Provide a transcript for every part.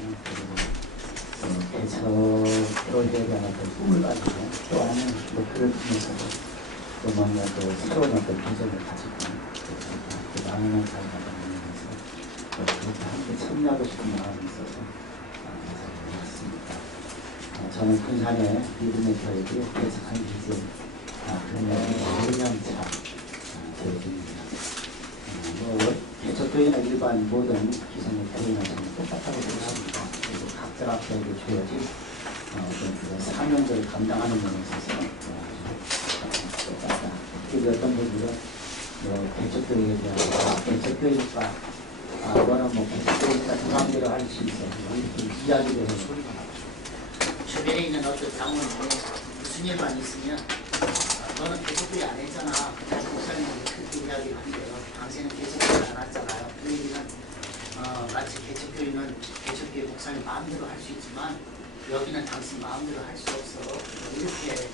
그리고 개척에 대한 어떤 꿈을 가지고 또한 목표를 통해서도 또 뭔가 또 새로운 어떤 비전을 가지고 그 망하는 삶을 만들면서 그렇게 함께 참여하고 싶은 마음이 있어서 왔습니다. 저는 군산의 믿음의 교회들이 개척한 지 그러면 5년차 교회입니다. 개척교회나 일반 모든 기성의 교회나 저는 똑같다고 생각합니다. 그리고 각자에게 주어진 어떤 그 사명들을 감당하는 면에 있어서 똑같다. 특히 어떤 분들은 개척교회에 대한 개척교회니까 너는 뭐 개척교회니까 그 마음대로 할 수 있어. 이렇게 이야기를 해요. 주변에 있는 어떤 장모님이 무슨 일만 있으면 너는 개척교회 안 했잖아. 다시 목사님한테 그렇게 이야기를 한대요. 당신은 개척교회 안 왔잖아요. 그 얘기는 마치 개척교회는 개척교회 목사님 마음대로 할 수 있지만 여기는 당신 마음대로 할 수 없어. 이렇게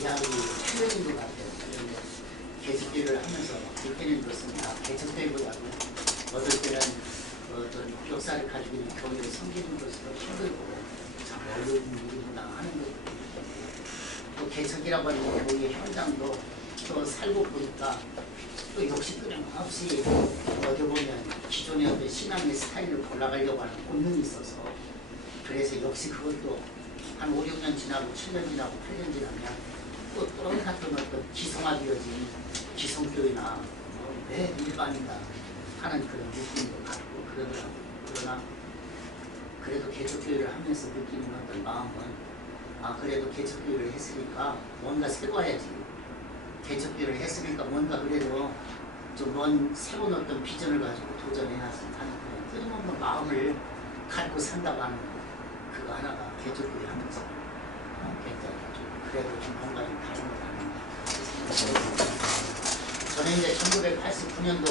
이야기 틀려진 것 같아요. 그런데 개척교회를 하면서 느끼는 것은 개척교회보다도 어떨 때는 어떤 역사를 가지고 있는 교회를 섬기는 것으로 힘들고 참 어려운 일이구나 하는 것도 또 개척이라고 하는 교회 현장도 또 살고 보니까 또 역시 끊임없이 어디 보면 기존의 어떤 신앙의 스타일을 올라가려고 하는 본능이 있어서 그래서 역시 그것도 한 5, 6년 지나고 7년 지나고 8년 지나면 또 똑같은 어떤 기성화되어진 기성교회나 왜 일반이다 하는 그런 느낌도 갖고 그러더라고요. 그러나 그래도 개척교회를 하면서 느끼는 어떤 마음은 그래도 개척교회를 했으니까 뭔가 새로워야지. 개척교회를 했으니까 뭔가 그래도 좀 먼 새로운 어떤 비전을 가지고 도전해야지 하는 그런 끊임없는 마음을 갖고 산다고 하는 그거 하나가 개척교회 하면서 굉장히 좀 그래도 좀 뭔가 좀 다른 것 같은 생각이 듭니다. 저는 이제 1989년도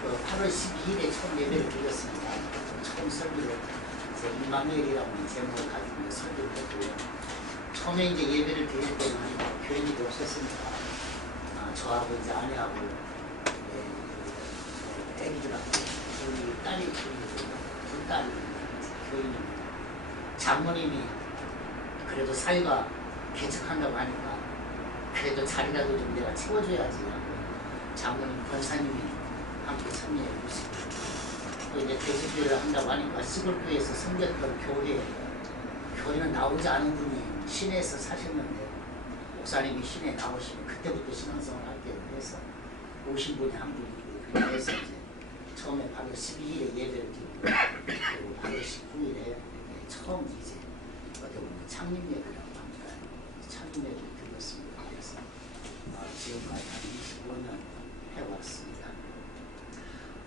8월 12일에 처음 예배를 드렸습니다. 처음 설교를 임마누엘이라고 하는 제목을 가지고 설교를 했고요. 처음에 이제 예배를 드릴 때는 교인들이 없었으니까 저하고 이제 아내하고 애기들하고 우리 딸이 두 딸이 교인입니다. 장모님이 그래도 사회가 개척한다고 하니까 그래도 자리라도 좀 내가 채워줘야지 하고 장모님 권사님이 함께 참여해 주시고 또 이제 개척교회를 한다고 하니까 시골교회에서 섬겼던 교회는 나오지 않은 분이 시내에서 사셨는데 목사님이 시내에 나오시면 그때부터 신앙생활을 하게 해서 오신 분이 한 분이고 그래서 이제 처음에 8월 12일에 예배를 드리고 그리고 8월 19일에 처음 이제 어떻게 보면 창립 예배라고 합니다. 창립 예배를 드렸습니다. 그래서 지금까지 한 25년 해왔습니다.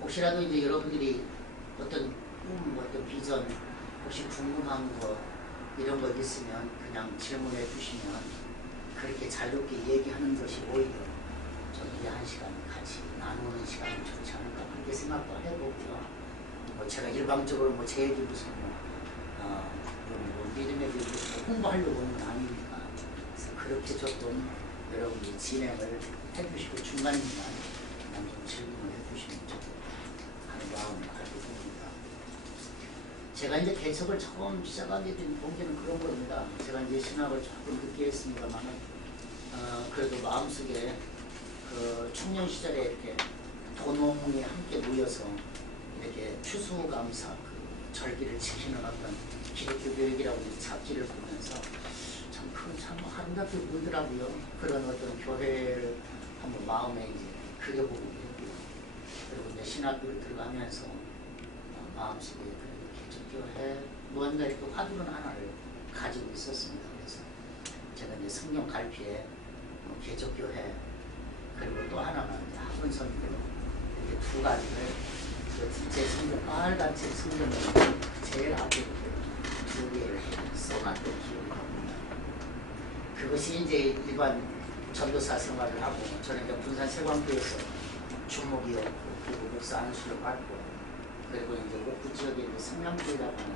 혹시라도 이제 여러분들이 어떤 꿈, 어떤 비전, 혹시 궁금한 거 이런 거 있으면 그냥 질문해 주시면 그렇게 자유롭게 얘기하는 것이 오히려 저희들이 한 시간 같이 나누는 시간이 좋지 않을까 그렇게 생각도 해보고요. 뭐 제가 일방적으로 뭐 제 얘기 무슨 믿음에 대해서 홍보하려고 하는 건 아니니까 그래서 그렇게 조금 여러분이 진행을 해주시고 중간중간 그냥 좀 질문을 해주시면 좋겠다 하는 마음을 가지고 있습니다. 제가 이제 개척을 처음 시작하게 된 동기는 그런 겁니다. 제가 이제 신학을 조금 늦게 했습니다만은 그래도 마음속에 그 청년 시절에 이렇게 도농이 함께 모여서 이렇게 추수감사 그 절기를 지키는 어떤 기독교 교육이라고 잡지를 보면서 참 아름답게 보이더라고요. 그런 어떤 교회를 한번 마음에 이제 그려보고 있고요. 그리고 이제 신학교를 들어가면서 마음속에 개척교회 무언가 이렇게 화두는 하나를 가지고 있었습니다. 그래서 제가 이제 성경 갈피에 개척교회 그리고 또 하나는 이제 학원선교 이렇게 두 가지를 제 성경 빨간 책 성경을 제일 앞에 두 개를 써놨던 기억이 납니다. 그것이 이제 일반 전도사 생활을 하고 저는 이제 군산 세광교에서 주목이었고 그리고 목사 안수를 받고 그리고 이제 옥구 지역에 있는 성남교회라고 하는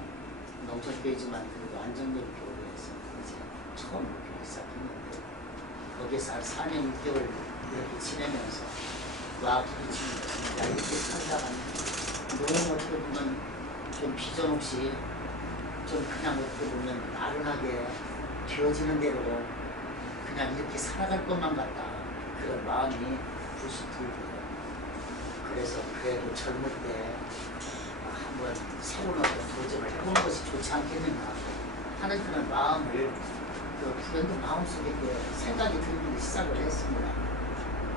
농촌교회지만 그래도 안정된 교회에서 이제 처음 교회 시작했는데 거기서 한 4년 6개월 이렇게 지내면서 와 부딪히는 것입니다. 이렇게 살다가는 너무 어떻게 보면 좀 비전 없이 좀 그냥 어떻게 보면 나른하게 되어지는 대로 그냥 이렇게 살아갈 것만 같다. 그런 마음이 불쑥 들고요. 그래서 그래도 젊을 때 한번 새로운 어떤 도전을 해보는 것이 좋지 않겠는가 하는 그런 마음을 그 불현듯 마음속에 그 생각이 들기 시작을 했습니다.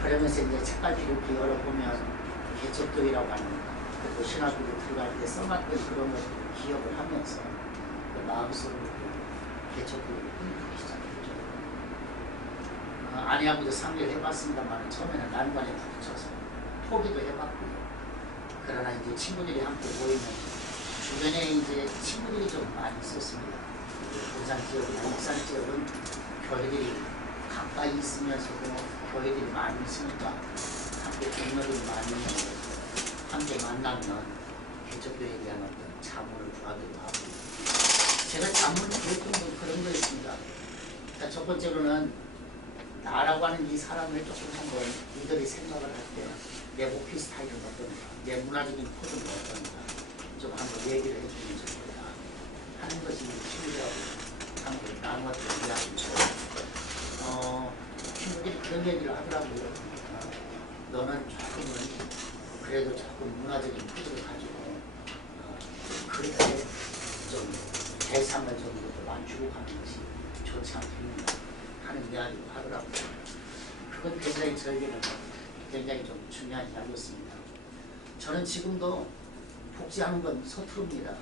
그러면서 이제 책갈피를 이렇게 열어보면 개척교회라고 하는 그리고 신학교에 들어갈 때 써봤던 그런 것들을 기억을 하면서 그 마음속으로 개척교회를 꿈꾸기 시작했죠. 아내하고도 상의를 해봤습니다만 처음에는 난관에 부딪혀서 포기도 해봤고요. 그러나 이제 친구들이 함께 모이면 주변에 이제 친구들이 좀 많이 있었습니다. 부산 지역이나 익산 지역은 교회들이 가까이 있으면서도 교회들이 많이 있으니까 함께 동료들이 많이 있는 함께 만나면 개척교회에 대한 어떤 자문을 구하기도 하고 제가 자문을 구했던 건 그런 거였습니다. 그러니까 첫 번째로는 나라고 하는 이 사람을 조금 한번 이들이 생각을 할 때 내 목표 스타일은 어떤가, 내 문화적인 코드는 어떤가 좀 한번 얘기를 해주면 좋겠다 하는 것이 친구들하고 함께 나누었던 이야기죠. 친구들이 그런 얘기를 하더라고요. 너는 조금은 그래도 조금 문화적인 코드를 가지고 그렇게 좀 대상을 좀 맞추고 가는 것이 좋지 않겠는가 하는 이야기를 하더라고요. 그건 굉장히 저에게는 굉장히 좀 중요한 이야기였습니다. 저는 지금도 복지하는 건 서투릅니다.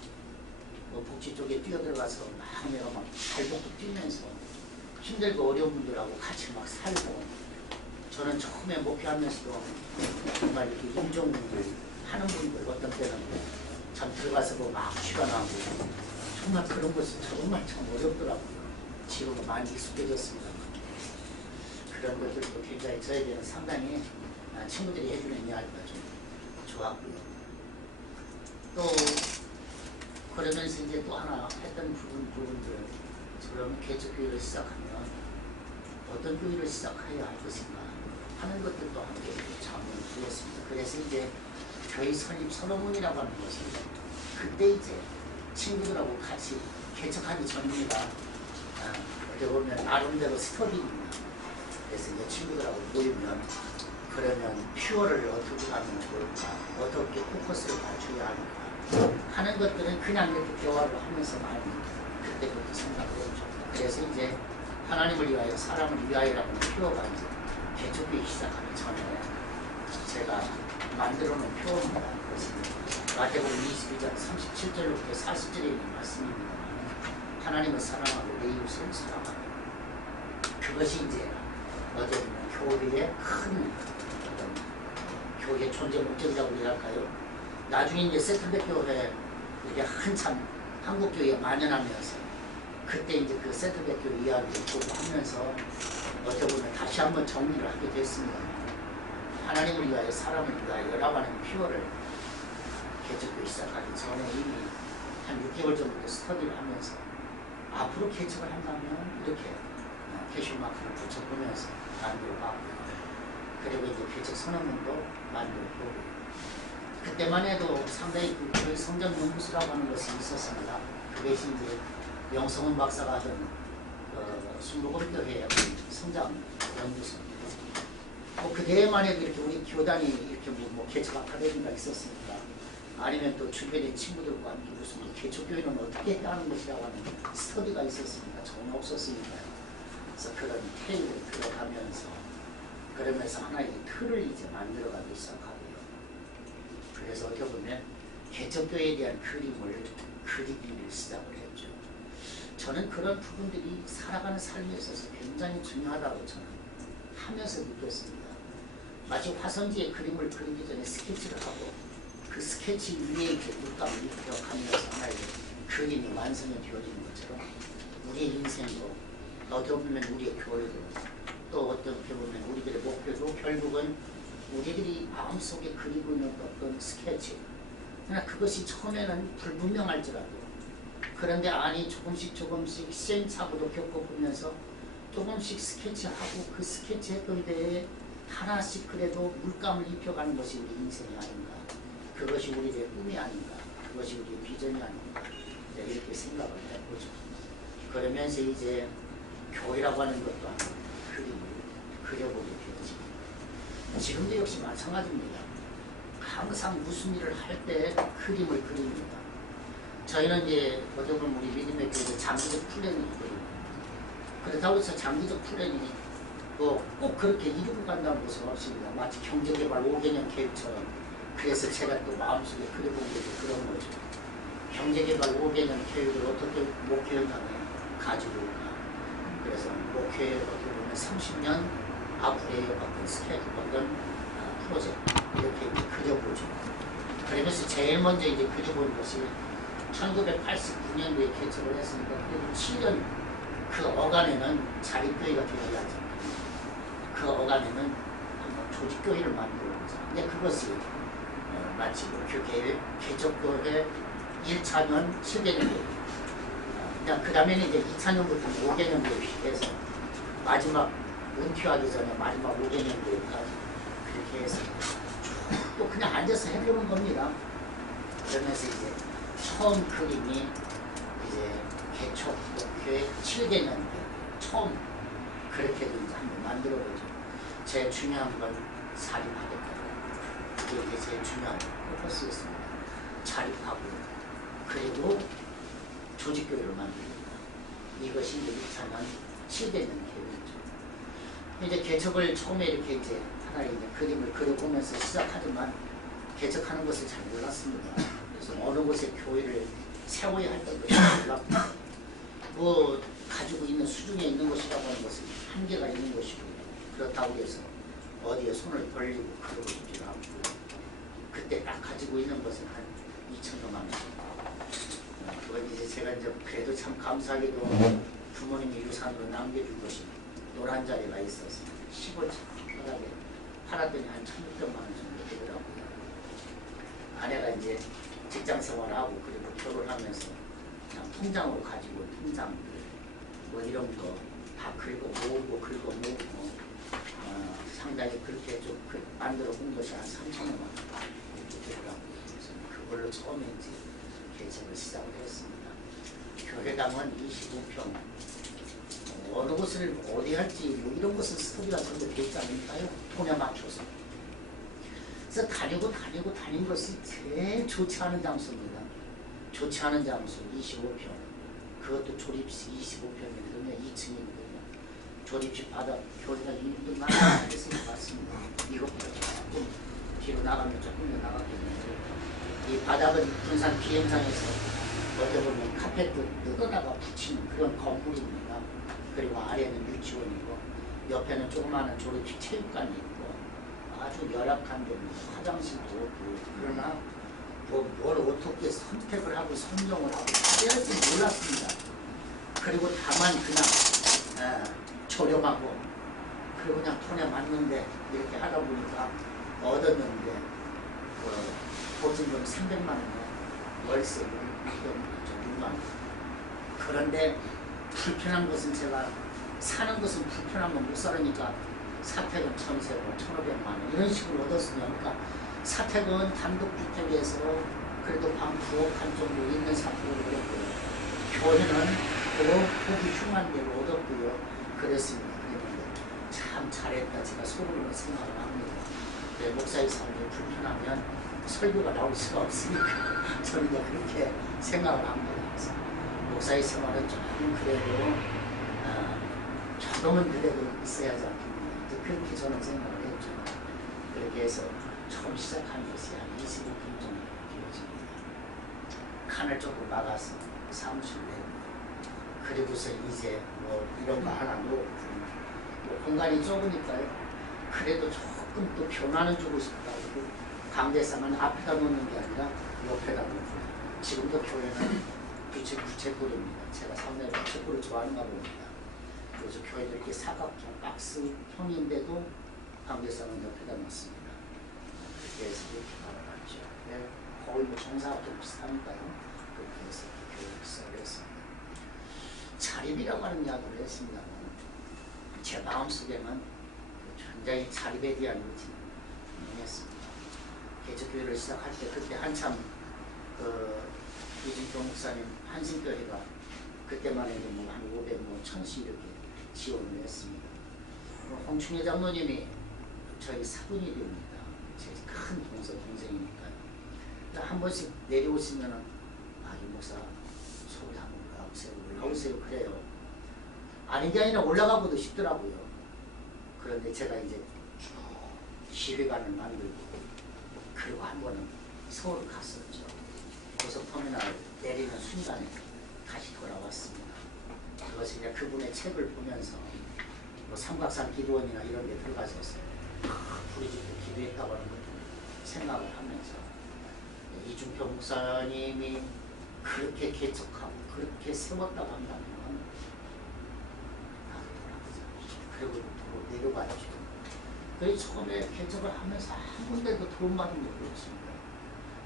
복지 쪽에 뛰어들어가서 막 내가 막 발벗고 뛰면서 힘들고 어려운 분들하고 같이 막 살고 저는 처음에 목회하면서도 정말 이렇게 임종분들 하는 분들 어떤 때는 참 들어가서 막 쉬가 나고 정말 그런 것이 정말 참 어렵더라고요. 지금은 많이 익숙해졌습니다. 그런 것들도 굉장히 저에게는 상당히 친구들이 해주는 이야기가 좀 좋았고요. 또 그러면서 이제 또 하나 했던 부분들 그러면 개척교회를 시작하면 어떤 교회를 시작해야 할 것인가 하는 것들도 함께 자문을 드렸습니다. 그래서 이제 교회 설립 선언문이라고 하는 것이 그때 이제 친구들하고 같이 개척하기 전입니다. 어떻게 보면 나름대로 스터디입니다. 그래서 이제 친구들하고 모이면 그러면 퓨어를 어떻게 하면 좋을까, 어떻게 포커스를 맞춰야 할까 하는 것들은 그냥 이렇게 대화를 하면서 많이 그때부터 생각을 했죠. 그래서 이제 하나님을 위하여 사람을 위하여라는 퓨어가 이제 개척되기 시작하기 전에 제가 만들어 놓은 표어입니다. 마태복음 22장 37절로부터 40절에 있는 말씀입니다. 하나님을 사랑하고 내 이웃을 사랑하고 그것이 이제 어제 교회의 큰 교회 존재 목적이라고 할까요? 나중에 이제 세틀백 교회 이게 한참 한국 교회에 만연하면서 그때 이제 그 세틀백 교회 이야기를 보고 하면서 어떻게 보면 다시 한번 정리를 하게 됐습니다. 하나님을 위하여 사람을 위하여라고 하는 표어를 개척교회 시작하기 전에 이미 한 6개월 전부터 스터디를 하면서 앞으로 개척을 한다면 이렇게 캐시마크를 붙여보면서 만들어봤고요. 그리고 이제 개척 선언문도 만들어보고 그때만 해도 상당히 그 성장 연구소라고 하는 것이 있었습니다. 그것이 이제 영성훈 박사가 하던 순복음교회의 성장 연구소입니다. 그때만 해도 이렇게 우리 교단이 이렇게 뭐 개척 아카데미가 있었습니다. 아니면 또 주변의 친구들과 함께 무슨 개척교회는 어떻게 했다는 것이라고 하는 스터디가 있었습니다. 전혀 없었으니까요. 그래서 그런 테이블을 들어가면서 그러면서 하나의 틀을 이제 만들어가기 시작하고요. 그래서 어떻게 보면 개척교회에 대한 그림을 그리기를 시작을 했죠. 저는 그런 부분들이 살아가는 삶에 있어서 굉장히 중요하다고 저는 하면서 느꼈습니다. 마치 화성지에 그림을 그리기 전에 스케치를 하고 그 스케치 위에 이제 물감을 입혀가면서 하나의 그림이 완성이 되어지는 것처럼 우리의 인생도 어떻게 보면 우리의 교회도 또 어떻게 보면 우리들의 목표도 결국은 우리들이 마음속에 그리고 있는 어떤 스케치 그러나 그것이 처음에는 불분명할지라도 그런데 아니 조금씩 시행착오도 겪어보면서 조금씩 스케치하고 그 스케치했던 데에 하나씩 그래도 물감을 입혀가는 것이 우리 인생이 아닌가 그것이 우리의 꿈이 아닌가 그것이 우리의 비전이 아닌가 이제 이렇게 생각을 해보죠. 그러면서 이제 교회라고 하는 것도 그림을 그려보게 되어집니다. 지금도 역시 마찬가지입니다. 항상 무슨 일을 할 때 그림을 그립니다. 저희는 이제 어떻게 보면 우리 믿음의 교회 장기적 플랜이 있거든요. 그렇다고 해서 장기적 플랜이 꼭 그렇게 이루고 간다는 것은 없습니다. 마치 경제개발 5개년 계획처럼. 그래서 제가 또 마음속에 그려본 게 그런 거죠. 경제개발 5개년 계획을 어떻게 목표형에 가지고 있나. 그래서 목표에 어떻게 보면 30년 앞으로의 어떤 스케줄, 어떤 프로젝트 이렇게 그려보죠. 그러면서 제일 먼저 이제 그려본 것이 1989년도에 개척을 했으니까 그래도 7년 그 어간에는 자립교회가 되어야 하죠. 그 어간에는 한번 조직교회를 만들어보자. 근데 그것이 마치 목표계획 개척교회 1차년 7개년 계획. 그 다음에는 이제 2차년부터 5개년 계획이 해서 마지막 은퇴하기 전에 마지막 5개년 계획까지 그렇게 해서 또 그냥 앉아서 해보는 겁니다. 그러면서 이제 처음 그림이 이제 개척 목표의 7개년 처음 그렇게도 이제 한번 만들어보죠. 제일 중요한 건 자립하겠다. 이게 제일 중요한 포커스였습니다. 자립하고 그리고 조직교회를 만듭니다. 이것이 이제 2차년 7개년 계획이죠. 이제 개척을 처음에 이렇게 이제 하나의 이제 그림을 그려보면서 시작하지만 개척하는 것을 잘 몰랐습니다. 그래서 어느 곳에 교회를 세워야 했던 것이 몰랐고 뭐 가지고 있는 수중에 있는 것이라고 하는 것은 한계가 있는 것이고 그렇다고 해서 어디에 손을 벌리고 그러고 싶지 않고 그때 딱 가지고 있는 것은 한 2천여만 원. 그건 이제 제가 이제 그래도 참 감사하게도 부모님이 유산으로 남겨준 것이 노란 자리가 있어서 15층 바닥에 팔았더니 한 1,600만 원 정도 되더라고요. 아내가 이제 직장 생활하고 그리고 결혼하면서 그냥 통장으로 가지고 통장 뭐 이런 거 다 긁어 모으고 상당히 그렇게 좀 만들어 본 것이 한 3,000원 이렇게 되더라고요. 그래서 그걸로 처음에 이제 개척을 시작을 했습니다. 교회당은 25평 어느 곳을 어디 할지 뭐 이런 것은 스토리가 전부 되어 있지 않을까요? 돈에 맞춰서. 그래서 다닌 것이 제일 좋지 않은 장소입니다. 좋지 않은 장소 25평. 그것도 조립식 25평이거든요. 2층이거든요. 조립식 바닥 교회가 이름도 많이 했을 것 같습니다. 이것보다 조금 뒤로 나가면 조금 더 나갔겠는데 이 바닥은 군산 비행장에서 어떻게 보면 카펫도 뜯어다가 붙이는 그런 건물입니다. 그리고 아래는 유치원이고 옆에는 조그마한 조립식 체육관이 있고 아주 열악한 데입니다. 화장실도 없고 그러나 뭘 어떻게 선택을 하고 선정을 하고 해야할지 몰랐습니다. 그리고 다만 그냥 저렴하고 그리고 그냥 돈에 맞는데 이렇게 하다 보니까 얻었는데 보증금 300만 원에 월세를 6만 원. 그런데 불편한 것은 제가 사는 것은 불편하면 못 살으니까 사택은 1,300원, 1,500만 원 이런 식으로 얻었으면 그러니까 사택은 단독주택에서 그래도 방 9억 한 정도 있는 사택을 얻었고요. 교회는 보기 흉한 데로 얻었고요. 그랬습니다. 그랬는데 참 잘했다 제가 속으로 생각을 합니다. 목사의 삶이 불편하면 설교가 나올 수가 없으니까 저는 그렇게 생각을 합니다. 목사의 생활은 조금 그래도 조금은 그래도 있어야지 않겠냐 그렇게 저는 생각을 했죠. 그렇게 해서 처음 시작한 것이 한 25분 정도 되어집니다. 칸을 조금 막아서 사무실 내고 그리고서 이제 뭐 이런 거 하나 놓고 뭐 공간이 좁으니까요. 그래도 조금 또 변화는 주고 싶다고 강대상은 앞에다 놓는 게 아니라 옆에다 놓고 지금도 교회는 부채꼴입니다. 제가 상당히 부채꼴을 좋아하는가 봅니다. 그래서 교회도 이렇게 사각형 박스 형인데도 강대상은 옆에다 놓습니다. 그렇게 해서 이렇게 말아놨죠. 네, 거의 뭐 정사학교 비슷하니까요. 그렇게 해서 교회를 시작을 했습니다. 자립이라고 하는 이야기를 했습니다만 제 마음속에는 굉장히 자립에 대한 의지는 분명했습니다. 개척교회를 시작할 때 그때 한참 이진경 목사님 한신교회가 그때만 해도 뭐한 500, 뭐 1000씩 이렇게 지원을 했습니다. 홍충혜 장로님이 저희 사돈이 됩니다. 제 큰 동생이니까요. 한 번씩 내려오시면은 이 목사 서울 한번 올라오세요. 그래요. 아닌 게 아니라 올라가고도 싶더라고요. 그런데 제가 이제 기획안을 만들고 그리고 한 번은 서울 갔었죠. 고속터미널 내리는 순간에 다시 돌아왔습니다. 그것이 이제 그분의 책을 보면서 뭐 삼각산 기도원이나 이런 데 들어가서 부르짖고 기도했다고 하는 것도 생각을 하면서 이중표 목사님이 그렇게 개척하고 그렇게 세웠다고 한다면 나도 돌아가자. 그리고 내려가야죠. 그래서 처음에 개척을 하면서 한 군데도 도움 받은 적이 없습니다.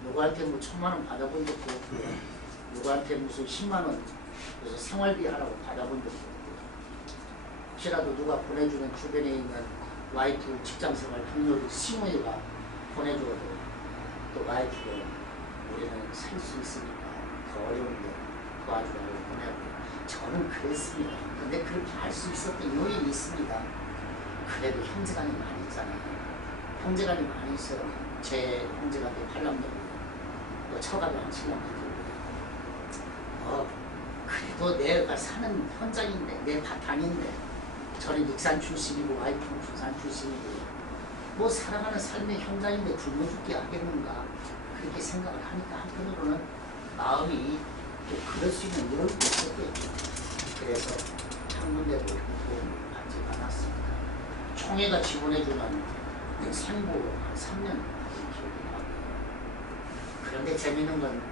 누구한테 뭐 1000만 원 받아본 적도 없고 누구한테 무슨 10만 원 그래서 생활비 하라고 받아본 적도 없고 혹시라도 누가 보내주는 주변에 있는 와이프 직장생활 동료 시모이가 보내줘도 또 와이프가 우리는 살 수 있으니까 더 어려운데 도와주라고 보내고 저는 그랬습니다. 근데 그렇게 할 수 있었던 요인이 있습니다. 그래도 형제간이 많이 있잖아요. 형제간이 많이 있어요. 제 형제간도 8남매고 또 처가도 한 7남매고 그래도 내가 사는 현장인데 내 바탕인데 저는 익산 출신이고 와이프는 부산 출신이고 뭐 살아가는 삶의 현장인데 굶어 죽게 하겠는가 그렇게 생각을 하니까 한편으로는 마음이 또 그럴 수 있는 여력이 없었거든요. 그래서 한 군데도 도움을 받지 않았습니다. 총회가 지원해주는 생보 한 3년 기억이 나고 그런데 재밌는 건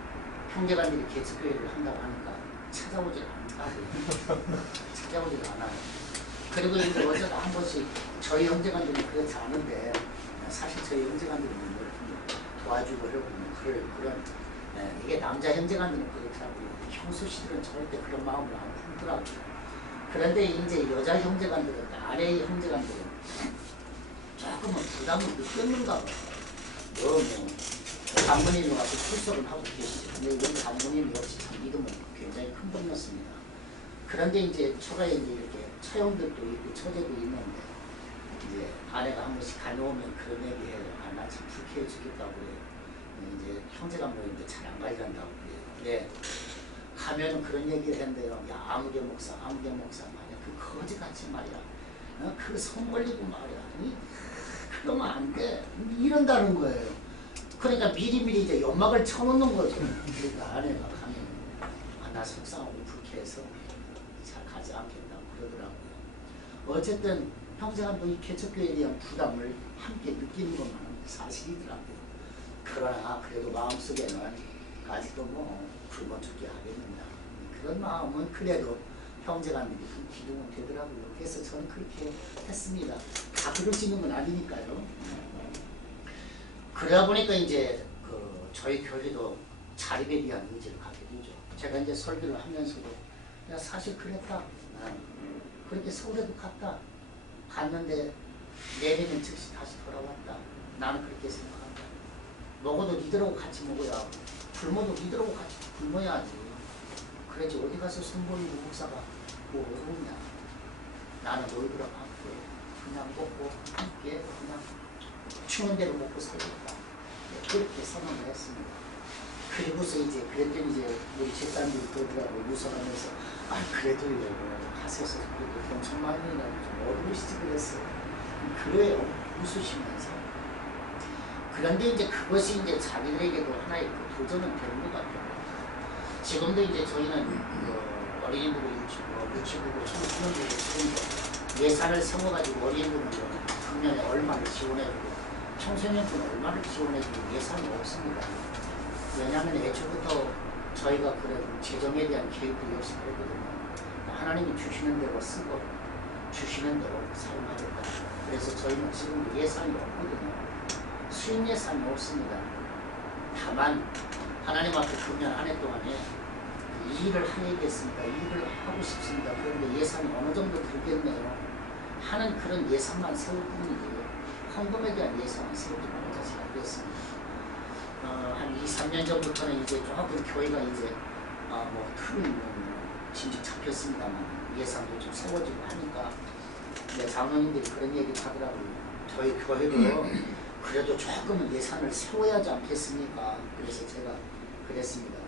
형제간들이 개척교회를 한다고 하니까 찾아오질 않다고요. 찾아오질 않아요. 그리고 이제 어쩌다 한 번씩 저희 형제간들은 그렇지 않은데 사실 저희 형제간들은 도와주고 그런 이게 남자 형제간들은 그렇더라고요. 형수씨들은 절대 그런 마음을 안 품더라고요. 그런데 이제 여자 형제간들은 아내 형제간들은 조금은 부담을 느꼈는가 봐요. 뭐 장모님이 와서 출석을 하고 계시죠. 근데 이런 장모님이 없이 참 믿음은 굉장히 큰 분이었습니다. 그런데 이제 초가에 이제 이렇게 처형들도 있고 처제도 있는데 이제 아내가 한 번씩 다녀오면 그런 얘기해요. 나 참 불쾌해 죽겠다고 그래요. 이제 형제가 모이는데 잘 안 가져간다고 그래요. 근데 하면은 그런 얘기를 했는데요. 야 아무개 목사 말이야. 그 거지같이 말이야. 그 손 벌리고 말이야. 그러면 안 돼. 이런다는 거예요. 그러니까 미리미리 이제 연막을 쳐놓는 거죠. 그러니까 아내가 가면 나 속상하고 불쾌해서 잘 가지 않겠다고 그러더라고요. 어쨌든 형제간도 이 개척교회에 대한 부담을 함께 느끼는 것만은 사실이더라고요. 그러나 그래도 마음속에는 아직도 뭐 굶어 죽게 하겠는다. 그런 마음은 그래도 형제간들이 큰 기둥은 되더라고요. 그래서 저는 그렇게 했습니다. 다 그럴 수 있는 건 아니니까요. 그러다 보니까 이제 저희 교회도 자립에 대한 의지를 갖게 되죠. 제가 이제 설교를 하면서도 야 사실 그랬다. 그렇게 서울에도 갔는데 내리는 즉시 다시 돌아왔다. 나는 그렇게 생각한다. 먹어도 니들하고 같이 먹어야 굶어도 니들하고 같이 굶어야지. 그래야지 어디 가서 손 벌리고 목사가 뭐 어려우냐. 나는 너희들하고 함께 그냥 먹고 함께 그냥 추는 대로 먹고 살겠다. 네, 그렇게 선언을 했습니다. 그리고서 이제 그랬더니 이제 우리 집사님들이 그러더라고요. 유서하면서 그래도요 가셔서 그래도 돈 1000만 원이라도 좀 어려우시지 그랬어요. 그래요. 웃으시면서. 그런데 이제 그것이 이제 자기들에게도 하나의 도전은 되는 것 같아요. 지금도 이제 저희는 어린이부고 유치부고 청소년부고 지금 예산을 세워가지고 어린이부는 작년에 얼마를 지원해주고 청소년부는 얼마를 지원해주고 예산이 없습니다. 왜냐하면 애초부터 저희가 그래도 재정에 대한 계획도 열심히 했거든요. 하나님이 주시는 대로 쓰고 주시는 대로 사용하겠다. 그래서 저희는 지금도 예산이 없거든요. 수익 예산이 없습니다. 다만 하나님 앞에 금년 한 해 동안에 이 일을 하겠습니다. 이 일을 하고 싶습니다. 그런데 예산이 어느 정도 들겠네요. 하는 그런 예산만 세울 뿐이지 헌금에 대한 예산은 세우지 못해서 안 됐습니다. 한 2, 3년 전부터는 이제 조금 교회가 이제 뭐 틀은 진즉 잡혔습니다만 예산도 좀 세워지고 하니까 장로님들이 그런 얘기를 하더라고요. 저희 교회도 그래도 조금은 예산을 세워야 하지 않겠습니까? 그래서 제가 그랬습니다.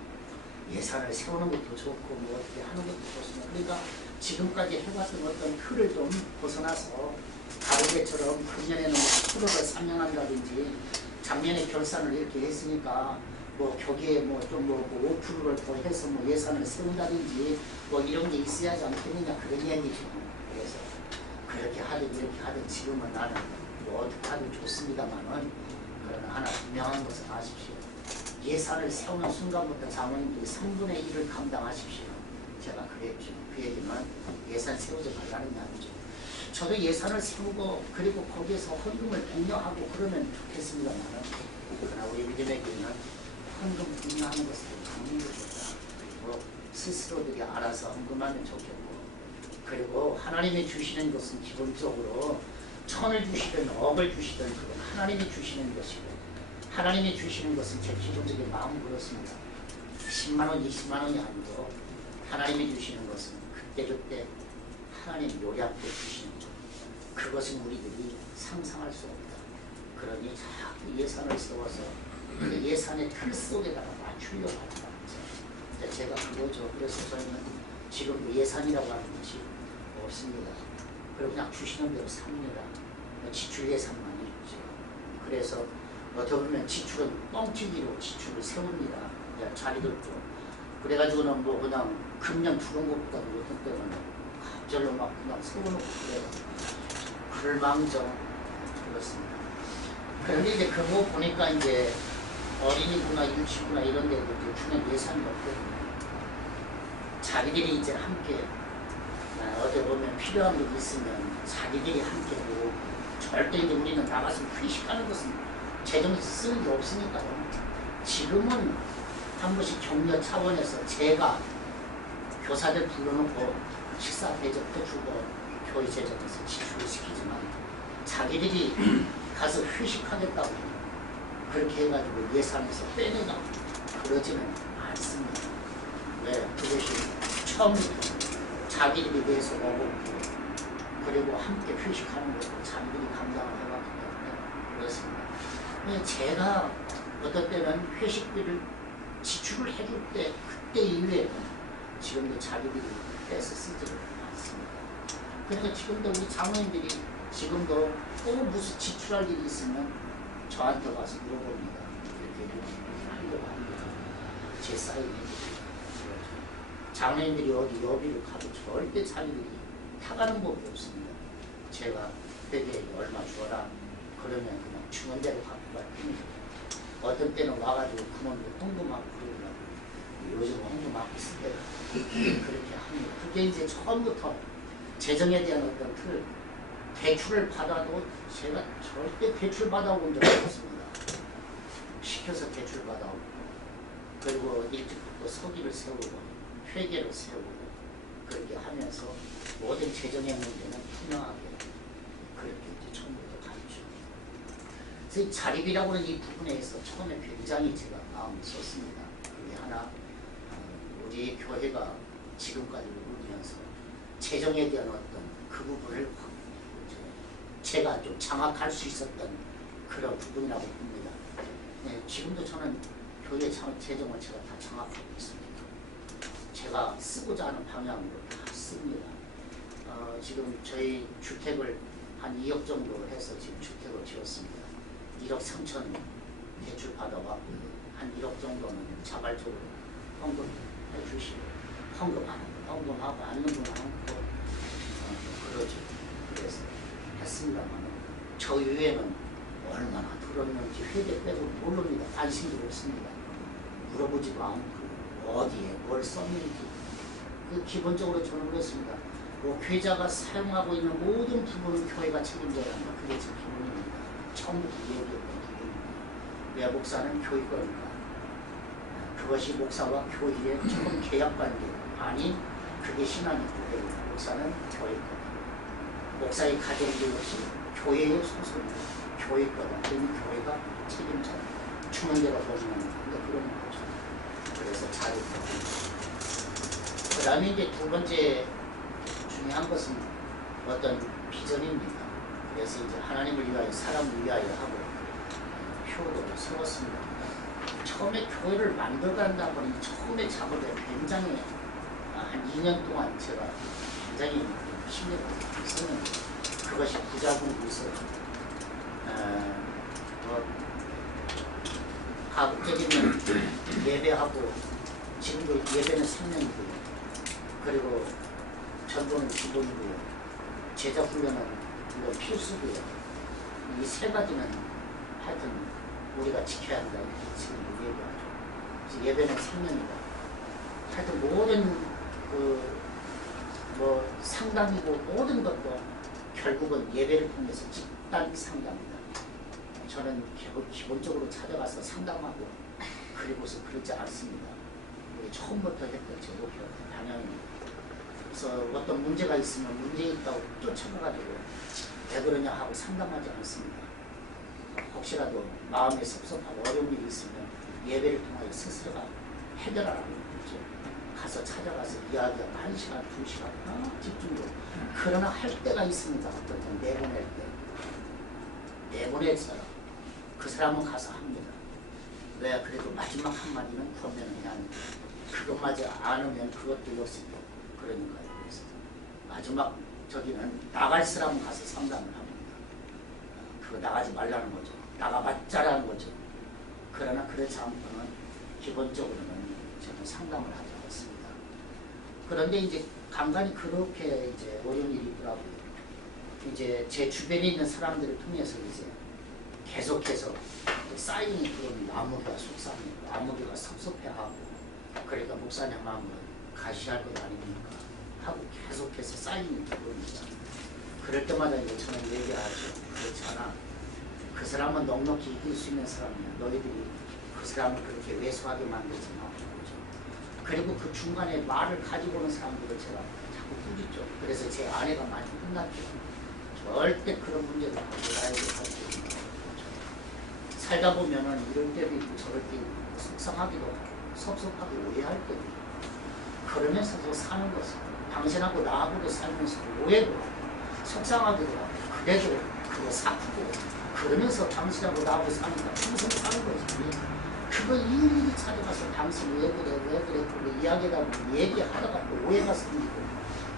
예산을 세우는 것도 좋고 뭐 어떻게 하는 것도 좋습니다. 그러니까 지금까지 해왔던 어떤 틀을 좀 벗어나서 다르게처럼 금년에는 뭐 10%를 상향한다든지 작년에 결산을 이렇게 했으니까 뭐 거기에 뭐 좀 뭐 5%를 더 해서 뭐 예산을 세운다든지 뭐 이런 게 있어야 하지 않겠느냐 그런 얘기죠. 그래서 그렇게 하든 이렇게 하든 지금은 나는 뭐 어떻게 하든 좋습니다만은 그러나 하나 분명한 것을 아십시오. 예산을 세우는 순간부터 장로님들이 3분의 1을 감당하십시오. 제가 그랬죠. 그 얘기는 예산 세우지 말라는 말이죠. 저도 예산을 세우고 그리고 거기에서 헌금을 독려하고 그러면 좋겠습니다만 그러나 우리 믿음의 교회는 헌금 독려하는 것을 장로님들보다 그리고 스스로들이 알아서 헌금하면 좋겠고 그리고 하나님이 주시는 것은 기본적으로 천을 주시든 억을 주시든 그건 하나님이 주시는 것이고 하나님이 주시는 것은 제 기본적인 마음 그렇습니다. 10만원, 20만원이 아니고 하나님이 주시는 것은 그때그때 하나님 요량껏 주시는 것. 그것은 우리들이 상상할 수 없다. 그러니 자꾸 예산을 세워서 그 예산의 틀 속에다가 맞추려고 한다. 제가 그거죠. 그래서 저희는 지금 예산이라고 하는 것이 없습니다. 그리고 그냥 주시는 대로 삽니다. 지출 예산만 있죠. 그래서 어떻게 보면 지출은 뻥튀기로 지출을 세웁니다. 자리들도. 그래가지고는 뭐 그냥 금년 주는 것보다 어떤 때는 갑절로 막 그냥 세워놓고 그래요. 불망정 그렇습니다. 그런데 이제 그거 보니까 이제 어린이구나 유치구나 이런 데도 이제 주는 예산이 없거든요. 자기들이 이제 함께 어디 보면 필요한 게 있으면 자기들이 함께고 절대 이제 우리는 나가서 회식하는 것은 재정 쓰는 게 없으니까요. 지금은 한 번씩 격려 차원에서 제가 교사들 불러놓고 식사 대접해 주고 교회 재정에서 지출을 시키지만 자기들이 가서 회식하겠다고 그렇게 해가지고 예산에서 빼내가 그러지는 않습니다. 왜? 그것이 처음부터 자기들이 위해서 오고 그리고 함께 회식하는 것도 자기들이 감당을 해왔기 때문에 그렇습니다. 제가 어떤 때는 회식비를 지출을 해줄 때 그때 이후에는 지금도 자기들이 빼서 쓰지를 않습니다. 그러니까 지금도 우리 장로님들이 지금도 꼭 무슨 지출할 일이 있으면 저한테 와서 물어봅니다. 이렇게 하려고 합니다. 제 사인을 해주고 장로님들이 어디 여비를 가도 절대 자기들이 타가는 법이 없습니다. 제가 회계에 얼마 주어라 그러면 그냥 주는 대로 갖고 갈 뿐이죠. 어떤 때는 와가지고 그놈도 헌금하고 그러더라고요. 요즘 헌금하고 있을 때 그렇게 합니다. 그게 이제 처음부터 재정에 대한 어떤 틀, 대출을 받아도 제가 절대 대출 받아온 적이 없습니다. 시켜서 대출 받아오고 그리고 일찍부터 서기를 세우고 회계를 세우고 그렇게 하면서 모든 재정의 문제는 투명하게 그렇게 이제 처음부터 가르치고 그래서 이 자립이라고 하는 이 부분에 있어서 처음에 굉장히 제가 마음을 썼습니다. 그게 하나 우리 교회가 지금까지 오면서 재정에 대한 어떤 그 부분을 제가 좀 장악할 수 있었던 그런 부분이라고 봅니다. 네, 지금도 저는 교회 재정을 제가 다 장악하고 있습니다. 제가 쓰고자 하는 방향으로 다 씁니다. 지금 저희 주택을 한 2억 정도 해서 지금 주택을 지었습니다. 1억 3천 대출 받아왔고 한 1억 정도는 자발적으로 헌금해 주시고 헌금하고 않는 분은 않고 그러죠. 그래서 했습니다만 저 이외에는 얼마나 들었는지 회계 빼고 모릅니다. 관심도 없습니다. 물어보지도 않고 어디에 뭘 썼는지 그 기본적으로 저는 그렇습니다. 뭐 교회자가 사용하고 있는 모든 부분을 교회가 책임져야 한다. 그게 제 기본입니다. 처음부터 얘기했던 부분입니다. 왜 목사는 교회 거니까 그것이 목사와 교회의 처음 계약관계 아니 그게 신앙이고 목사는 교회 거다. 목사의 가정교육이 교회의 소속입니다. 교회 거다. 그러니 교회가 책임져야 주는 대로 보시면 그런 거죠. 그래서 자립하고 그 다음에 이제 두 번째 중요한 것은 어떤 비전입니다. 그래서 이제 하나님을 위하여 사람을 위하여 하고 표도 세웠습니다. 처음에 교회를 만들어간다 보니 처음에 작업에 굉장히 한 2년 동안 제가 굉장히 신경을 쓰는 그것이 부자공부 있어요. 가급적이면 예배하고 지금도 예배는 생명이고요. 그리고 전도는 기본이고요. 제자 훈련은 이건 필수고요. 이 세 가지는 하여튼 우리가 지켜야 한다 이렇게 지금 얘기하죠. 예배는 생명이다. 하여튼 모든 상담이고 모든 것도 결국은 예배를 통해서 집단 상담이다. 저는 기본적으로 찾아가서 상담하고 그리고서 그러지 않습니다. 우리 처음부터 했던 제 목표 방향입니다. 그래서 어떤 문제가 있으면 문제 있다고 쫓아가가지고 왜 그러냐 하고 상담하지 않습니다. 혹시라도 마음에 섭섭하고 어려운 일이 있으면 예배를 통하여 스스로가 해결하라고 그러죠. 가서 찾아가서 이야기하고 1시간, 2시간 집중적으로. 그러나 할 때가 있습니다. 어떤 때 내보낼 때. 내보내서 그 사람은 가서 합니다. 왜? 그래도 마지막 한마디는 그러면 그냥 그것마저 않으면 그것도 역시 그러니까요. 그래서 마지막 저기는 나갈 사람은 가서 상담을 합니다. 그거 나가지 말라는 거죠. 나가봤자라는 거죠. 그러나 그렇지 않고는 기본적으로는 저는 상담을 하지 않습니다. 그런데 이제 간간히 그렇게 이제 어려운 일이 있더라고요. 이제 제 주변에 있는 사람들을 통해서 이제 계속해서 쌓이는 그런 아무개가 속상해요. 아무개가 섭섭해하고 그러니까 목사님 한번 가시할 것 아닙니까? 하고 계속해서 쌓이는 그겁니다. 그럴 때마다 이제 저는 얘기하죠. 그렇지 않아. 그 사람은 넉넉히 이길 수 있는 사람이야. 너희들이 그 사람을 그렇게 왜소하게 만들지 마. 그리고 그 중간에 말을 가지고 오는 사람들을 제가 자꾸 꾸짖죠. 그래서 제 아내가 많이 혼났죠. 절대 그런 문제를 가지고 나에게 가지고 있는 거죠. 살다 보면은 이럴 때도 있고 저럴 때도 있고 속상하기도 하고 섭섭하고 오해할 때도 있고 그러면서도 사는 것은 당신하고 나하고도 살면서 오해도 하고 속상하기도 하고 그래도 그거 사프고 그러면서 당신하고 나하고 사니까 평생 사는 거지. 그거 일일이 찾아가서 당신 왜 그래 그거 이야기하다 보면 얘기하다가 또 오해가 생기고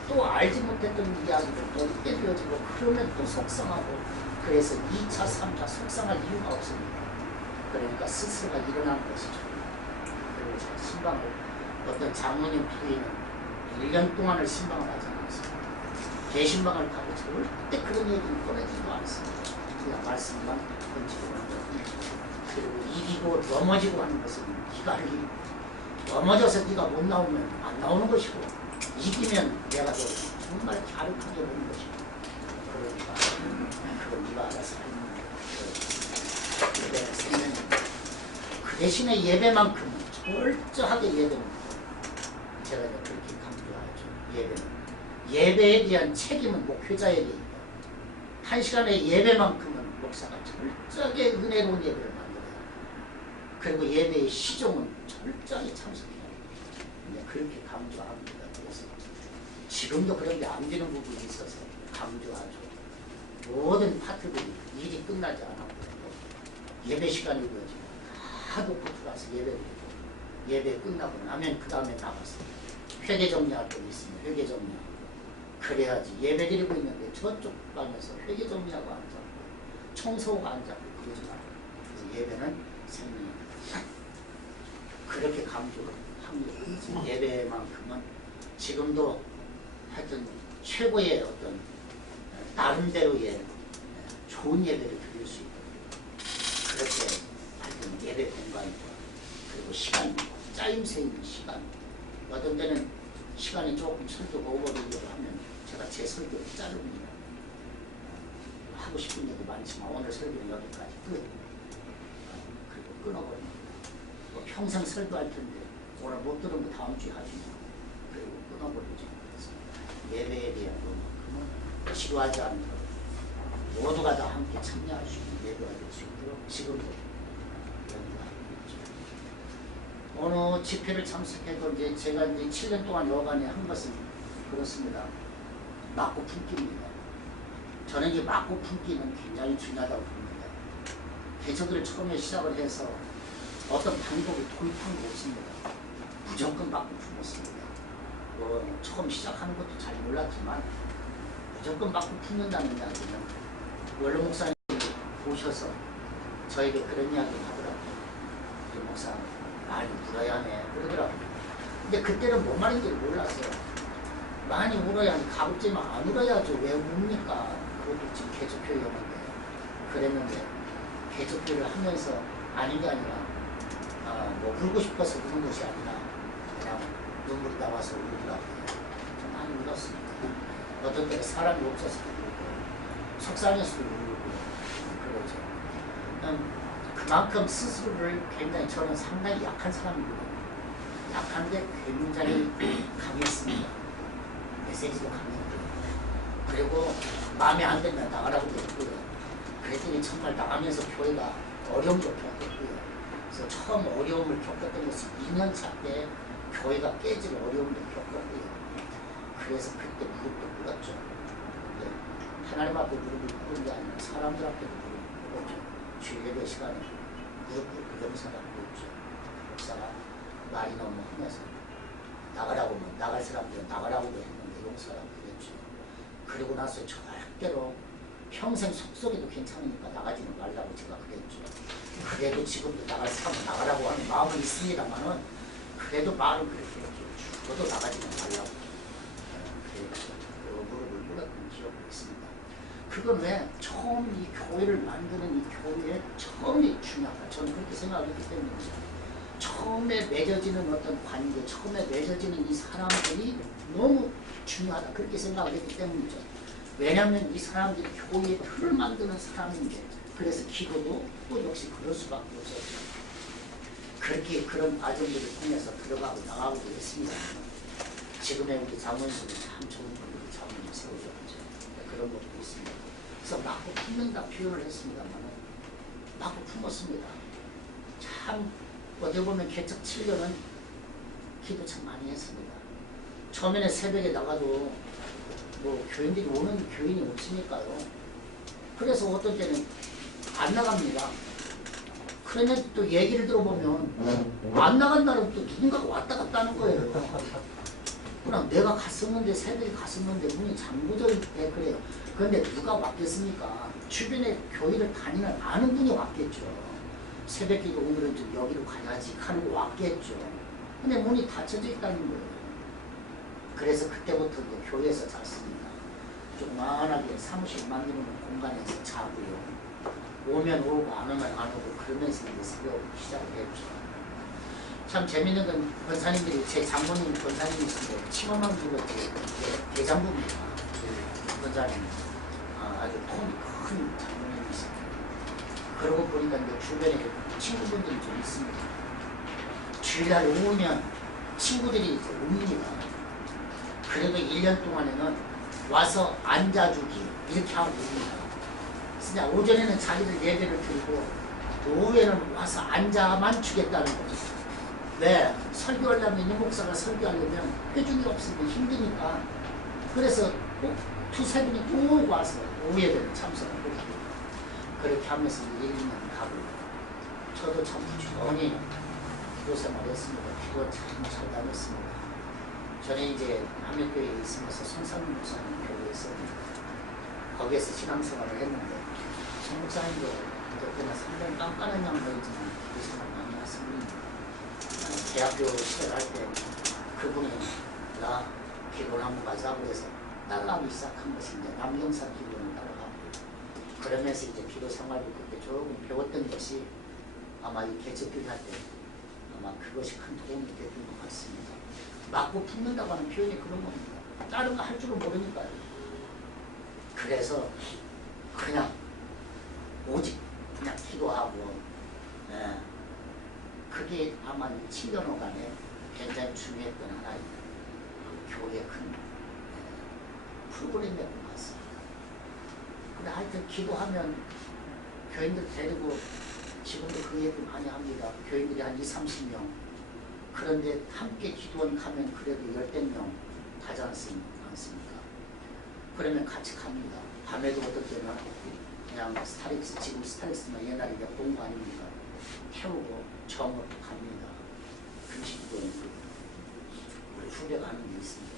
또 알지 못했던 이야기를 또 깨뜨려지고 그러면 또 속상하고 그래서 2차, 3차 속상할 이유가 없습니다. 그러니까 스스로가 일어나는 것이죠. 그리고 제가 신방을 어떤 장모님 부인은 1년 동안을 신방을 하지 않았습니다. 개신방을 가고 절대 그런 얘기는 꺼내지도 않습니다. 그냥 말씀만 던지고 하는 거. 그리고 이기고 넘어지고 하는 것은 네가 할 일이고 넘어져서 네가 못 나오면 안 나오는 것이고 이기면 내가 더 정말 갸륵하게 보는 것이고 그러니까 그건 네가 알아서 하는 거야. 예배 생명입니다. 그 대신에 예배만큼은 철저하게 예배는 제가 그렇게 강조하죠. 예배에 대한 책임은 목회자에게 있다. 한 시간의 예배만큼은 목사가 철저하게 은혜로운 예배를 만들어야 합니다. 그리고 예배의 시종은 철저하게 참석해야 합니다. 그렇게 강조합니다. 그래서 지금도 그런 게 안 되는 부분이 있어서 강조하죠. 모든 파트들이 일이 끝나지 않았고 예배 시간이 되어지고 하도 붙어가서 예배를 하고 예배 끝나고 나면 그 다음에 나가서 회개 정리할 때 있으면 회개 정리하고 그래야지 예배 드리고 있는데 저쪽 방에서 회개 정리하고 앉아고 청소하고 앉아고 그러지 말고 그래서 예배는 생명입니다. 그렇게 강조를 합니다. 예배만큼은 지금도 하여튼 최고의 어떤 나름대로의 좋은 예배를 드릴 수 있도록 그렇게 하여튼 예배 공간이고 그리고 시간이고 짜임새 있는 시간 어떤 때는 시간이 조금 설교가 오버되려고 하면 제가 제 설교를 자릅니다. 하고 싶은 얘기 많지만 오늘 설교는 여기까지 끝. 그리고 끊어버립니다. 뭐 평생 설교할 텐데 오늘 못 들은 거 다음 주에 하지 그리고 끊어버리죠. 그래서 예배에 대한 것만큼은 지루하지 않도록 모두가 다 함께 참여할 수 있는 예배가 될 수 있도록 지금도 연구하고 있죠. 어느 집회를 참석해도 이제 제가 이제 7년 동안 여간에 한 것은 그렇습니다. 맞고 품기입니다. 저는 이제 맞고 품기는 굉장히 중요하다고 봅니다. 개척을 처음에 시작을 해서 어떤 방법을 도입한 게 없습니다. 무조건 맞고 품었습니다. 처음 시작하는 것도 잘 몰랐지만 무조건 맞고 품는다는 이야기는 원로 목사님이 오셔서 저에게 그런 이야기를 하더라고요. 목사 많이 울어야 하네 그러더라고요. 근데 그때는 뭔 말인지를 몰랐어요. 많이 울어야 하니 가급적이면 안 울어야죠. 왜 웁니까? 그것도 지금 개척교회였는데 그랬는데 개척교회를 하면서 아닌 게 아니라 뭐 울고 싶어서 우는 것이 아니라 그냥 눈물이 나와서 울더라고요. 좀 많이 울었습니다. 어떤 때는 사람이 없어서 울고 속상해서도 울고 그러죠. 그만큼 스스로를 굉장히 저는 상당히 약한 사람이거든요. 약한데 굉장히 강했습니다. 메시지도 강했고요. 그리고 마음에 안 들면 나가라고 했고요. 그랬더니 정말 나가면서 교회가 어려움도 겪었고요. 그래서 처음 어려움을 겪었던 것이 2년차 때 교회가 깨질 어려움도 겪었고요. 그래서 그때 무릎도 꿇었죠. 하나님 앞에 무릎을 꿇은 게 아니라 사람들 앞에도 무릎을 꿇었죠. 주일 예배 시간에 무릎 꿇고 염사가 꿇었죠. 목사가 말이 너무 험해서 나가라고 하면 나갈 사람들은 나가라고 했는데 용서라고 그랬죠. 그리고 나서 절대로 평생 속속에도 괜찮으니까 나가지는 말라고 제가 그랬죠. 그래도 지금도 나갈 사람은 나가라고 하는 마음은 있습니다만은 그래도 말은 그렇게 했죠. 죽어도 나가지는 말라고 그랬죠. 무릎을 꿇었던 기억이 있습니다. 그건 왜 처음 이 교회를 만드는 이 교회의 처음이 중요하다. 저는 그렇게 생각했기 때문이죠. 처음에 맺어지는 어떤 관계, 처음에 맺어지는 이 사람들이 너무 중요하다. 그렇게 생각을 했기 때문이죠. 왜냐하면 이 사람들이 교회의 틀을 만드는 사람인데 그래서 기도도 또 역시 그럴 수밖에 없었죠. 그렇게 그런 과정들을 통해서 들어가고 나가고 했습니다. 지금의 우리 자문수는 참 좋은 분들이 자문을 세워줬죠. 그런 것도 있습니다. 그래서 맞고 품는다 표현을 했습니다만 맞고 품었습니다. 참 어떻게 보면 개척 7년은 기도 참 많이 했습니다. 처음에는 새벽에 나가도 뭐 교인들이 오는 교인이 없으니까요. 그래서 어떤 때는 안 나갑니다. 그러면 또 얘기를 들어보면 안 나간 날은 또 누군가가 왔다 갔다 하는 거예요. 그럼 내가 갔었는데 새벽에 갔었는데 문이 잠궈져 있대 그래요. 그런데 누가 왔겠습니까? 주변에 교회를 다니는 아는 분이 왔겠죠. 새벽기도 오늘은 좀 여기로 가야지 하는 거 왔겠죠. 근데 문이 닫혀져 있다는 거예요. 그래서 그때부터 이제 교회에서 잤습니다. 조그만하게 사무실 만드는 공간에서 자고요. 오면 오고 안 오면 안 오고 그러면서 이제 새벽 시작을 했죠. 참 재밌는 건 권사님들이 제 장모님 권사님이신데 치마만 두고 대장부입니다. 권사님 아주 폼이 큰 장모님이십니다. 그러고 보니까 이제 주변에 친구분들이 좀 있습니다. 주일날 오면 친구들이 이제 옵니다. 그래도 1년 동안에는 와서 앉아주기 이렇게 하고 옵니다. 진짜 오전에는 자기들 예배를 드리고 오후에는 와서 앉아만 주겠다는 거죠. 왜? 설교하려면 이 목사가 설교하려면 회중이 없으면 힘드니까 그래서 꼭 두세 분이 꼭 와서 오후 예배를 참석하고 그렇게 하면서 1년 가고 저도 참 부지런히 기도생활 했습니다. 기도 참 잘 다녔습니다. 저는 이제 함역교회에 있으면서 손상민 목사님 교회에서 거기에서 신앙생활을 했는데 손 목사님도 그때는 상당히 깜깜한 양반이지만 기도생활 많이 하셨습니다. 대학교 시작할 때 그분이 나 기도를 한번 가자고 해서 따라가기 시작한 것인데 남경사 기도는 따라가고 그러면서 이제 기도 생활을 그때 조금 배웠던 것이 아마 이 개척교회 할 때 아마 그것이 큰 도움이 됐던 것 같습니다. 맞고 품는다고 하는 표현이 그런 겁니다. 다른 거 할 줄은 모르니까요. 그래서 그냥 오직 그냥 기도하고 그게 아마 7년간에 굉장히 중요했던 하나의 그 교회의 큰 프로그램이었던 것 같습니다. 근데 하여튼 기도하면 교인들 데리고 지금도 그 얘기 많이 합니다. 교인들이 한 20, 30명 그런데 함께 기도원 가면 그래도 10명 가지 않습니까? 그러면 같이 갑니다. 밤에도 어떨 때는 그냥 스타렉스, 지금 스타렉스만 옛날에 공부 아닙니까? 태우고 정업도 갑니다. 금식기도원 우리 후배 가는 게 있습니다.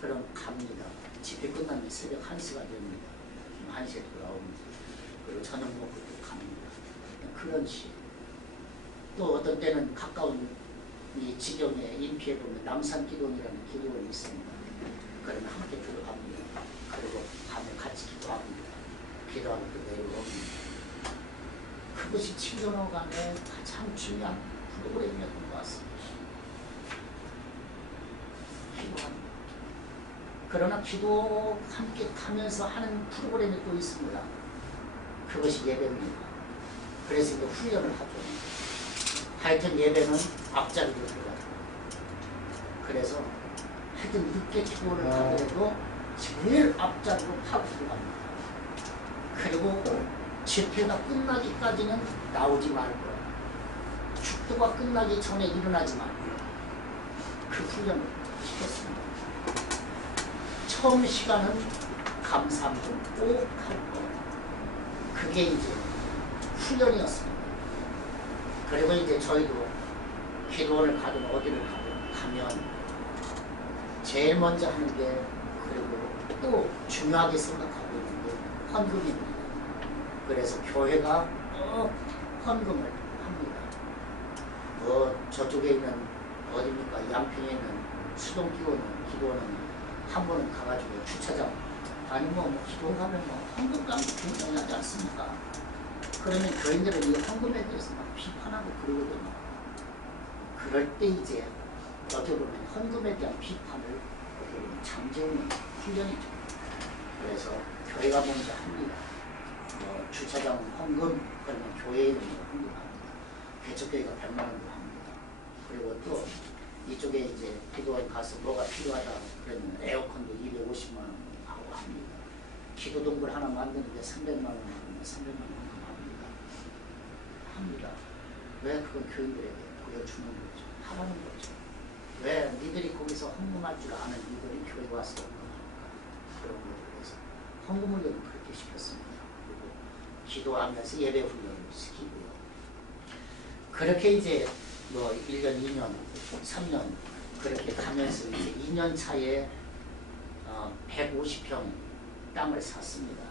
그럼 갑니다. 집회 끝나면 새벽 1시가 됩니다. 1시에 돌아옵니다. 그리고 저녁 먹고 또 갑니다. 그런 식. 또 어떤 때는 가까운 이 지경에 인피에 보면 남산기도원이라는 기도원이 있습니다. 그러면 함께 들어갑니다. 그리고 밤에 같이 기도합니다. 기도하고 또 내려옵니다. 그것이 7년호간의 가장 중요한 프로그램이었던 것 같습니다. 기도합니다. 그러나 기도 함께 하면서 하는 프로그램이 또 있습니다. 그것이 예배입니다. 그래서 이제 훈련을 하죠. 하여튼 예배는 앞자리로 들어가요. 그래서 하여튼 늦게 기도를 하더라도 제일 앞자리로 파고 들어갑니다. 그리고 집회가 끝나기까지는 나오지 말고 축도가 끝나기 전에 일어나지 말고 그 훈련을 시켰습니다. 처음 시간은 감사함도 꼭 할 거예요. 그게 이제 훈련이었습니다. 그리고 이제 저희도 기도원을 가든 어디를 가든 가면 제일 먼저 하는 게 그리고 또 중요하게 생각하고 있는 게 헌금입니다. 그래서 교회가 헌금을 합니다. 저쪽에 있는 어디입니까? 양평에 있는 수동기도원은 한 번은 가가지고 주차장 아니 뭐 기도 가면 헌금 가면 굉장히 하지 않습니까? 그러면 교인들은 이 헌금에 대해서 막 비판하고 그러거든요. 그럴 때 이제 어떻게 보면 헌금에 대한 비판을 어떻게 보면 잠재우는 훈련이죠. 그래서 교회가 먼저 합니다. 주차장 헌금, 그러면 교회 이름으로 헌금합니다. 개척교회가 100만 원으로 합니다. 그리고 또 이쪽에 이제 기도원 가서 뭐가 필요하다 그러면 에어컨도 250만 원 하고 합니다. 기도동굴 하나 만드는데 300만 원 하면 300만 원 합니다. 왜 그건 교인들에게 보여주는 거죠? 하라는 거죠. 왜 니들이 거기서 헌금할 줄 아는 니들이 교회 와서 헌금할까? 그런 거에 대해서 헌금 훈련을 그렇게 시켰습니다. 그리고 기도하면서 예배 훈련을 시키고요. 그렇게 이제 뭐 1년, 2년, 3년 그렇게 가면서 이제 2년 차에 150평 땅을 샀습니다.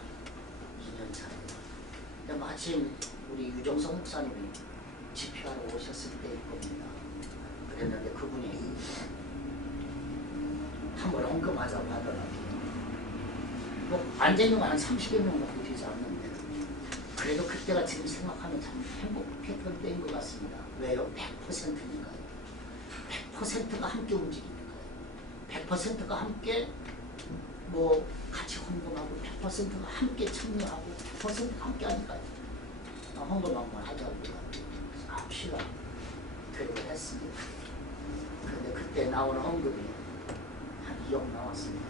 2년 차에. 근데 마침 우리 유정성 목사님이 집회하러 오셨을 때일 겁니다. 그랬는데 그분이 한번 헌금하자고 하더라고요. 뭐 완전히 한 30여 명밖에 되지 않는데 그래도 그때가 지금 생각하면 참 행복했던 때인 것 같습니다. 왜요? 100%니까요. 100%가 함께 움직이니까요. 100%가 함께 뭐 같이 헌금하고 100%가 함께 참여하고 100%가 함께 하니까요. 헌금 한번 하자고 합시다. 그리고 했습니다. 그런데 그때 나오는 헌금이 한 2억 나왔습니다.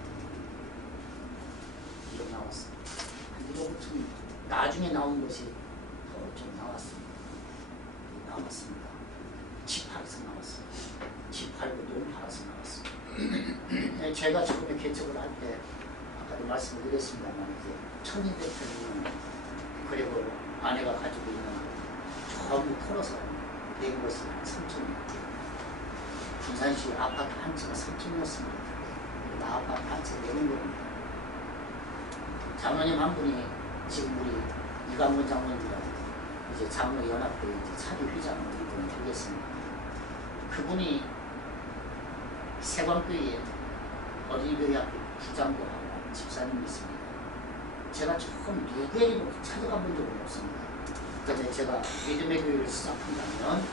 2억 나왔습니다. 한 1억 5천 나중에 나온 것이 더 좀 나왔습니다. 집 팔아서 나왔습니다. 집 팔고 농 팔아서 나왔습니다. 제가 처음에 개척을 할 때 아까도 말씀을 드렸습니다만 이제 천인 대표님 그리고 아내가 가지고 있는 전부 털어서 낸 것이 3천이에요. 군산시 아파트 한 채가 3천이었습니다. 나 아파트 한 채 내는 겁니다. 장로님 한 분이 지금 우리 이강문 장로님이랑 이제 장로연합회 이제 차기 회장을 이분을 되겠습니다. 그분이 세광교회에 어린이교회 학교 부장도 하고 집사님이 있습니다. 제가 처음 누구에게도 찾아가 본 적은 없습니다. 그런데 제가 믿음의 교회를 시작한다면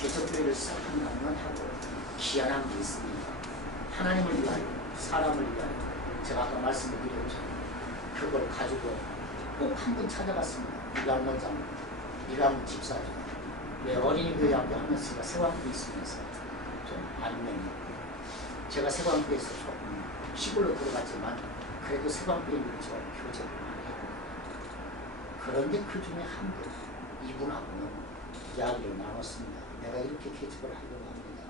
개척교회를 시작한다면 하고 기한한 게 있습니다. 하나님을 위하여 사람을 위하여 제가 아까 말씀을 드렸죠. 그걸 가지고 꼭 한 번 찾아갔습니다. 이강문 장로, 이강문 집사죠. 왜 어린이교회 학교 하면서 제가 세광교회 있으면서 좀 안면이었고 제가 세광교회에서 조금 시골로 들어갔지만 그래도 세광교회를 저 교제를 많이 했거든요. 그런데 그 중에 한 분, 이분하고는 이야기를 나눴습니다. 내가 이렇게 개척을 하려고 합니다.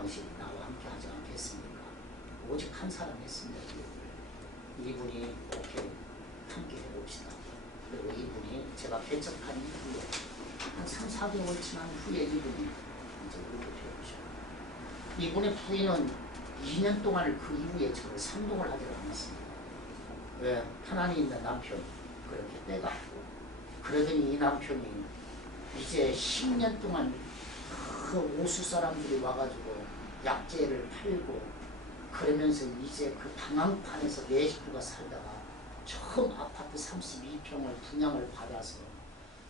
당신 나와 함께 하지 않겠습니까? 오직 한 사람 했습니다. 이분이 오케이 함께 해봅시다. 그리고 이분이 제가 개척한 이후에 한 3, 4개월 지난 후에 이분이 이제 그렇게 되어주셔요. 이분의 부인은 2년 동안 그 이후에 저를 상동을 하지 않았습니다. 왜? 편안히 있는 남편 그렇게 빼갔고, 그러더니 이 남편이 이제 10년 동안 그 오수 사람들이 와가지고 약재를 팔고 그러면서 이제 그 방황판에서 내 식구가 살다가 처음 아파트 32평을 분양을 받아서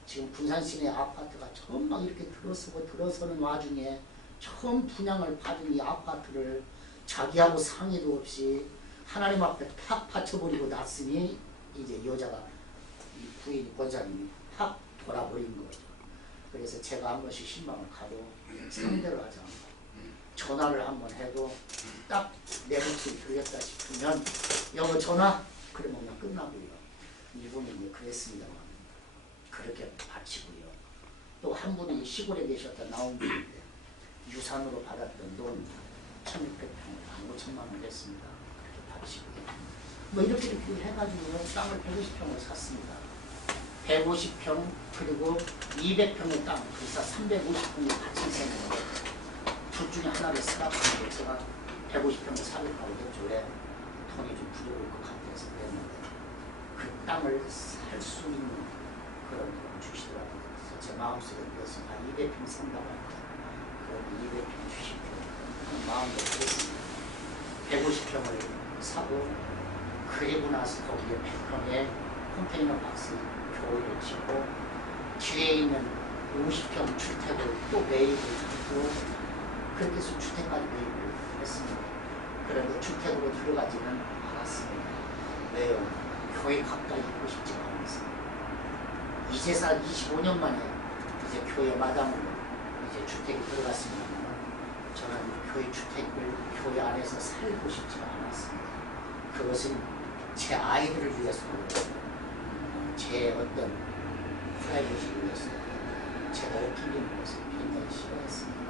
지금 군산 시내 아파트가 처음 막 이렇게 들어서는 와중에 처음 분양을 받은 이 아파트를 자기하고 상의도 없이 하나님 앞에 팍 받쳐버리고 났으니 이제 여자가 이 부인 권사님이 팍 돌아버린 거죠. 그래서 제가 한 번씩 신방을 가도 상대를 하지 않고 전화를 한번 해도 딱 내 목소리 들렸다 싶으면 여보 전화? 그러면 그냥 끝나고요. 이분이 그랬습니다만 그렇게 바치고요. 또 한 분이 시골에 계셨던 나온 분인데 유산으로 받았던 돈 1,600평을 15,000만 원 냈습니다. 그렇게 바치고요. 뭐 이렇게 해가지고 땅을 150평을 샀습니다. 150평 그리고 200평의 땅, 그래서 350평이 바친 셈인데 둘 중에 하나를 쓰라고 제가 150평을 사겠다고 했죠. 왜? 돈이 좀 부족할 것 같아서 그랬는데 그 땅을 살 수 있는 그런 돈 주시더라고요. 그래서 제 마음속에 그래서 200평 산다고 할때 그럼 200평 주십시오 하는 마음으로 그랬습니다. 150평을 사고 그리고 나서 거기에 100평의 컨테이너 박스 교회를 짓고 뒤에 있는 50평 주택을 또 매입을 하고 그렇게 해서 주택까지 매입을 했습니다. 그런데 주택으로 들어가지는 않았습니다. 왜요? 교회 가까이 있고 싶지가 않았습니다. 이제서 25년 만에 이제 교회 마당으로 이제 주택이 들어갔습니다만 저는 교회 주택을 교회 안에서 살고 싶지가 않았습니다. 그것은 제 아이들을 위해서 제 어떤 프라이버시를 위해서 제가 웃기는 것을 굉장히 싫어했습니다.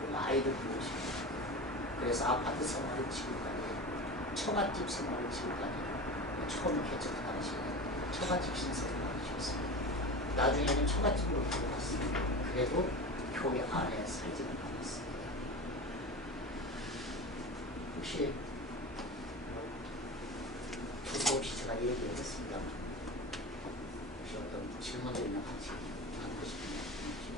그리고 아이들 위해서 그래서 아파트 생활을 지금까지 처갓집 생활을 지금까지 처음 개척한 당시에 처갓집 신세를 지었습니다. 나중에는 처갓집으로 들어갔습니다. 그래도 교회 안에 살지는 않았습니다. 혹시 두서 없이 제가 얘기를 했습니다만 혹시 어떤 질문들이나 같이 하고 싶은 말씀 있으시죠?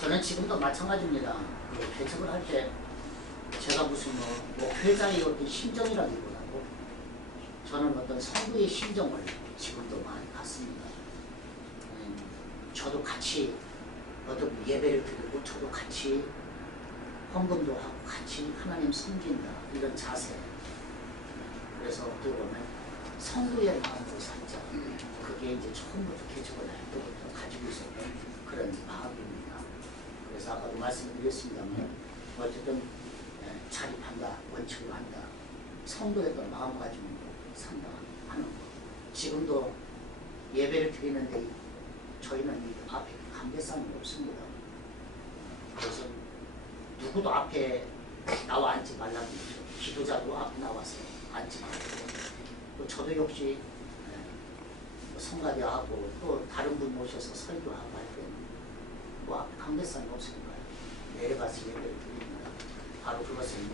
저는 지금도 마찬가지입니다. 그 개척을 할 때 제가 무슨 뭐 회장의 어떤 심정이라기보다도 저는 어떤 성도의 심정을 지금도 많이 갖습니다. 저도 같이 어떤 예배를 드리고 저도 같이 헌금도 하고 같이 하나님 섬긴다 이런 자세. 그래서 어떻게 보면 성도의 마음으로 살자. 그게 이제 처음부터 개척을 할 때부터 가지고 있었던 그런 마음입니다. 그래서 아까도 말씀드렸습니다만 어쨌든 자립한다, 원칙을 한다, 성도의 어떤 마음 가지고 산다 하는 거. 지금도 예배를 드리는데 저희는 이 앞에 감개상이 없습니다. 그래서 누구도 앞에 나와 앉지 말라고 그러죠. 기도자도 앞에 나와서 앉지 말고 또 저도 역시 성가대하고 또 다른 분 모셔서 설교하고 할 때는 뭐 앞에 감개상이 없으니까요. 내려가서 예배를 드립니다. 바로 그것은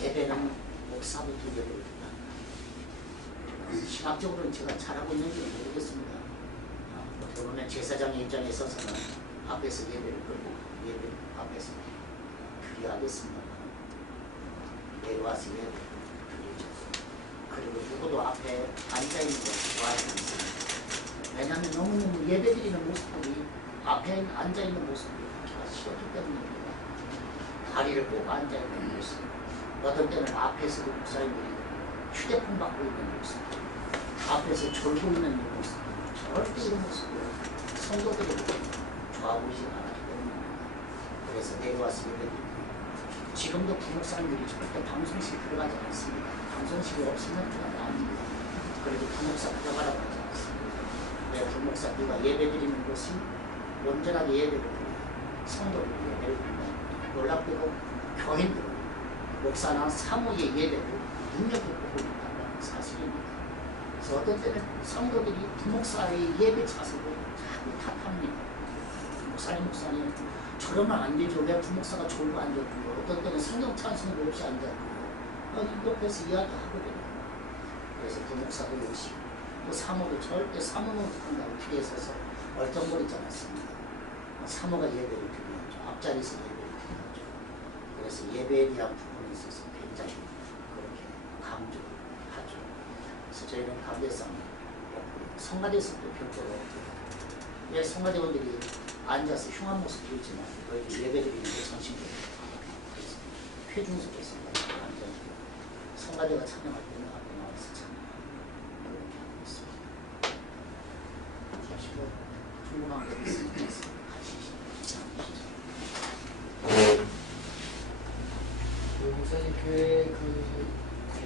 예배는 목사부터 예배를 드린다. 신학적으로는 제가 잘하고 있는지는 모르겠습니다. 어떻게 보면 제사장의 입장에 있어서는 앞에서 예배를 끌고 예배 앞에서 드려야겠습니다만 내려와서 예배를 드리죠. 그리고 누구도 앞에 앉아있는 것을 좋아하지 않습니다. 왜냐하면 너무너무 예배 드리는 모습들이 앞에 앉아있는 모습이 제가 싫었기 때문입니다. 다리를 꼭 앉아있는 모습, 어떤 때는 앞에서도 목사님들이 휴대폰 받고 있는 모습, 앞에서 졸고 있는 모습, 절대 이런 모습을 성도들이 좋아 보이지 않았기 때문입니다. 그래서 내려와서 예배드립니다. 지금도 부목사님들이 절대 방송실 들어가지 않습니다. 방송실이 없으면 그냥 나옵니다. 그래도 부목사 들어가라고 하지 않습니다. 왜 부목사 네가 예배드리는 곳이 온전하게 예배를 드리고 성도를 예배를 드리고 놀랍게도 교인들은 목사나 사모의 예배를 능력을 보고 있다는 사실입니다. 그래서 어떤 때는 성도들이 부목사의 예배 자세를 자꾸 탓합니다. 목사님 저러면 안 되죠. 왜 부목사가 졸고 앉았고요. 어떤 때는 성경 찬송도 없이 앉았고요. 옆에서 이야기하거든요. 그래서 부목사도 역시 또 사모도 절대 사모는 한다고 뒤에 서서 얼쩡거리지 않았습니다. 사모가 예배를 드려야죠. 앞자리에서 예배를 드려야죠. 그래서 예배에 대한 부분에 있어서 굉장히 그렇게 강조를 하죠. 그래서 저희는 관계상 성가대에서도 별도로 예, 성가대원들이 앉아서 흉한 모습 보이지만 너희들 예배 드리는 게 전신적으로 그래서 회중석에서 앉아있고 성가대가 찬양할 때는 앞에 나와서 찬양하고 그렇게 하고 있습니다. 혹시 뭐 궁금한 거 있으면 같이 시작하시죠. 목사님 교회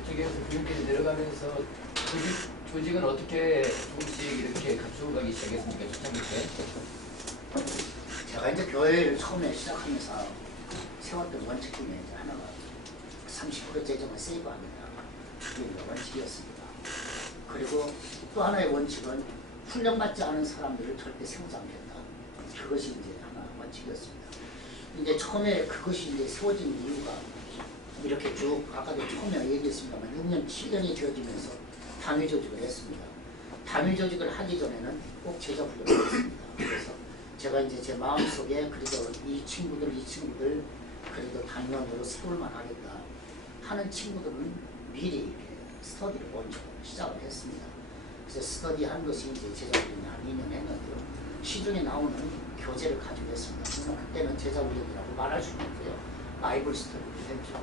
그쪽에서 교육들이 내려가면서 조직은 어떻게 조금씩 이렇게 갖추어 가기 시작했습니까? 초창기 때? 제가 이제 교회를 처음에 시작하면서 세웠던 원칙 중에 이제 하나가 30% 재정을 세이브합니다. 이게 원칙이었습니다. 그리고 또 하나의 원칙은 훈련받지 않은 사람들을 절대 세우지 않겠다. 그것이 이제 하나 원칙이었습니다. 이제 처음에 그것이 이제 세워진 이유가 이렇게 쭉 아까도 처음에 얘기했습니다만 6년, 7년이 되어지면서 단위 조직을 했습니다. 단위 조직을 하기 전에는 꼭 제자 훈련을 했습니다. 그래서 제가 이제 제 마음속에 그래도 이 친구들 그래도 단위원으로 세울만 하겠다 하는 친구들은 미리 이렇게 스터디를 먼저 시작을 했습니다. 그래서 스터디한 것이 이제 제자 훈련이 한 2년 했는데요. 시중에 나오는 교재를 가지고 했습니다. 그러나 그때는 제자 훈련이라고 말할 수는 없고요. 바이블 스터디를 했죠.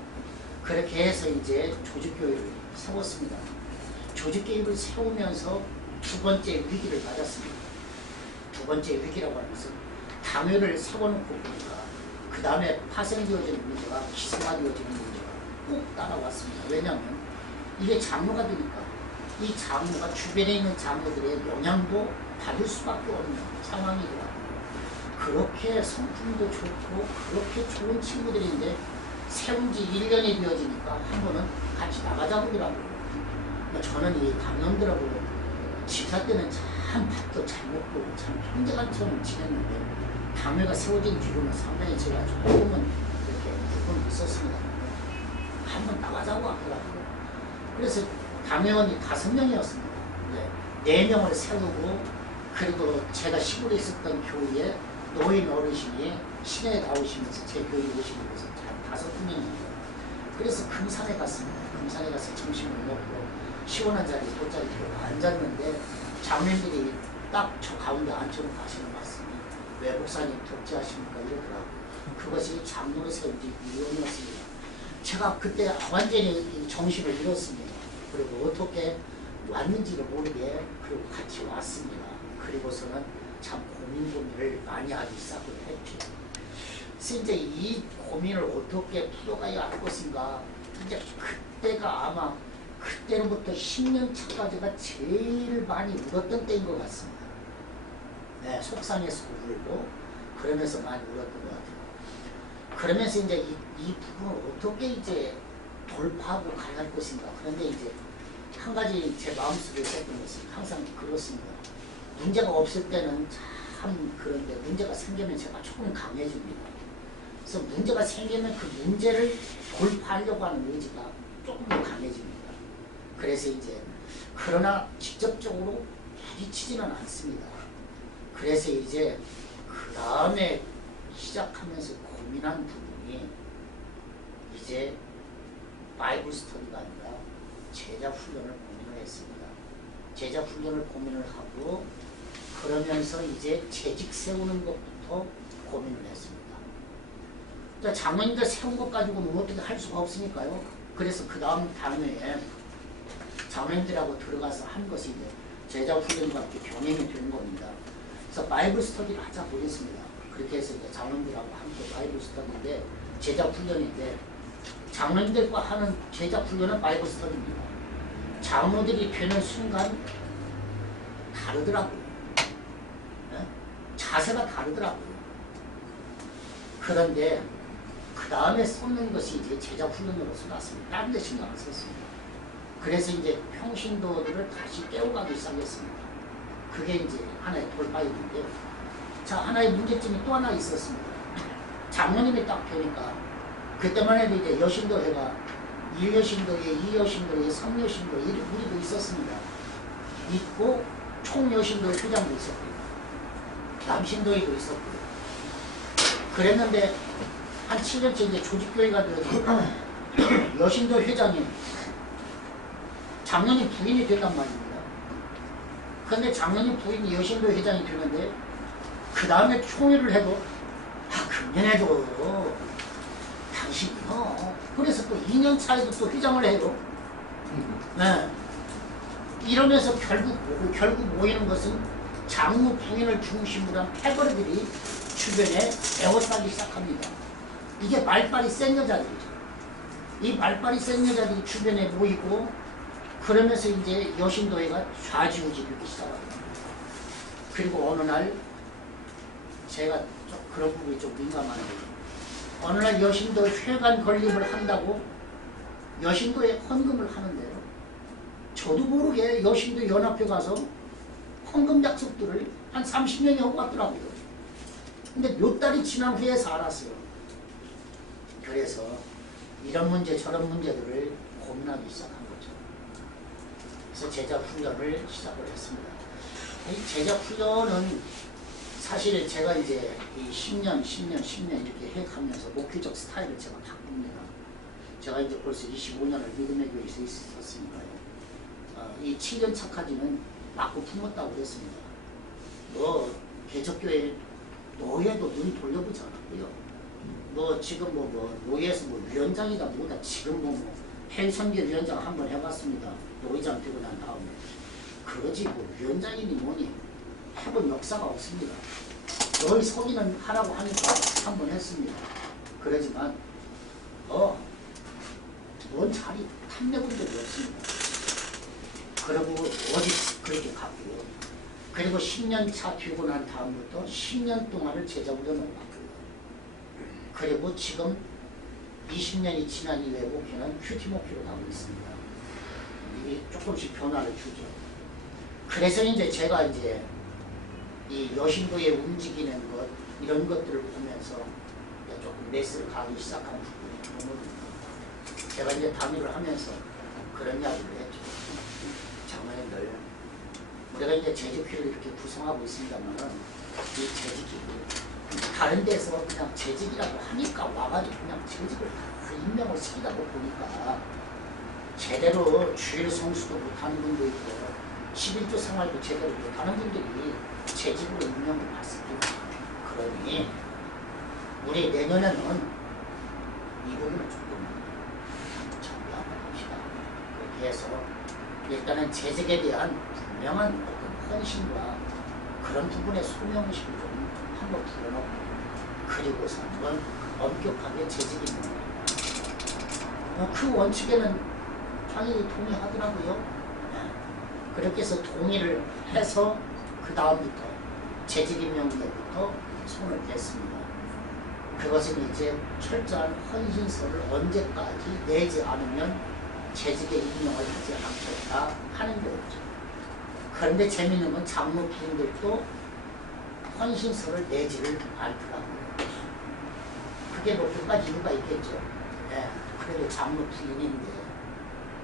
그렇게 해서 이제 조직교회를 세웠습니다. 조직교회를 세우면서 두 번째 위기를 맞았습니다. 두 번째 위기라고 하는 것은 당회를 세워놓고 보니까 그 다음에 파생되어지는 문제가 기승화되어지는 문제가 꼭 따라왔습니다. 왜냐하면 이게 장로가 되니까 이 장로가 주변에 있는 장로들의 영향도 받을 수밖에 없는 상황이더라고요. 그렇게 성품도 좋고 그렇게 좋은 친구들인데 세운 지 1년이 되어지니까 한 번은 같이 나가자고 하더라고요. 저는 이 강령들하고 집사 때는 참 밥도 잘 먹고 참 형제간처럼 지냈는데 당회가 세워진 뒤로는 상당히 제가 조금은 이렇게 부분이 있었습니다. 한 번 나가자고 하더라고요. 그래서 당회원이 5명이었습니다. 네, 4명을 세우고 그리고 제가 시골에 있었던 교회에 노인 어르신이 시내에 나오시면서 제 교회에 오시기 위해서 5분이었는데 그래서 금산에 갔습니다. 금산에 가서 점심을 먹고 시원한 자리에 돗자리 들고 앉았는데 장로님들이 딱 저 가운데 앉혀놓고 하시는 말씀이 왜 목사님 독재하십니까? 이러더라고요. 그것이 장로를 세운 지 2년이었습니다. 제가 그때 완전히 정신을 잃었습니다. 그리고 어떻게 왔는지를 모르게 그리고 같이 왔습니다. 그리고서는 참 고민을 많이 하기 시작을 했죠. 그래서 이제 이 고민을 어떻게 풀어가야 할 것인가 이제 그때가 아마 그때로부터 10년 차까지가 제일 많이 울었던 때인 것 같습니다. 네, 속상해서 울고 그러면서 많이 울었던 것 같아요. 그러면서 이제 이 부분을 어떻게 이제 돌파하고 가야 할 것인가. 그런데 이제 한 가지 제 마음속에 있었던 것은 항상 그렇습니다. 문제가 없을 때는 참 그런데 문제가 생기면 제가 조금 강해집니다. 그래서 문제가 생기면 그 문제를 돌파하려고 하는 의지가 조금 더 강해집니다. 그래서 이제 그러나 직접적으로 부딪히지는 않습니다. 그래서 이제 그 다음에 시작하면서 고민한 부분이 이제 바이블 스터디가 아니라 제자 훈련을 고민을 했습니다. 제자 훈련을 고민을 하고 그러면서 이제 재직 세우는 것부터 고민을 했습니다. 장로님들 세운 것 가지고는 어떻게 할 수가 없으니까요. 그래서 그 다음 단회에 장로님들하고 들어가서 한 것이 이제 제자 훈련과 함께 병행이 되는 겁니다. 그래서 바이블 스터디를 하자 보겠습니다. 그렇게 해서 이제 장로님들하고 함께 바이블 스터디인데 제자 훈련인데 장로님들과 하는 제자 훈련은 바이블 스터디입니다. 장로들이 되는 순간 다르더라고요. 네? 자세가 다르더라고요. 그런데 그 다음에 쏟는 것이 이제 제자 훈련으로서 났습니다. 다른 데 신경 안 썼습니다. 그래서 이제 평신도들을 다시 깨워가기 시작했습니다. 그게 이제 하나의 돌파였는데요. 자, 하나의 문제점이 또 하나 있었습니다. 장로님이 딱 뵈니까 그때만 해도 이제 여신도회가 1여신도회, 2여신도회, 3여신도회 이렇게 우리도 있었습니다. 있고 총여신도회 회장도 있었고요. 남신도회도 있었고요. 그랬는데 한 7년째 이제 조직교회가 되어서 여신도 회장이 장로님 부인이 된단 말입니다. 그런데 장로님 부인이 여신도 회장이 되는데 그 다음에 총회를 해도 금년에도 당신이요. 그래서 또 2년 차에도 또 회장을 해요. 네. 이러면서 결국 모이는 것은 장로 부인을 중심으로 한 패거리들이 주변에 에워싸기 시작합니다. 이게 말빨이 센 여자들이죠. 이 말빨이 센 여자들이 주변에 모이고 그러면서 이제 여신도회가 좌지우지 되기 시작합니다. 그리고 어느 날 제가 좀 그런 부분이 좀 민감한데 어느 날 여신도 회관 건립을 한다고 여신도에 헌금을 하는데요. 저도 모르게 여신도 연합회 가서 헌금 약속들을 한 30년이 하고 왔더라고요. 근데 몇 달이 지난 후에서 알았어요. 그래서 이런 문제 저런 문제들을 고민하기 시작한 거죠. 그래서 제자 훈련을 시작을 했습니다. 이 제자 훈련은 사실 제가 이제 이 10년 이렇게 해가면서 목표적 스타일을 제가 바꿉니다. 제가 이제 벌써 25년을 믿음의 교회에서 있었으니까요. 이 7년 차까지는 맞고 품었다고 그랬습니다. 뭐 개척교회 노예도 눈 돌려보지 않았고요. 뭐 지금 노예에서 위원장이다 뭐다 지금 펜션계 위원장 한번 해봤습니다. 노회장 되고 난 다음에 그러지 위원장이니 뭐니 해본 역사가 없습니다. 너희 소리는 하라고 하니까 한번 했습니다. 그러지만 뭔 자리 탐내본 적이 없습니다. 그리고 어디 그렇게 갔고요. 그리고 10년 차 되고 난 다음부터 10년 동안을 제자훈련을 받고요. 그리고 지금 20년이 지난 이후에 목표는 큐티 목표로 가고 있습니다. 이게 조금씩 변화를 주죠. 그래서 이제 제가 이제 이 여신도에 움직이는 것 이런 것들을 보면서 조금 레슨을 가기 시작한 부분이 너무 제가 이제 단위를 하면서 그런 이야기를 했죠. 장로님들 우리가 이제 재직회를 이렇게 구성하고 있습니다만은 이 재직이 다른 데서 그냥 재직이라고 하니까 와가지고 그냥 재직을 임명을 시키다 보니까 제대로 주일 성수도 못하는 분도 있고 11조 생활도 제대로 못하는 분들이 재직으로 임명을 받습니다. 그러니 우리 내년에는 이 부분을 조금 정비하고 봅시다. 그렇게 해서 일단은 재직에 대한 분명한 어떤 헌신과 그런 부분의 소명의식을 좀 한번 불어넣고 그리고서 한번 엄격하게 재직입니다. 그 원칙에는 당연히 동의하더라고요. 네. 그렇게 해서 동의를 해서 그 다음부터 재직임명부터 손을 댔습니다. 그것은 이제 철저한 헌신서를 언제까지 내지 않으면 재직에 임명을 하지 않겠다 하는 거였죠. 그런데 재밌는 건 장로 부인들도 헌신서를 내지를 않더라고요. 그게 뭐 몇 가지 이유가 있겠죠. 네. 그래도 장로 부인인데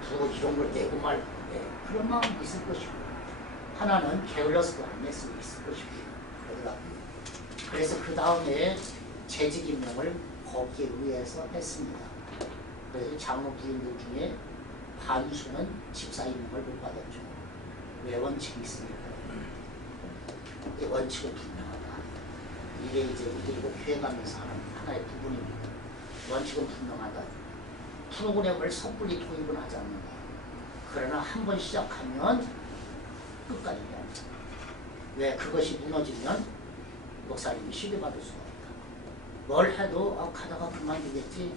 또 이런 걸 내고 말 그런 마음이 있을 것이고 하나는 게을러서도 안 낼 수 있을 것이고 그러더라고요. 그래서 그 다음에 재직 임명을 거기에 의해서 했습니다. 그래서 장로 부인들 중에 반수는 집사 임명을 못 받았죠. 왜 원칙이 있으니까. 이 원칙은 분명하다. 이게 이제 우리가 교회 가면서 하는 하나의 부분입니다. 원칙은 분명하다. 프로그램을 섣불리 도입은 하지 않는다. 그러나 한 번 시작하면 끝까지 해야 한다. 왜 그것이 무너지면 목사님이 시비받을 수가 없다. 뭘 해도 가다가 그만두겠지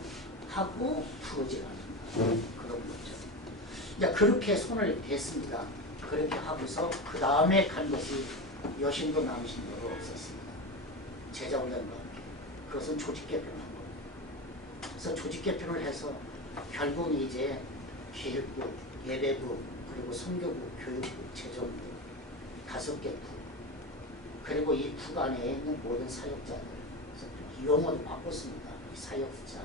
하고 풀어지지 않는다. 그런 거죠. 이제 그렇게 손을 댔습니다. 그렇게 하고서 그 다음에 간 것이 여신도 남신도로 없었습니다. 제자훈련과 함께 그것은 조직 개편을 한 겁니다. 그래서 조직 개편을 해서 결국 이제 기획부, 예배부, 그리고 선교부, 교육부, 재정부 5개 부, 그리고 이 부 안에 있는 모든 사역자들, 그래서 용어도 바꿨습니다. 이 사역자,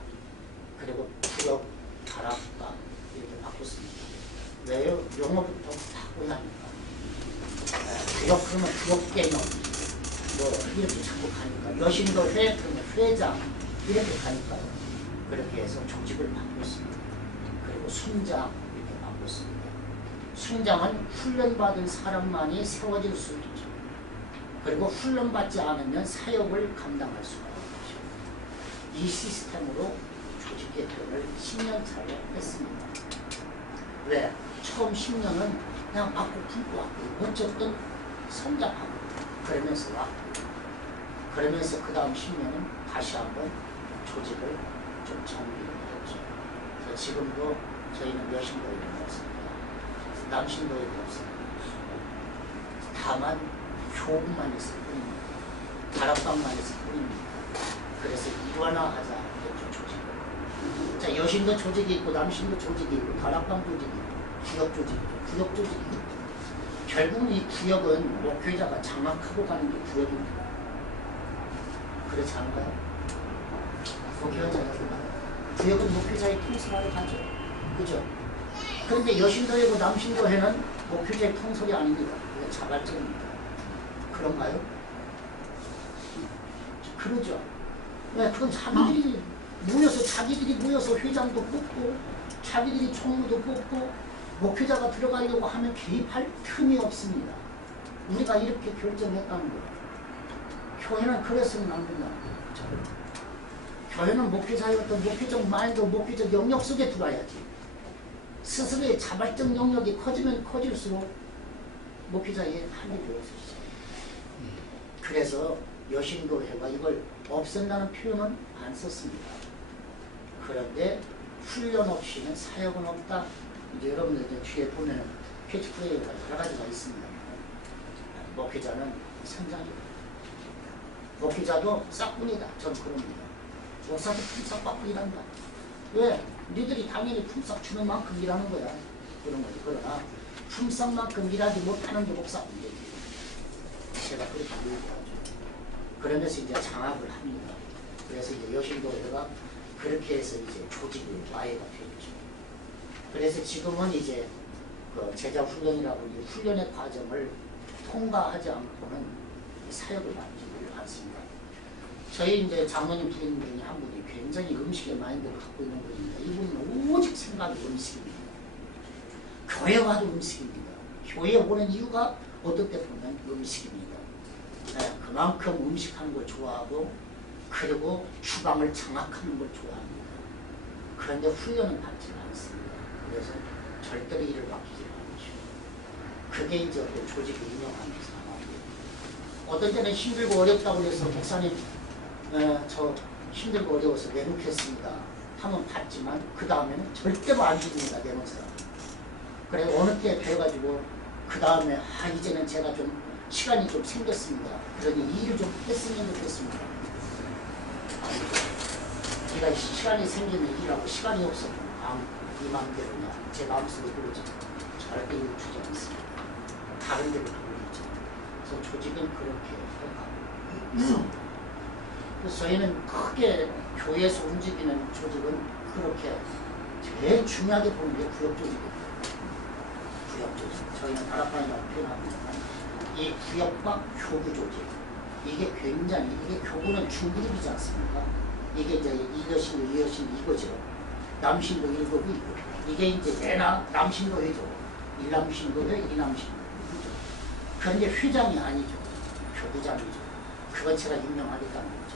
그리고 구역, 다락방 이렇게 바꿨습니다. 왜요? 용어부터 바꿔야 합니까? 구역 그러면 구역 개념 뭐 이렇게 자꾸 가니까 여신도회 그러면 회장 이렇게 가니까요. 그렇게 해서 조직을 바꿨습니다. 그리고 순장 이렇게 바꿨습니다. 순장은 훈련받은 사람만이 세워질 수 있죠. 그리고 훈련받지 않으면 사역을 감당할 수가 없죠. 이 시스템으로 조직 개편을 10년차로 했습니다. 왜? 처음 10년은 그냥 맞고 품고 왔고 어쨌든 성장하고 그러면서 왔고 그러면서 그 다음 10년은 다시 한번 조직을 좀 정비를 했죠. 그래서 지금도 저희는 여신도에도 없습니다. 남신도에도 없습니다. 다만 교부만 있을 뿐입니다. 다락방만 있을 뿐입니다. 그래서 일원화하자 했죠, 조직을. 자, 여신도 조직이 있고 남신도 조직이 있고 다락방 조직이 있고 구역 조직이 있고 구역 조직이 있고 결국은 이 구역은 목회자가 장악하고 가는 게 구역입니다. 그렇지 않은가요? 구역은 목회자의 통솔하러 가죠. 그죠? 그런데 여신도회고 남신도회는 목회자의 통솔이 아닙니다. 이거 자발적입니다. 그런가요? 그러죠. 네, 그건 자기들이 모여서 회장도 뽑고 자기들이 총무도 뽑고 목회자가 들어가려고 하면 개입할 틈이 없습니다. 우리가 이렇게 결정했다는 거예요. 교회는 그랬으면 안 된다는 거예요. 교회는 목회자의 어떤 목회적 마인드, 목회적 영역 속에 들어야지. 스스로의 자발적 영역이 커지면 커질수록 목회자의 한이 되었었어요. 그래서 여신도회가 이걸 없앤다는 표현은 안 썼습니다. 그런데 훈련 없이는 사역은 없다. 이제 여러분들 이제 뒤에 보면은 캐치프레이가 여러 가지가 있습니다. 목회자는 선장이다. 목회자도 싹뿐이다. 전 그럽니다. 목사도 품삯 받고 일한다. 왜? 니들이 당연히 품삯 주는 만큼 일하는 거야. 그런 거지. 그러나 품삯만큼 일하지 못하는 게 목사 문제지. 제가 그렇게 얘기하죠. 그러면서 이제 장악을 합니다. 그래서 이제 여신도회가 그렇게 해서 이제 조직의 와해가 되겠죠. 그래서 지금은 이제 그 제자 훈련이라고 이 훈련의 과정을 통과하지 않고는 사역을 맡지를 않습니다. 저희 이제 장로님 부인 중에 한 분이 굉장히 음식의 마인드를 갖고 있는 분입니다. 이분은 오직 생각이 음식입니다. 교회 와도 음식입니다. 교회에 오는 이유가 어떨 때 보면 음식입니다. 네, 그만큼 음식하는 걸 좋아하고 그리고 주방을 장악하는 걸 좋아합니다. 그런데 훈련은 받지는 않습니다. 그래서 절대로 일을 맡기지 않죠. 그게 이제 어떤 조직을 운영하는 상황이에요. 어떤 때는 힘들고 어렵다고 해서 목사님 저 힘들고 어려워서 내놓겠습니다 하면 받지만 그 다음에는 절대로 안 줍니다. 내놓은 사람. 그래 어느 때 배워가지고 그 다음에 이제는 제가 좀 시간이 좀 생겼습니다. 그러니 일을 좀 했으면 좋겠습니다. 제가 시간이 생기면 일하고 시간이 없으면 이 마음대로냐 제 마음속에 그러지 절대 일 주지 않습니다. 다른 데로 돌리죠. 그래서 조직은 그렇게 해가고 있습니다. 그래서 저희는 크게 교회에서 움직이는 조직은 그렇게 제일 중요하게 보는 게 구역 조직입니다. 구역 조직. 저희는 다락방이라고 표현합니다만 이 구역과 교구 조직 이게 굉장히 이게 교구는 중그룹이지 않습니까? 이게 이제 2여신도 2여신 이거죠. 남신도 1급이 있고 이게 이제 내나 남신도회죠. 1남신도회 2남신도회. 그런데 회장이 아니죠. 교구장이죠. 그건 제가 임명하겠다는 거죠.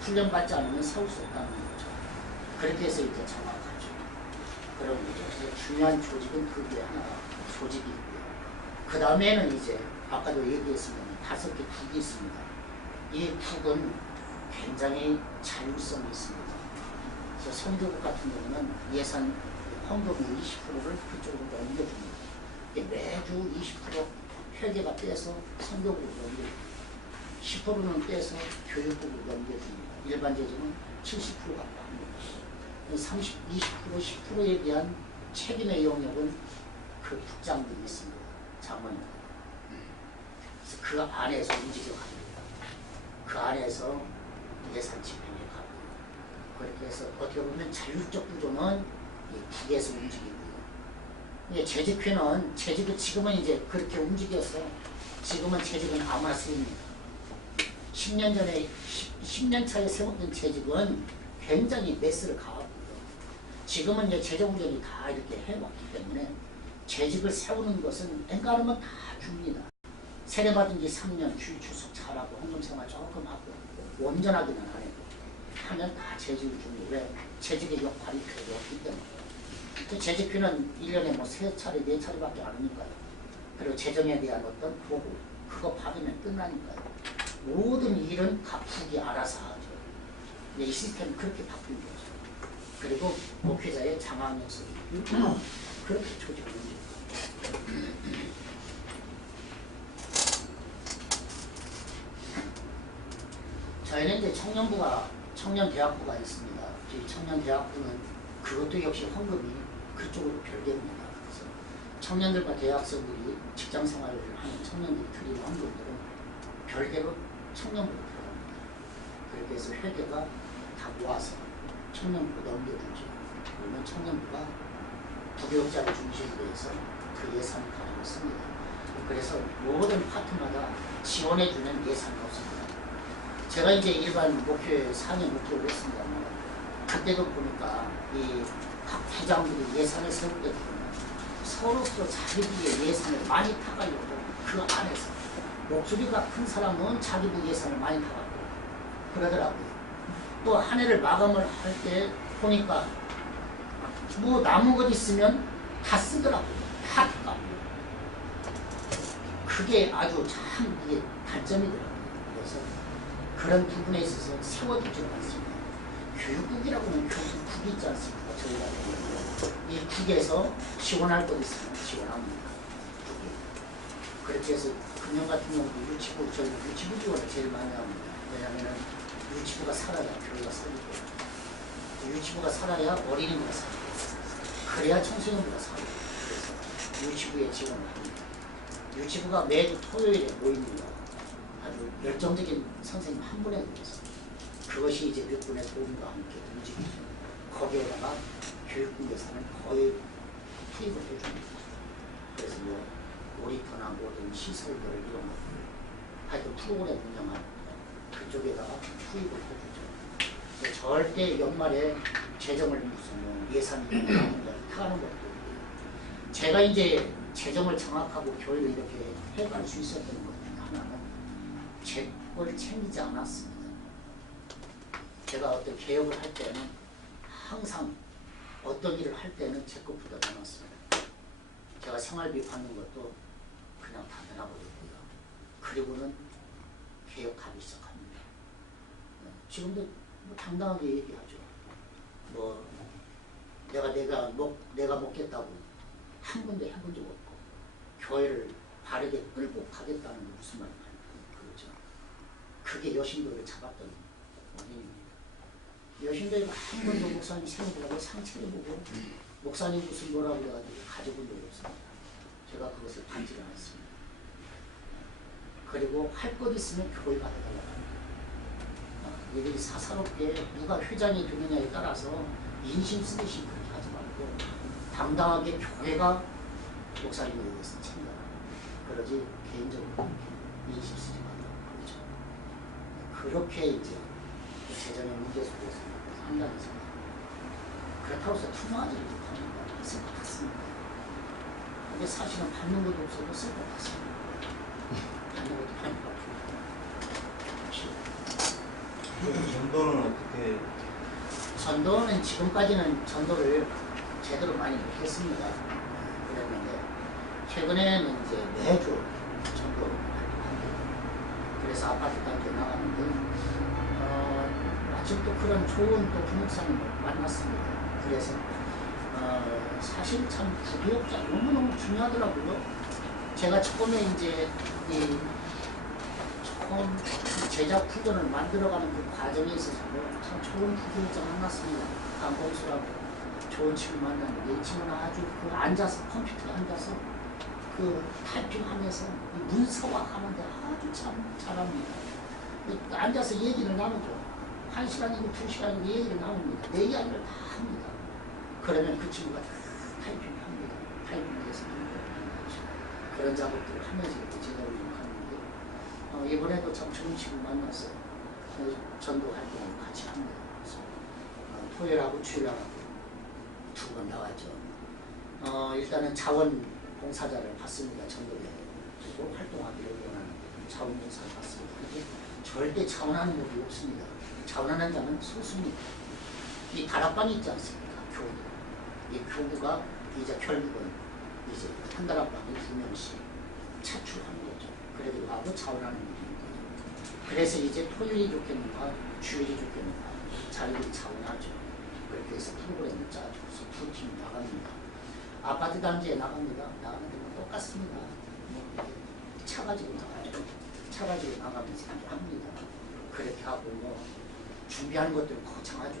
훈련받지 않으면 세울 수 없다는 거죠. 그렇게 해서 이제 장악하죠. 그런 거죠. 그래서 중요한 조직은 그게 하나가 조직이 있고요. 그 다음에는 이제 아까도 얘기했습니다. 5개 국이 있습니다. 이 국은 굉장히 자율성이 있습니다. 그래서 선교국 같은 경우는 예산 헌금의 20%를 그쪽으로 옮겨줍니다. 매주 20% 회계가 떼서 선교국으로 옮겨줍니다. 10%는 떼서 교육부로 넘겨줍니다. 일반 재정은 70% 갖고 합니다. 30, 20%, 10%에 대한 책임의 영역은 그 국장들이 있습니다. 장관님. 그래서 그 안에서 움직여 갑니다. 그 안에서 예산 집행에 가고 그렇게 해서 어떻게 보면 자율적 구조는 국에서 움직이고요. 재직회는 재직은 지금은 이제 그렇게 움직여서 지금은 재직은 아무나 쓰입니다. 10년 전에 10년 차에 세웠던 재직은 굉장히 매스를 가하고요. 지금은 이제 재정운전이 다 이렇게 해왔기 때문에 재직을 세우는 것은 엔가르면 다 줍니다. 세례받은 지 3년 주일 출석 잘하고 헌금생활 조금 하고 온전하기는 안 해도 하면 다 재직을 줍니다. 왜? 재직의 역할이 별로 없기 때문에. 재직비는 1년에 뭐 3차례, 4차례밖에 안 오니까요. 그리고 재정에 대한 어떤 보고 그거 받으면 끝나니까요. 모든 일은 각국이 알아서 하죠. 이 시스템이 그렇게 바뀐 거죠. 그리고 목회자의 장악력성이 그렇게 조직을 움직입니다. 저희는 이제 청년대학부가 있습니다. 이 청년대학부는 그것도 역시 헌금이 그쪽으로 별개입니다. 그래서 청년들과 대학생들이 직장생활을 하는 청년들이 드리는 헌금들은 별개로 청년부로 들어갑니다. 그렇게 해서 회계가 다 모아서 청년부로 넘겨주죠. 그러면 청년부가 부교육자를 중심으로 해서 그 예산을 가지고 씁니다. 그래서 모든 파트마다 지원해주는 예산이 없습니다. 제가 이제 일반 목회 4년 목표를 했습니다만 그때도 보니까 이 각 부장들이 예산을 세울 때 보면 서로서 자기들의 예산을 많이 타가려고 그 안에서 목소리가 큰 사람은 자기들 예산을 많이 타가고 그러더라고요. 또 한 해를 마감을 할 때 보니까 뭐 남은 것 있으면 다 쓰더라고요. 다 타가고 그게 아주 참 이게 단점이더라고요. 그래서 그런 부분에 있어서 세워두지는 않습니다. 교육국이라고는 교육국이 있지 않습니까? 저희가 이 국에서 지원할 것 있으면 지원합니다. 국이. 그렇게 해서 금융 같은 경우도 유치부, 저희 유치부 지원을 제일 많이 합니다. 왜냐하면 유치부가 살아야 교회가 살리고 유치부가 살아야 어린이가 살리고 그래야 청소년부가 살리고 그래서 유치부에 지원을 합니다. 유치부가 매주 토요일에 모입니다. 아주 열정적인 선생님 한 분에 대해서 그것이 이제 몇 분의 도움과 함께 움직이죠. 거기에다가 교육부 예산을 거의 투입을 해줍니다. 그래서 뭐 놀이터나 모든 시설들을 이용하고 하여튼 프로그램 운영하는 그쪽에다가 투입을 해주죠. 절대 연말에 재정을 무슨 뭐 예산이 타가는 것도 제가 이제 재정을 장악하고 교회를 이렇게 해갈 수 있었던 것 하나는 제 걸 챙기지 않았습니다. 제가 어떤 개혁을 할 때는 항상 어떤 일을 할 때는 제 것부터 내놨습니다. 제가 생활비 받는 것도 그냥 다 내놔버렸고요. 그리고는 개혁하기 시작합니다. 지금도 뭐 당당하게 얘기하죠. 뭐 내가 먹겠다고 한 번도 해본 적 없고 교회를 바르게 끌고 가겠다는 게 무슨 말인가요? 그렇죠. 그게 여신교를 잡았던 원인입니다. 여신교가 한 번도 목사님 생각보고 상처를 보고 목사님 무슨 뭐라고 해가지고 가져본 적이 없습니다. 제가 그것을 받지 않았습니다. 그리고 할 것 있으면 교회 받아달라고 합니다. 얘들이 사사롭게 누가 회장이 되느냐에 따라서 인심 쓰듯이 그렇게 하지 말고 당당하게 교회가 목사님에 대해서 챙겨라. 그러지 개인적으로 인심 쓰지 말라. 그렇죠. 그렇게 이제 재정의 문제 속에서 한다면서요. 그렇다고 해서 투명하지 못합니다. 쓸 것 같습니다. 근데 사실은 받는 것도 없어도 쓸 것 같습니다. 받는 것도 많이 받고. 전도는 어떻게? 전도는 지금까지는 전도를 제대로 많이 못했습니다. 그랬는데 최근에는 이제 매주 전도 활동합니다. 그래서 아파트 단계 나가는데 마침 또 그런 좋은 또 부목사님을 만났습니다. 그래서 사실 참 부교육자 너무너무 중요하더라고요. 제가 처음에 이제 처음 제작 구조를 만들어가는 그 과정에 있어서도 참 좋은 부부를 만났습니다. 강공수라고 좋은 친구 만났는데 이 친구는 아주 그 앉아서 컴퓨터에 앉아서 그 타이핑하면서 문서화하는데 아주 참 잘합니다. 앉아서 얘기를 나누죠. 1시간이고 2시간이고 얘기를 나눕니다. 내 이야기를 다 합니다. 그러면 그 친구가 다 타이핑합니다. 타이핑해서 그런 작업들을 하면서 이렇게 제작을 하는데 이번에도 참 좋은 친구 만났어요. 전도 활동을 같이 합니다. 그래서 토요일하고 주일하고 2번 나왔죠. 일단은 자원봉사자를 받습니다. 전도에 그리고 활동하기를 원하는 자원봉사를 받습니다. 그런데 절대 자원하는 법이 없습니다. 자원하는 자는 소수입니다. 이 다락방이 있지 않습니까? 교구. 이 교구가 이제 결국은 이제 한 다락방에 2명씩 차출하는 거죠. 그래도 하고 자원하는 일입니다. 그래서 이제 토요일이 좋겠는가 주일이 좋겠는가 자기들이 자원하죠. 그렇게 해서 프로그램을 짜줘서 2팀 나갑니다. 아파트 단지에 나갑니다. 나가는데 뭐 똑같습니다. 뭐 차 가지고 나가죠. 차 가지고 나가면서 합니다. 그렇게 하고 뭐 준비하는 것들 거창하죠.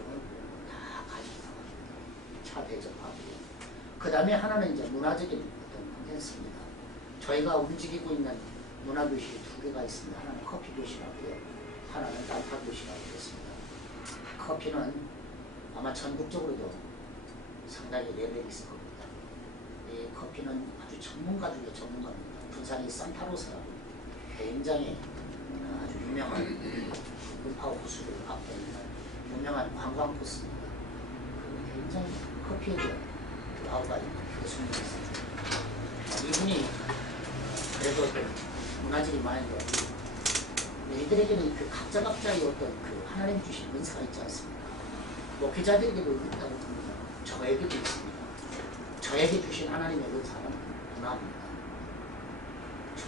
다 가지고 나갑니다. 차 대접하고. 그 다음에 하나는 이제 문화적인 어떤 콘텐츠입니다. 저희가 움직이고 있는 문화교실이 2개가 있습니다. 하나는 커피 교실하고요. 하나는 날파 교실하고 있습니다. 커피는 아마 전국적으로도 상당히 레벨이 있을 겁니다. 이 커피는 아주 전문가 중에 전문가입니다. 부산의 산타로사라고 굉장히 아주 유명한 음파 호수를 앞에 있는 유명한 관광 코스입니다. 굉장히 커피에 대한 그 아우가 있는 교수님이 있습니다. 이분이 그래도 그 문화적인 마인드가 이들에게는 그 각자의 어떤 그 하나님 주신 은사가 있지 않습니까? 목회자들에게도 있다고 봅니다. 저에게도 있습니다. 저에게 주신 하나님의 은사는 문화입니다.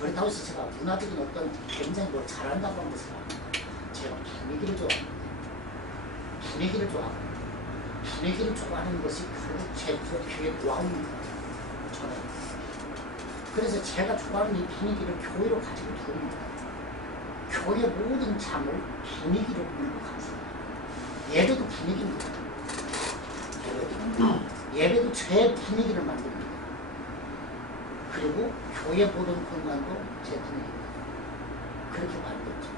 그렇다고 해서 제가 문화적인 어떤 굉장히 뭘 잘한다고 하는 것은 아닙니다. 제가 분위기를 좋아합니다. 분위기를 좋아합니다. 분위기를 좋아하는 것이 제 교회의 노하우입니다. 저는. 그래서 제가 좋아하는 이 분위기를 교회로 가지고 들어옵니다. 교회 모든 장을 분위기로 물고 갑니다. 예배도 분위기입니다. 예배도 제 분위기를 만듭니다. 그리고 교회 모든 공간도 제 분위기입니다. 그렇게 만들죠.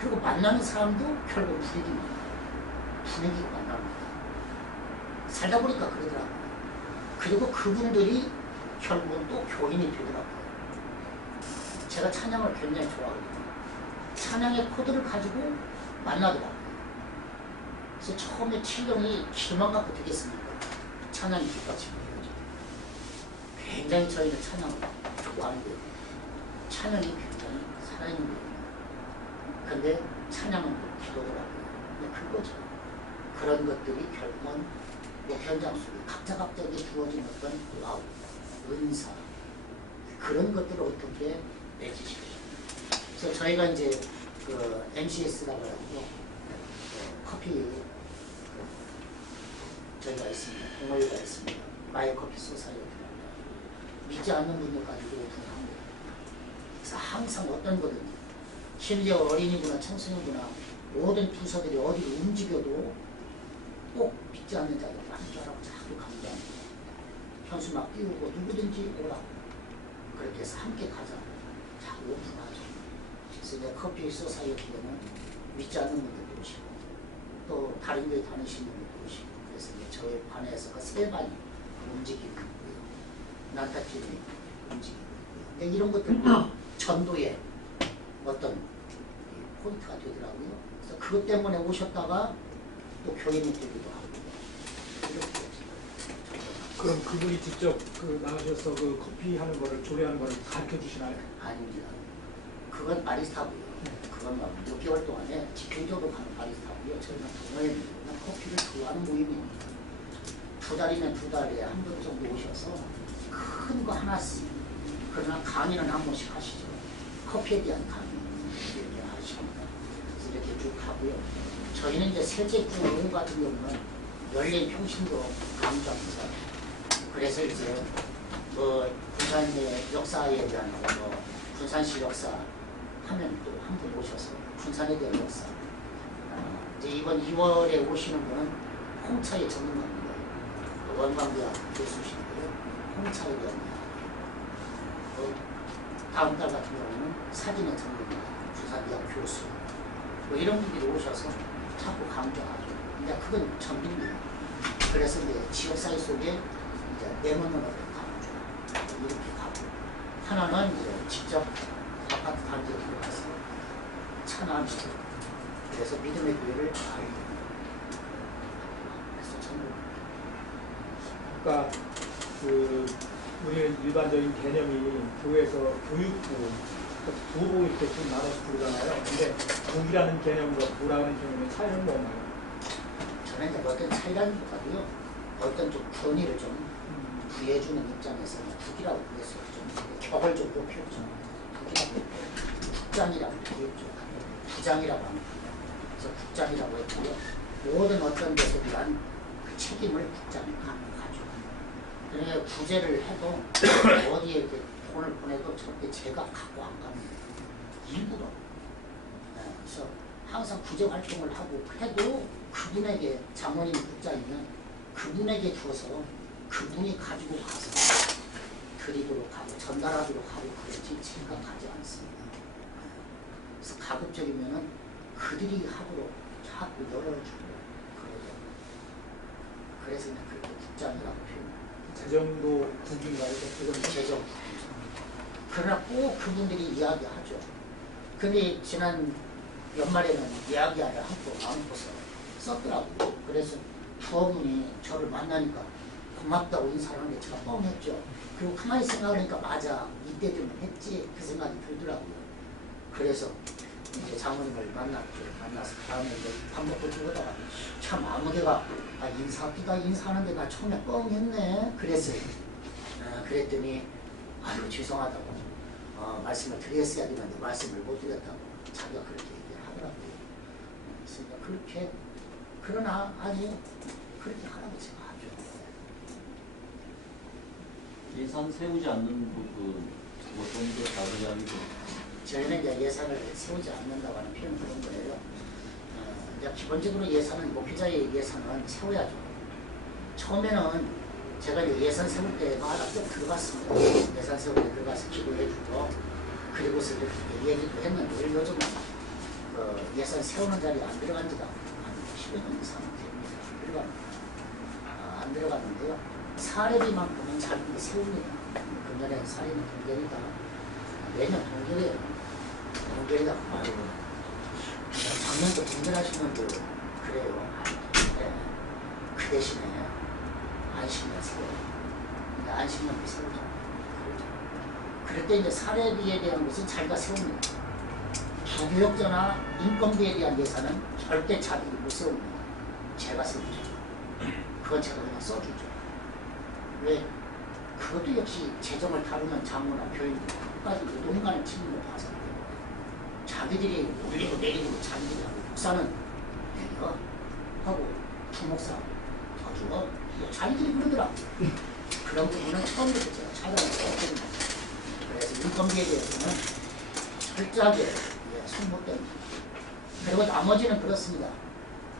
그리고 만나는 사람도 결국 분위기입니다. 분위기로 만납니다. 살다 보니까 그러더라고요. 그리고 그분들이 결국은 또 교인이 되더라고요. 제가 찬양을 굉장히 좋아하거든요. 찬양의 코드를 가지고 만나더라고요. 그래서 처음에 칠령이 길만 갖고 되겠습니까? 찬양이 뒷받침이 되죠. 굉장히 저희는 찬양을 좋아하는 거예요. 찬양이 굉장히 살아있는 거예요. 근데 찬양은 또 기도더라고요. 근데 그거죠. 그런 것들이 결국은 뭐 현장 속에 각자에게 주어진 어떤 와우, 은사 그런 것들을 어떻게 내주시겠어요. 그래서 저희가 이제 그 MCS라고 해가지고 커피 저희가 있습니다. 동호회가 있습니다. 마이 커피 소사이어티 믿지 않는 분들까지도 오픈합니다. 그래서 항상 어떤 거든지 심지어 어린이구나 청소년구나 모든 부서들이 어디를 움직여도 꼭 믿지 않는 자들 많은 줄 알고 자꾸 강조합니다. 현수 막 띄우고 누구든지 오라고 그렇게 해서 함께 가자 자꾸 오픈하죠. 그래서 이제 커피 소사이어티는 믿지 않는 분들도 오시고 또 다른 데 다니시는 분들도 오시고 그래서 이제 저희 반에서 세 반이 움직이고 있고요. 난타팀이 움직이고 있고요. 근데 이런 것들도 전도의 어떤 포인트가 되더라고요. 그래서 그것 때문에 오셨다가 또 교인이 되기도 하고 이렇게 그럼 그분이 직접 그 나가셔서 그 커피 하는 거를 조리하는 거를 가르쳐 주시나요? 아닙니다. 그건 바리스타고요. 그건 막 6개월 동안에 집행적으로 가는 바리스타고요. 저희는 동호회입니다. 커피를 좋아하는 모임입니다. 2달이면 2달에 한 번 정도 오셔서 큰 거 하나씩 그러나 강의는 한 번씩 하시죠. 커피에 대한 강의 이렇게 하십니다. 그래서 이렇게 쭉 하고요. 저희는 이제 셋째 주 오후 같은 경우는 열린 평신도 강좌입니다. 그래서 이제 뭐 부산의 역사에 대한 뭐 부산시 역사 하면 또 한 분 오셔서 군산에 대한 역사. 이제 이번 2월에 오시는 분은 홍차의 전문가입니다. 원광대학 교수시고요. 홍차에 대한 다음 달 같은 경우는 사진의 전문가, 부산대학 교수 뭐 이런 분들이 오셔서 자꾸 강조하죠. 근데 그건 전문이에요. 그래서 이제 지역사회 속에 이제 내놓는 것을 가고 이렇게 가고 하나는 이제 직접 아파트 단지에 들어가서 찬양하시고 그래서 믿음의 교회를 알리고 그래서 전부 그러니까 그 우리는 일반적인 개념이 교회에서 교육부, 부부 이렇게 좀 나눠서 부르잖아요. 근데 부이라는 개념과 부라는 개념의 차이는 뭔가요? 저는 이제 어떤 차이라기보다도요 어떤 좀 권위를 좀 부여해주는 입장에서 국이라고 부르겠어요. 좀 격을 좀 높였죠. 국이라고 했고 국장이라고 부르겠죠. 부장이라고 합니다. 그래서 국장이라고 했고요. 모든 어떤 것에 대한 그 책임을 국장이 가져요. 그러니까 구제를 해도 어디에 이렇게 돈을 보내도 절대 제가 갖고 안 갑니다. 일부러. 네, 그래서 항상 구제 활동을 하고 해도 그분에게 장모님 국장이면 그분에게 주어서 그분이 가지고 가서 드리도록 하고 전달하도록 하고 그랬지 제가 가지 않습니다. 그래서 가급적이면은 그들이 하도록 자꾸 열어주고 그러죠. 그래서 이제 그렇게 국장이라고 표현합니다. 재정도 국인가요? 재정. 그러나 꼭 그분들이 이야기하죠. 근데 지난 연말에는 이야기를 안고서 썼더라고요. 그래서 부어분이 저를 만나니까 고맙다고 인사를 하는데 제가 뻥했죠. 그리고 가만히 생각하니까 맞아. 이때 좀 했지. 그 생각이 들더라고요. 그래서 이제 장모님을 만나서 다음에 이제 밥 먹고 죽어다가 참 아무개가 인사합디다 인사하는데 나 처음에 뻥했네. 그랬어요. 그랬더니 아유 죄송하다고 말씀을 드렸어야 되는데 말씀을 못 드렸다고 자기가 그렇게 얘기를 하더라고요. 그래서 그렇게 그러나 아니 그렇게 하라고 제가 하죠. 예산 세우지 않는 부분 어떤 게 다른 이야기고 저희는 이제 예산을 세우지 않는다고 하는 표현을 그런 거예요. 이제 기본적으로 예산은 목회자의 예산은 세워야죠. 처음에는 제가 이제 예산 세울 때마다 쭉 들어갔습니다. 예산 세울 때 들어가서 기도해주고 그리고서 이렇게 얘기도 했는데 요즘은 예산 세우는 자리에 안 들어간 지가 한 10여 년 이상 됩니다. 안 들어갔는데요. 사례비만큼은 잘 세웁니다. 금년에 사례는 동결이다. 내년 동결이에요. 동결이다 그 말이에요. 작년도 동결하신 분도 그래요. 네. 그 대신에 안식년 세워요. 안식년도 세우죠. 그럴 때 이제 사례비에 대한 것은 자기가 세웁니다. 부교육자나 인건비에 대한 예산은 절대 자기가 못 세웁니다. 제가 세우죠. 그건 제가 그냥 써주죠. 왜? 그것도 역시 재정을 다루는 장모나 교인들 끝까지 노동간의 책임을 봐서 자기들이 올리고 내리고 자기들이 하고 목사는 내려 하고 부목사 더 주고 뭐 자기들이 그러더라. 그런 부분은 처음부터 제가 차단을 했거든요. 그래서 인건비에 대해서는 철저하게 손못됩니다. 그리고 나머지는 그렇습니다.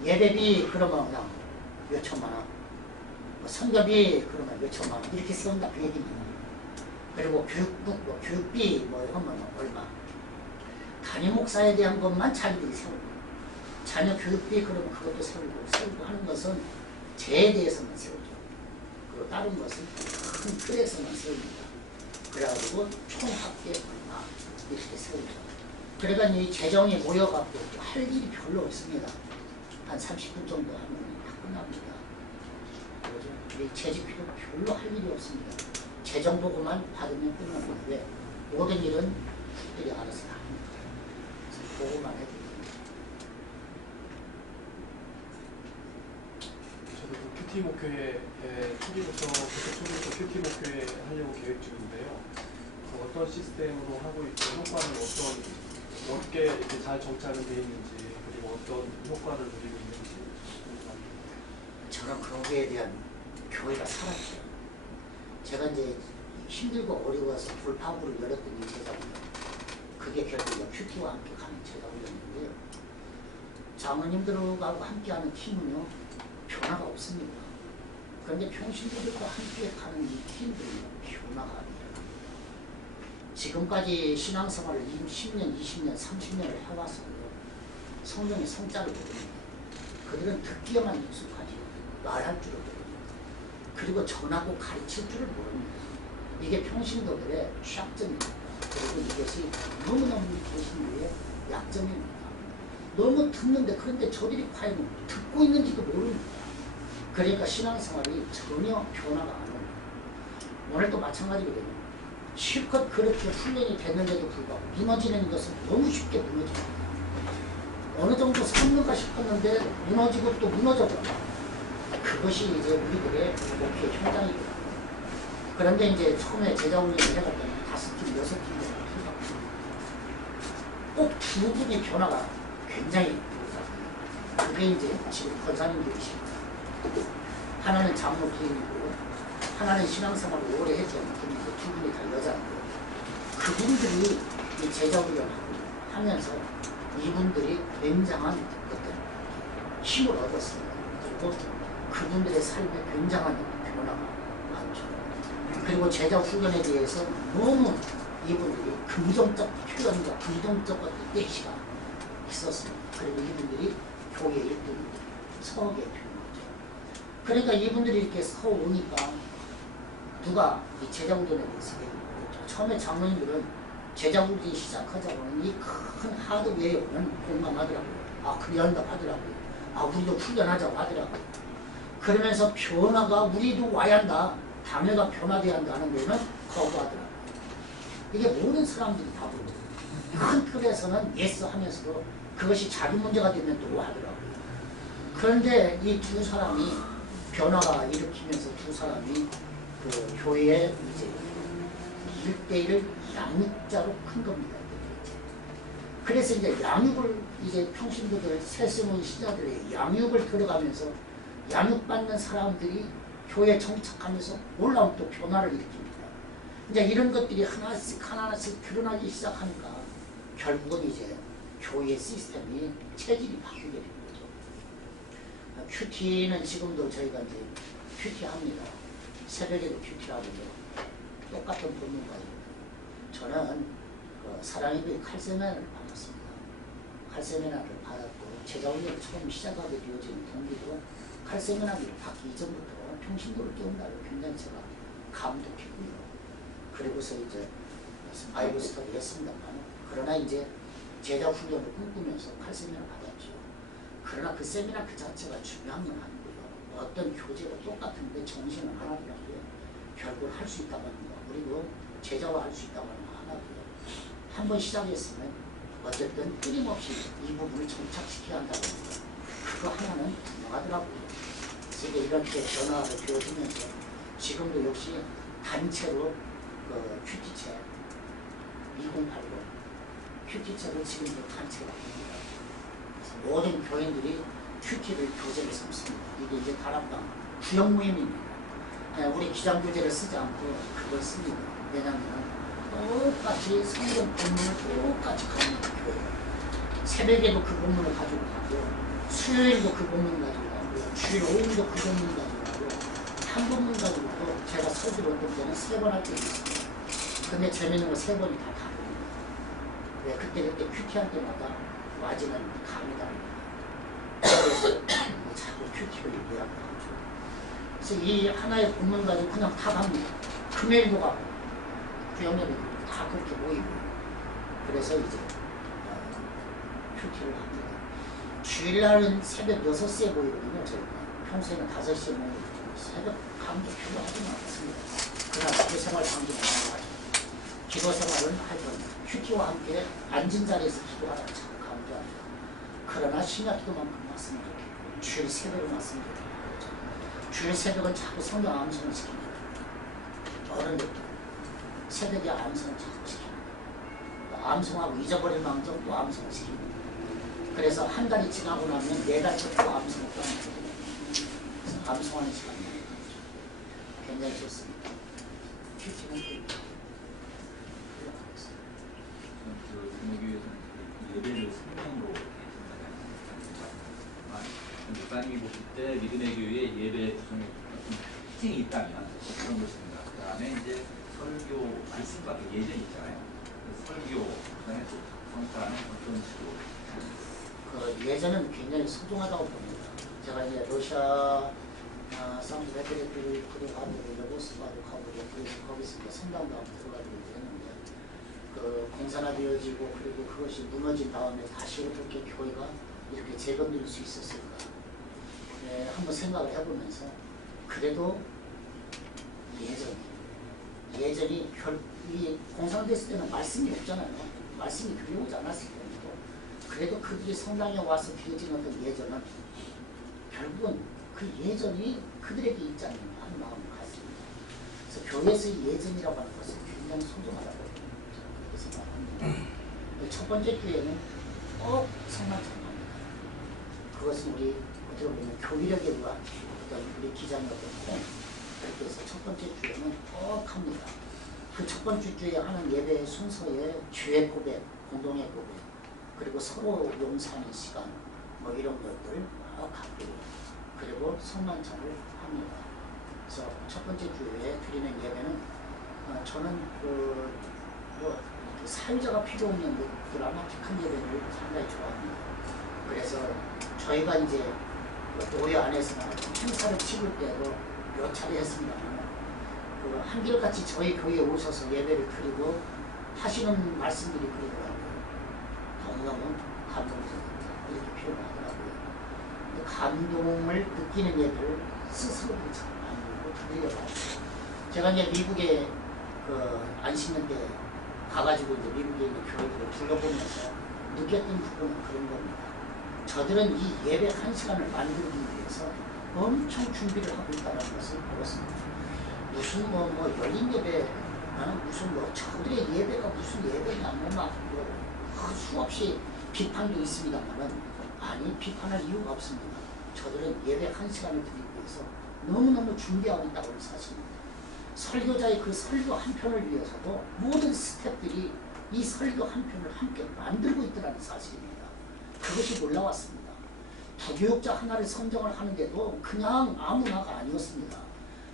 예배비 그러면 그냥 몇 천만 원, 선교비 그러면 몇 천만 원 이렇게 세운다 그 얘기입니다. 그리고 교육비 하면 얼마. 담임 목사에 대한 것만 자기들이 세우고 자녀 교육비 그러면 그것도 세우고 하는 것은 죄에 대해서만 세우죠. 그리고 다른 것은 큰 틀에서만 세웁니다. 그래가지고 총합계 얼마 이렇게 세우죠. 그러니까 이 재정이 모여갖고 할 일이 별로 없습니다. 한 30분 정도 하면 다 끝납니다. 그렇죠? 이 재직비도 별로 할 일이 없습니다. 재정 보고만 받으면 끝납니다. 왜? 모든 일은 국들이 알아서 다 합니다. 그래서 보고만 해도 저도 그 큐티 목회 초기부터 큐티 목회 하려고 계획 중인데요. 어떤 시스템으로 하고 있고 효과는 어떻게 이렇게 잘 정착은 되어 있는지 그리고 어떤 효과를 누리고 있는지 저는 그런 거에 대한 교회가 살았죠. 제가 이제 힘들고 어려워서 돌파구를 열었던 이 제자입니다. 그게 결국 큐티와 함께 가는 제자훈련인데요. 장로님들하고 함께하는 팀은요 변화가 없습니다. 그런데 평신도들과 함께 가는 이 팀들은 변화가 아니라 지금까지 신앙생활을 10년, 20년, 30년을 해왔어요. 성경의 성자를 모릅니다. 그들은 듣기에만 익숙하지 말할 줄을 모릅니다. 그리고 전하고 가르칠 줄을 모릅니다. 이게 평신도들의 취약점입니다. 그리고 이것이 너무너무 평신도의 약점입니다. 너무 듣는데 그런데 저들이 과연 듣고 있는지도 모릅니다. 그러니까 신앙생활이 전혀 변화가 안 옵니다. 오늘도 마찬가지거든요. 실컷 그렇게 훈련이 됐는데도 불구하고 무너지는 것은 너무 쉽게 무너집니다. 어느 정도 섰는가 싶었는데 무너지고 또 무너져버려요. 그것이 이제 우리들의 목회 현장입니다. 그런데 이제 처음에 제자훈련을 해갈 때는 5팀, 6팀 꼭 두 분의 변화가 굉장히 있습니다. 그게 이제 지금 권사님들이십니다. 하나는 장로 부인이고 하나는 신앙생활을 오래 했던 분인데 두 분이 다 여자인데 그분들이 이 제자훈련을 하면서 이분들이 굉장한 어떤 힘을 얻었습니다. 그리고 그분들의 삶에 굉장한 변화가 많죠. 그리고 제자 훈련에 대해서 너무 이분들이 긍정적 표현과 긍정적 어떤 예시가 있었습니다. 그리고 이분들이 교회 1등입니다. 서울의 표현이죠. 그러니까 이분들이 이렇게 서오니까 누가 이 제자 훈련에 대해서 얘기했죠. 처음에 장로님들은 제자 훈련이 시작하자고는 이 큰 하드웨어는 공감하더라고요. 아, 그래야 한다 하더라고요. 아, 우리도 훈련하자고 하더라고요. 그러면서 변화가 우리도 와야 한다. 당회가 변화돼야 한다는 거는 거부하더라고요. 이게 모든 사람들이 다 그러고 큰 틀에서는 예스 하면서도 그것이 자기 문제가 되면 또 하더라고요. 그런데 이 두 사람이 변화가 일으키면서 두 사람이 그 교회에 이제 1대1 양육자로 큰 겁니다. 그래서 이제 양육을 이제 평신도들 새스문 시자들의 양육을 들어가면서 양육받는 사람들이 교회에 정착하면서 놀라운 또 변화를 일으킵니다. 이제 이런 것들이 하나씩 하나씩 드러나기 시작하니까 결국은 이제 교회 시스템이 체질이 바뀌게 되는 거죠. 큐티는 지금도 저희가 이제 큐티 합니다. 새벽에도 큐티라고 똑같은 본문가입니다. 저는 그 사랑의 교회 칼세미나를 받았습니다. 칼세미나를 받았고 제자훈련을 처음 시작하게 되어진 동기도 칼세미나를 받기 이전부터 평신도를 깨운다를 굉장히 제가 감독했고요. 그리고서 이제 바이블 스터디 했습니다만 그러나 이제 제자 훈련을 꿈꾸면서 칼세미나를 받았죠. 그러나 그 세미나 그 자체가 중요한 건 아니고요. 어떤 교재가 똑같은데 정신은 하나더라고요. 결국 할 수 있다고 하는 거. 그리고 제자화 할 수 있다고 하는 거 하나고요. 한번 시작했으면 어쨌든 끊임없이 이 부분을 정착시켜야 한다고 하는 거. 그거 하나는 분명하더라고요. 이제 이렇게 변화를 되어지면서 지금도 역시 단체로 그 큐티체 2080 큐티체로 지금도 단체가 됩니다. 모든 교인들이 큐티를 교재를 삼습니다. 이게 이제 다락방 구역 모임입니다. 우리 기장 교재를 쓰지 않고 그걸 씁니다. 왜냐하면 똑같이 성경 본문을 똑같이 가는 교회예요. 새벽에도 그 본문을 가지고 가고 수요일도 그 본문을 가지고 가고 주일 오후도 그 본문을 가지고 가고 한 본문 가지고 또 제가 설교를 어떤 때는 3번 할 때도 있습니다. 근데 재밌는 거 3번이 다 다릅니다. 왜 그때 큐티할 때마다 와지는 감이 다릅니다. 그래서 자꾸 큐티를 예약하고 그래서 이 하나의 본문 가지고 그냥 다 갑니다. 금요일도 가고 구역내도 다 그렇게 모이고 그래서 이제 큐티를 합니다. 주일날은 새벽 6시에 모이거든요. 저희가 평소에는 5시에 모이고 새벽 강도 필요하지는 않습니다. 그러나 기도생활 강도는 많아가지고 기도생활은 하여튼 큐티와 함께 앉은 자리에서 기도하라고 자꾸 강조하죠. 그러나 심야 기도만큼 왔으면 좋겠고 주일 새벽을 왔으면 좋겠고 주일 새벽은 자꾸 성경 암송을 시킵니다. 어른들도 새벽에 암송을 자꾸 시킵니다. 암송하고 잊어버릴 망정 또 암송을 시킵니다. 그래서 한 달이 지나고 나면 4달째 또 암송을 또 합니다. 그래서 암송하는 시간이 굉장히 좋습니다. 큐티는 흘러가겠습니다. 그 선교에서는 예배를 성령으로 드린다는 목사님이 보실 때 믿음의 교회의 예배 구성에 어떤 특징이 있다면 그런 것입니다. 그 다음에 이제 설교 말씀과 그 예전이 있잖아요. 그 설교 그다음에 또 성과는 어떤 식으로 그 예전은 굉장히 소중하다고 봅니다. 제가 이제 러시아 사무소 대표를 구독하고 레보스바도 가고 그래서 거기서 이제 성당도 한번 들어가고 했는데 그 공사가 되어지고 그리고 그것이 무너진 다음에 다시 어떻게 교회가 이렇게 재건될 수 있었을까? 네, 한번 생각을 해보면서 그래도 예전이 이 공사됐을 때는 말씀이 없잖아요. 말씀이 들려오지 않았을 때도 그래도 그들이 성당에 와서 비어진 어떤 예전은 결국은 그 예전이 그들에게 있지 않는가 하는 마음을 갖습니다. 그래서 교회에서의 예전이라고 하는 것은 굉장히 소중하다고 그렇게 생각합니다. 첫 번째 주에는 성만찬합니다. 그것은 우리 어떻게 보면 교리력에 의한 어떤 우리 기자의 어떤 통 그렇게 해서 첫 번째 주에는 꼭 합니다. 그 첫 번째 주에 하는 예배의 순서에 죄의 고백, 공동의 고백, 그리고 서로 용서하는 시간, 뭐 이런 것들 꼭 갖고 그리고 성만찬을 합니다. 그래서 첫 번째 주에 드리는 예배는 저는 그 사유자가 필요 없는 드라마틱한 예배를 상당히 좋아합니다. 그래서 저희가 이제 교회 안에서나 행사를 치를 때도 몇 차례 했습니다만 한결같이 저희 교회에 오셔서 예배를 드리고 하시는 말씀들이 그러더라고요. 너무너무 감동적입니다. 이렇게 표현하더라고요. 감동을 느끼는 예배를 스스로 잘 만들고 드리려고 제가 이제 미국에 안식년때 가가지고 이제 미국에 있는 교회들을 둘러보면서 느꼈던 부분은 그런 겁니다. 저들은 이 예배 한 시간을 만들기 위해서 엄청 준비를 하고 있다는 것을 보았습니다. 무슨 열린 예배, 무슨 저들의 예배가 무슨 예배냐, 수없이 비판도 있습니다만은 아니 비판할 이유가 없습니다. 저들은 예배 한 시간을 드리기 위해서 너무너무 준비하고 있다고 하는 사실입니다. 설교자의 그 설교 한 편을 위해서도 모든 스태프들이 이 설교 한 편을 함께 만들고 있다는 사실입니다. 그것이 놀라웠습니다. 부교육자 하나를 선정을 하는데도 그냥 아무나가 아니었습니다.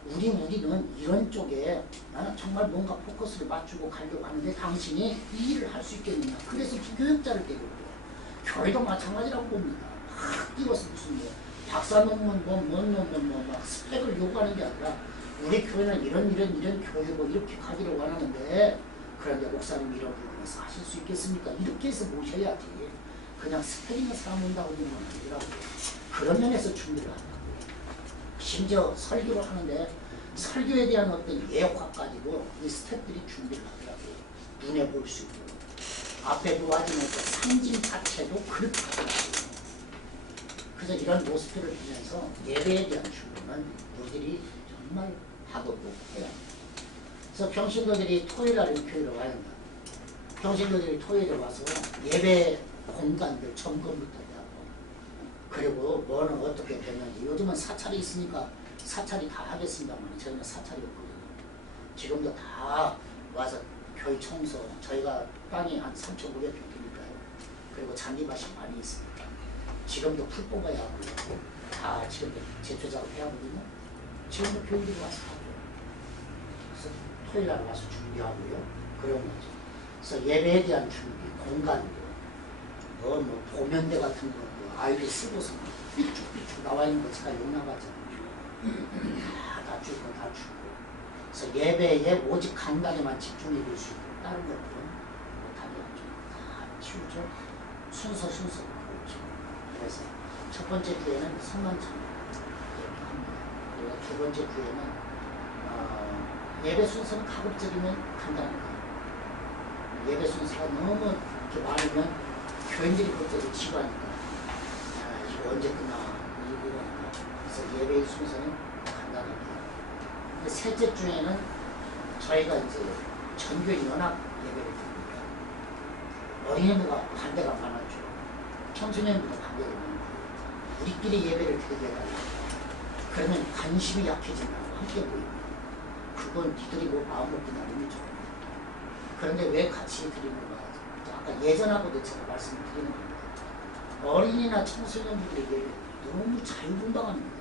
우리는 이런 쪽에 나는 정말 뭔가 포커스를 맞추고 가려고 하는데 당신이 이 일을 할 수 있겠느냐. 그래서 부교육자를 데리고 교회도 마찬가지라고 봅니다. 띄워서 무슨 박사 논문 막 스펙을 요구하는 게 아니라 우리 교회는 이런 교회고 이렇게 가기를 원하는데 그런데 목사님 이런 부분에서 하실 수 있겠습니까? 이렇게 해서 모셔야지. 그냥 스펙 있는 사람 온다고 하는 건 아니라고. 그런 면에서 준비를 한다고. 심지어 설교를 하는데 설교에 대한 어떤 예화까지도 이 스태프들이 준비를 하더라고요. 눈에 볼 수 있고. 앞에 놓아지는 그 상징 자체도 그렇게 하더라고요. 그래서 이런 모습들을 보면서 예배에 대한 준비는 우리들이 정말 하고 해야 합니다. 그래서 평신도들이 토요일날 교회로 와야 한다. 평신도들이 토요일에 와서 예배 공간들 점검부터 해야 하고 그리고 뭐는 어떻게 되는지 요즘은 사찰이 있으니까 사찰이 다 하겠습니다만 저희는 사찰이 없거든요. 지금도 다 와서 교회 청소 저희가 땅이 한 3,500평이니까요. 그리고 잔디밭이 많이 있습니다. 지금도 풀 뽑아야 하고요. 다 지금도 제초작업 해야 하거든요. 지금도 교인들이 와서 하고요. 그래서 토요일날 와서 준비하고요. 그런 거죠. 그래서 예배에 대한 준비, 공간도 보면대 같은 거 아이를 쓰고서 삐쭉삐쭉 나와 있는 거 제가 용납하잖아요. 다 주고 다 주고. 그래서 예배에 오직 강단에만 집중해 줄 수 있고 다른 것들은 못하게 하죠. 다 치우죠. 순서 그렇죠. 그래서 첫 번째 주에는 성만찬 이렇게 합니다. 그리고 두 번째 주에는 예배 순서는 가급적이면 간단합니다. 예배 순서가 너무 이렇게 많으면 교인들이 그때도 지루하니까 이거 언제 끝나 이러니까 그래서 예배의 순서는 간단합니다. 셋째 주에는 저희가 이제 전교인 연합 예배를 드립니다. 어린이부가 반대가 많았죠. 청소년부가 반대가 많았고 우리끼리 예배를 드리게 해달라. 그러면 관심이 약해진다고 함께 보입니다. 그건 니들이 뭐 마음 먹고 나누면 좋습니다. 그런데 왜 같이 드리는가? 그러니까 예전하고도 제가 말씀드리는 겁니다. 어린이나 청소년들에게 너무 자유분방합니다.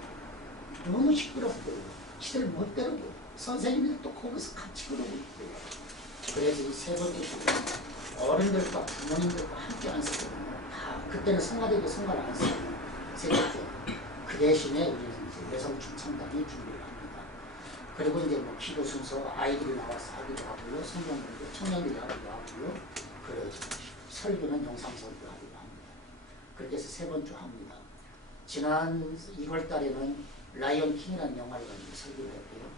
너무 시끄럽고 시들 못 때리고 선생님들도 거기서 같이 그러고 있고요. 그래서 이 세 번째 주는 어른들과 부모님들과 함께 안 쓰거든요. 다 그때는 성가대고 성가를 안 써요. 세 번째. 그 대신에 우리는 이제 여성 충창단이 준비를 합니다. 그리고 이제 뭐 기도 순서 아이들이 나와서 하기도 하고요. 성령들도 청년들이 하기도 하고요. 그리고 설교는 영상 설교 하기도 합니다. 그렇게 해서 세 번 주 합니다. 지난 1월 달에는 라이언 킹이라는 영화를 가지고 설교를 했고요.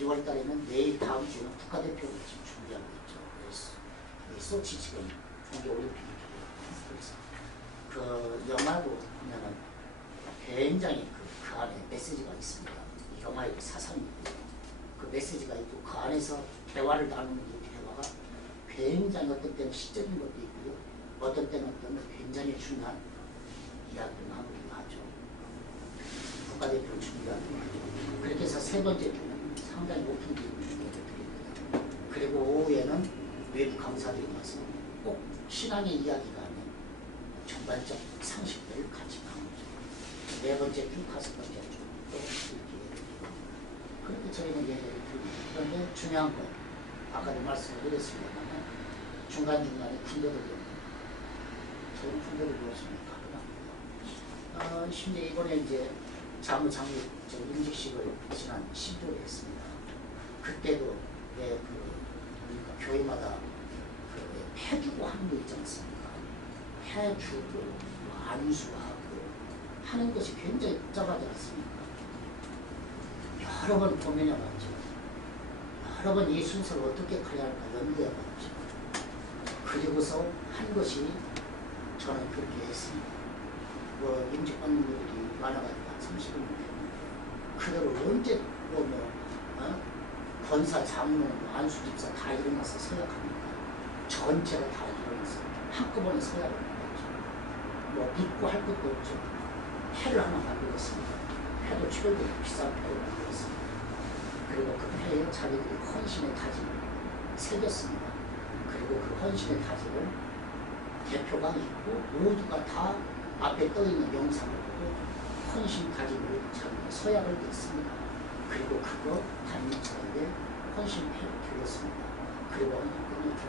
2월 달에는 내일 다음 주는 국가대표를 지금 준비하고 있죠. 그래서 소치 지금 동계올림픽이 그래서 그 영화도 보면은 굉장히 그 안에 메시지가 있습니다. 이 영화의 사상이 있고요. 그 메시지가 있고 그 안에서 대화를 나누는 이 대화가 굉장히 어떤 때는 시적인 것도 있고요. 어떤 때는 어떤 굉장히 중요한 이야기를 나누기도 하죠. 국가대표를 준비하기도 하죠. 그렇게 해서 세 번째 주는 상당히 높은 기분을 드립니다. 그리고 오후에는 외부 강사들이 와서 꼭 신앙의 이야기가 아닌 전반적 상식들을 같이 나누죠. 네 번째 주, 다섯 번째 주 또 이렇게 그렇게 저희는 예배를 드립니다. 그런데 중요한 건 아까도 말씀을 드렸습니다만 중간중간에 군대도 배웁니다. 저는 군대도 배웠습니다. 가능합니다. 심지어 이번에 이제 장로 임직식을 지난 12월에 했습니다. 그때도 그러니까 교회마다 해주고 하는 거 있지 않습니까? 해주고 안수하고 하는 것이 굉장히 복잡하지 않습니까? 여러 번 고민해봤죠. 여러 번 이 순서를 어떻게 해야 할까 연구해봤죠. 그리고서 한 것이 저는 그렇게 했습니다. 뭐 임직받는 분들이 많아가지고 한 30분 됐는데 그대로 언제 권사, 장로, 안수집사 다 일어나서 서약합니다. 전체가 다 일어나서 한꺼번에 서약을 합니다. 뭐 믿고 할 것도 없죠. 패를 하나 만들었습니다. 패도 최고로 비싼 패를 만들었습니다. 그리고 그 패에 자기들이 헌신의 다짐을 새겼습니다. 그리고 그 헌신의 다짐을 대표가 있고 모두가 다 앞에 떠있는 영상을 보고 헌신 다짐을 자기가 서약을 냈습니다. 그리고 그거 단명처럼에 헌신패를 드렸습니다. 그리고 끝냈죠.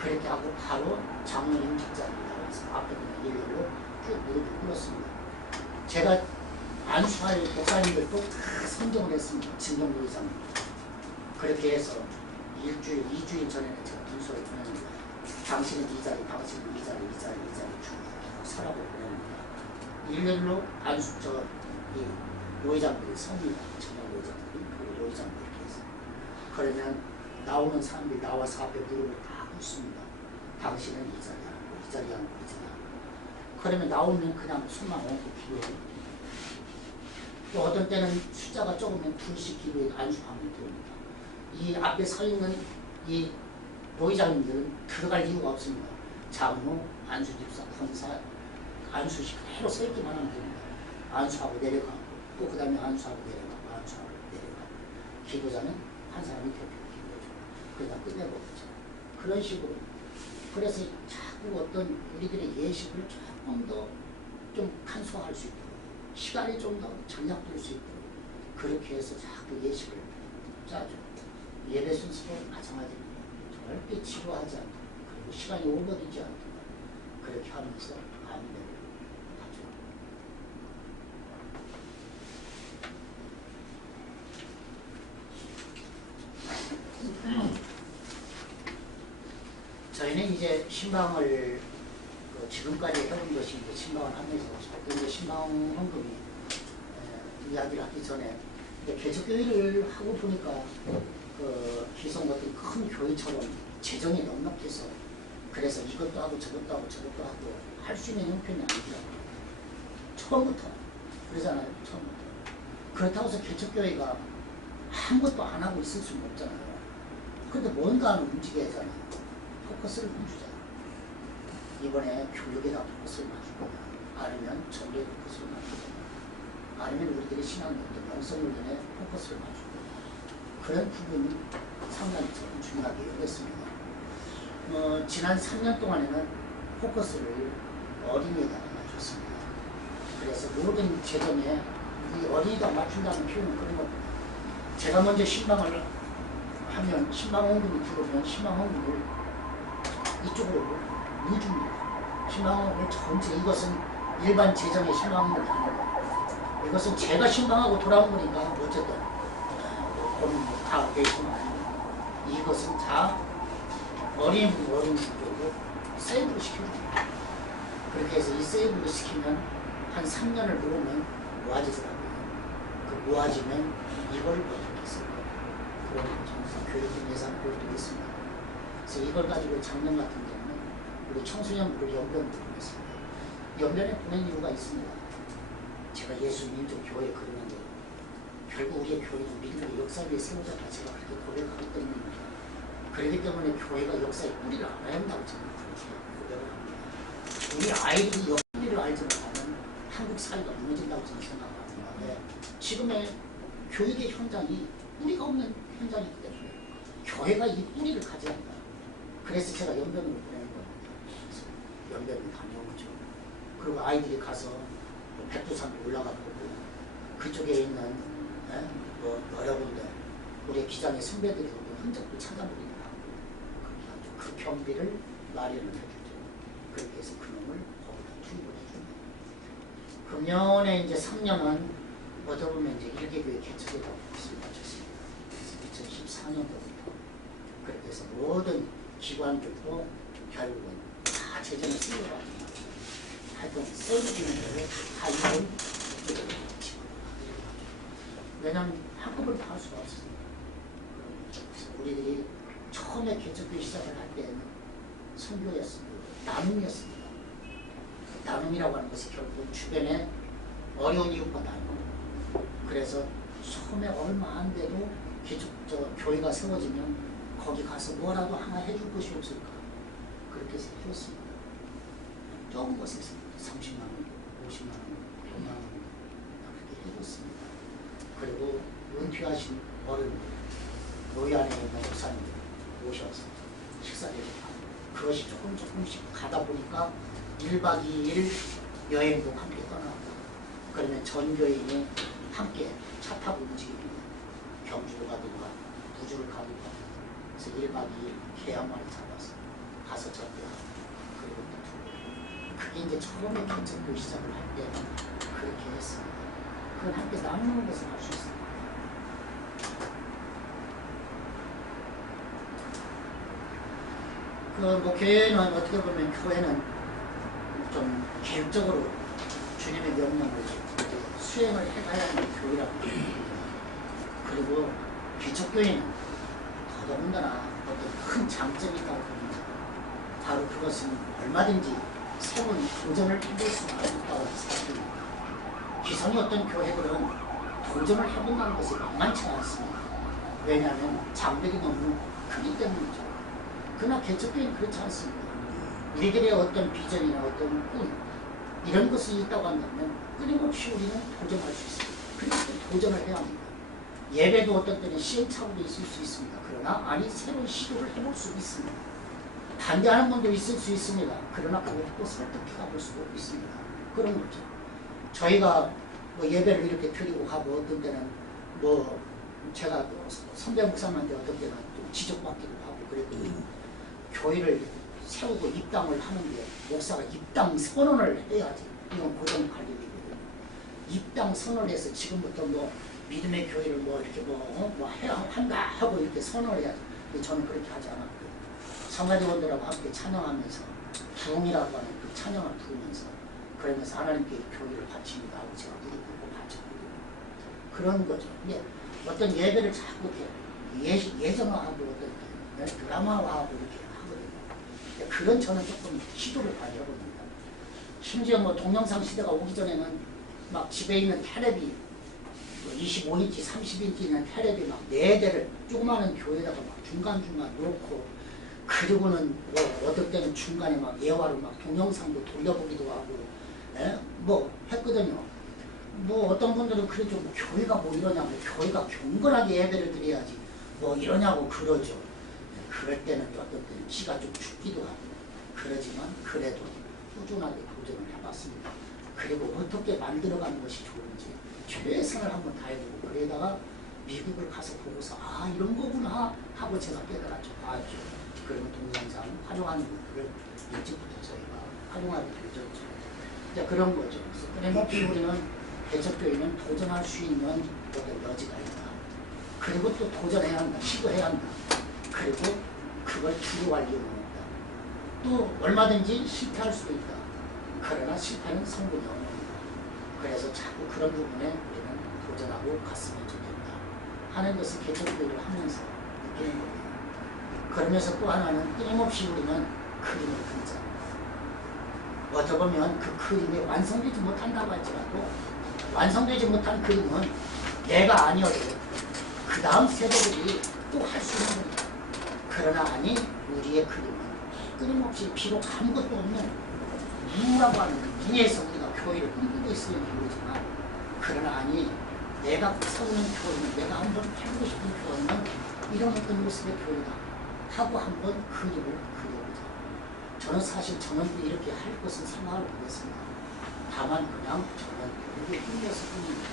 그렇게 하고 바로 장로님 직자들이 나와서 앞에 그냥 일렬로 쭉 무릎을 꿇었습니다. 제가 안수할 목사님들도 다 선정을 했습니다. 진정부 의장. 그렇게 해서 일주일, 2주일 전에는 제가 문서를 보냅니다. 당신은 이 자리, 당신은 이 자리, 이 자리, 이 자리 쭉 서라고 보냅니다. 일렬로 이 요의장들이 섭니다. 전용 요의장들이, 그리고 요의장들이 이렇게 해서. 그러면 나오는 사람들이 나와서 앞에 무릎을 다 꿇습니다. 당신은 이 자리 하고, 이 자리 하고, 이 자리 하고. 그러면 나오면 그냥 손만 얹고 기도해요. 또 어떤 때는 숫자가 적으면 둘씩 기도해 안수하면 됩니다. 이 앞에 서 있는 이 노회장님들은 들어갈 이유가 없습니다. 장로, 안수집사, 권사, 안수식 그대로 서 있기만 하면 됩니다. 안수하고 내려가고 또 그 다음에 안수하고 내려가고 안수하고 내려가고 기도자는 한 사람이 대표로 기도해주고 그러다 끝내버리죠. 그런 식으로 그래서 자꾸 어떤 우리들의 예식을 조금 더 좀 간소화할 수 있도록 시간이 좀 더 전략될 수 있도록 그렇게 해서 자꾸 예식을 짜죠. 예배 순서도 마찬가지입니다. 절대 지루하지 않도록 그리고 시간이 오버되지 않도록 그렇게 하면서 안내를 하죠. 저희는 이제 신방을 지금까지 해본 것이 이제 신방을 하면서 이제 신방 헌금이 이야기를 하기 전에 개척교회를 하고 보니까 기성 같은 큰 교회처럼 재정이 넉넉해서 그래서 이것도 하고 저것도 하고 저것도 하고 할 수 있는 형편이 아니더라고요. 처음부터 그러잖아요. 처음부터. 그렇다고 해서 개척교회가 아무것도 안 하고 있을 수는 없잖아요. 근데 뭔가는 움직여야 하잖아요. 포커스를 멈추잖아요. 이번에 교육에다 포커스를 맞추거나 아니면 전도에 포커스를 맞추거나 아니면 우리들의 신앙의 어떤 영성물들에 포커스를 맞추거나 그런 부분이 상당히 저는 중요하게 여겼습니다. 지난 3년 동안에는 포커스를 어린이에다 맞췄습니다. 그래서 모든 재정에 이 어린이다 맞춘다는 표현은 그런 겁니다. 제가 먼저 신방을 하면 신방 헌금이 들어오면 신방 헌금을 이쪽으로 넣어줍니다. 신방 헌금을 전체 이것은 일반 재정의 신방 헌금이 아니고 이것은 제가 신방하고 돌아온 거니까 어쨌든 다 되지만 이것은 다 어린이들로 세이브를 시켜줍니다. 그렇게 해서 이 세이브를 시키면 한 3년을 모으면 모아지더라고요. 그 모아지면 이걸 어떻게 쓸까? 그런 교육적 예산 보여드리고 있습니다. 그래서 이걸 가지고 작년 같은 경우는 우리 청소년부를 연변으로 보냈습니다. 연변에 보낸 이유가 있습니다. 제가 예수민족교회 그러는데 결국 우리의 교회는 믿음의 역사 위에 세우자가 제가 그렇게 고백하기 때문입니다. 그렇기 때문에 교회가 역사의 뿌리를 알아야 한다고 저는 그렇게 고백을 합니다. 우리 아이들이 뿌리를 알지 못하면 한국 사회가 무너진다고 저는 생각합니다. 네. 지금의 교육의 현장이 뿌리가 없는 현장이기 때문에 교회가 이 뿌리를 가져야 한다. 그래서 제가 연변으로 보내는 겁니다. 그래서 연변을 다녀오죠. 그리고 아이들이 가서 백두산도 올라가 보고 그쪽에 있는 여러 군데 우리 기장의 선배들이 오는 흔적도 찾아보기도 하고 그 경비를 마련을 해주죠. 그렇게 해서 그놈을 거기다 투입을 해줍니다. 금년에 이제 3년은 어떻게 보면 이제 일개교회 개척이라고 말씀을 마쳤습니다. 그래서 2014년도부터 그렇게 해서 모든 기관들도 결국은 다 재정을 쓰려고 합니다. 하여튼 세우기는 대로 다 이걸 왜냐하면 한꺼번에 다 할 수가 없습니다. 우리들이 처음에 개척교 시작을 할 때는 선교였습니다. 나눔이었습니다. 나눔이라고 하는 것이 결국 주변에 어려운 이웃과 나누고 그래서 처음에 얼마 안 돼도 교회가 세워지면 거기 가서 뭐라도 하나 해줄 것이 없을까 그렇게 해서 해줬습니다. 적은 것에서 30만 원, 50만 원, 100만 원 그렇게 해줬습니다. 그리고 은퇴하신 어른들, 노예 안에 있는 목사님들 오셔서 식사를 해주고 그것이 조금씩 가다 보니까 1박 2일 여행도 함께 떠나고 그러면 전교인이 함께 차 타고 움직입니다. 경주를 가든가 부주를 가든가 그래서 1박 2일 개 한 마리 잡아서 가서 접대하고 그리고 또 그게 이제 처음에 개척교 시작을 할 때 그렇게 했습니다. 그건 함께 나누는 것을 할 수 있습니다. 교회는 어떻게 보면 교회는 좀 계획적으로 주님의 명령을 수행을 해가야 하는 교회라고 합니다. 그리고 개척교회는 더더군다나 어떤 큰 장점이 있다고 봅니다. 바로 그것은 얼마든지 새로운 도전을 해볼 수가 있다고 생각합니다. 기성의 어떤 교회들은 도전을 해본다는 것이 만만치 않습니다. 왜냐하면 장벽이 너무 크기 때문이죠. 그러나 개척교회는 그렇지 않습니다. 우리들의 어떤 비전이나 어떤 꿈 이런 것이 있다고 한다면 끊임없이 우리는 도전할 수 있습니다. 그래서 도전을 해야 합니다. 예배도 어떤 때는 시행착오도 있을 수 있습니다. 그러나 아니 새로운 시도를 해볼 수 있습니다. 반대하는 분도 있을 수 있습니다. 그러나 그것도 또 설득해 볼 수도 있습니다. 그런 거죠. 저희가 뭐 예배를 이렇게 드리고 하고 어떤 때는 뭐 제가 선배 목사님한테 어떤 때는 좀 지적받기도 하고 그랬거든요. 교회를 세우고 입당을 하는데 목사가 입당 선언을 해야지. 이건 고정 관리거든요. 입당 선언을 해서 지금부터 뭐 믿음의 교회를 뭐 이렇게 뭐 해야 한다 하고 이렇게 선언을 해야지. 근데 저는 그렇게 하지 않았고요. 성가대원들하고 함께 찬양하면서 부흥이라고 하는 그 찬양을 부르면서 그러면서 하나님께 교회를 바칩니다 하고 제가 무릎 꿇고 바쳤거든요. 그런 거죠. 근데 어떤 예배를 자꾸 이렇게 예정화하고 어떤 드라마화하고 이렇게 하거든요. 그런 저는 조금 시도를 많이 해봅니다. 심지어 뭐 동영상 시대가 오기 전에는 막 집에 있는 테레비 25인치, 30인치 있는 테레비 막 4대를 조그마한 교회에다가 막 중간중간 놓고 그리고는 뭐 어떨 때는 중간에 막 예화로 막 동영상도 돌려보기도 하고 뭐 했거든요. 뭐 어떤 분들은 그러죠. 뭐 교회가 뭐 이러냐고 교회가 경건하게 예배를 드려야지 뭐 이러냐고 그러죠. 그럴 때는 어떤 때는 기가 좀 죽기도 하고 그러지만 그래도 꾸준하게 도전을 해봤습니다. 그리고 어떻게 만들어가는 것이 좋은지 최선을 한번 다해보고 그러다가 미국을 가서 보고서 아 이런 거구나 하고 제가 깨달았죠. 봤죠. 그러면 동영상 활용하는 것들을 일찍부터 저희가 활용하게 되죠. 이제 그런 거죠. 그래서 끊임없이 우리는 개척교회는 도전할 수 있는 어떤 여지가 있다. 그리고 또 도전해야 한다. 시도해야 한다. 그리고 그걸 두려워할 이유는 없다. 또 얼마든지 실패할 수도 있다. 그러나 실패는 성분이 없는 거다. 그래서 자꾸 그런 부분에 우리는 도전하고 갔으면 좋겠다 하는 것을 개척교회를 하면서 느끼는 겁니다. 그러면서 또 하나는 끊임없이 우리는 그림을 그리자. 어떻게 보면 그 그림이 완성되지 못한다고 할지라도 완성되지 못한 그림은 내가 아니어도 그 다음 세대들이 또 할 수 있는 겁니다. 그러나 아니 우리의 그림은 끊임없이 비록 아무것도 없는 무라고 하는 무에서 우리가 교회를 꿈꾸고 있으면 이루지만 그러나 아니 내가 세우는 교회는 내가 한번 해보고 싶은 교회는 이런 어떤 모습의 교회다 하고 한번 그림을 그려보자. 저는 사실 저는 이렇게 할 것은 생각을 못했습니다. 다만 그냥 저는 이렇게 꿈이었을 뿐입니다.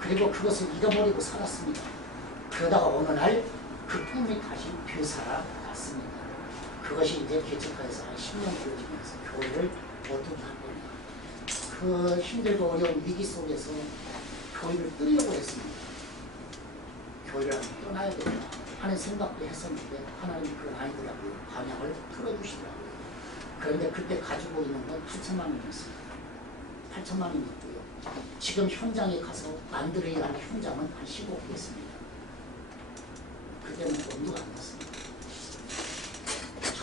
그리고 그것을 잃어버리고 살았습니다. 그러다가 어느 날 그 꿈이 다시 되살아났습니다. 그것이 이제 개척하에서 한 10년 되어지면서 교회를 어떻게 할 겁니다. 그 힘들고 어려운 위기 속에서 교회를 뜨려고 했습니다. 교회를 한번 떠나야 된다 하는 생각도 했었는데 하나님이 그걸 아니더라고요. 방향을 틀어주시더라고요. 그런데 그때 가지고 있는 건 8천만 원이었습니다. 8천만 원이었고요. 지금 현장에 가서 만들어야 할 현장은 한 15개였습니다. 그때는 엄두가 안 났습니다.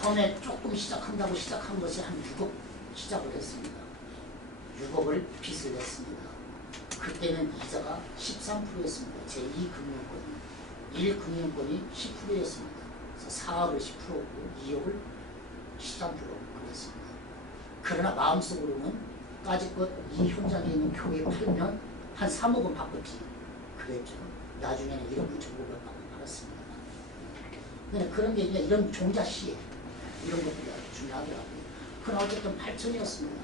처음에 조금 시작한다고 시작한 것이 한 6억 시작을 했습니다. 6억을 빚을 냈습니다. 그때는 이자가 13%였습니다. 제2금융권이 1금융권이 10%였습니다. 그래서 4억을 10%고 2억을 13% 그랬습니다. 그러나 마음속으로는 까짓것 이 현장에 있는 교회 팔면 한 3억은 받겠지 그랬죠. 나중에는 1억 9,500만 원 받았습니다. 그런 게 이제 이런 종자시 이런 것들이 아주 중요하더라고요. 그건 어쨌든 8천이었습니다.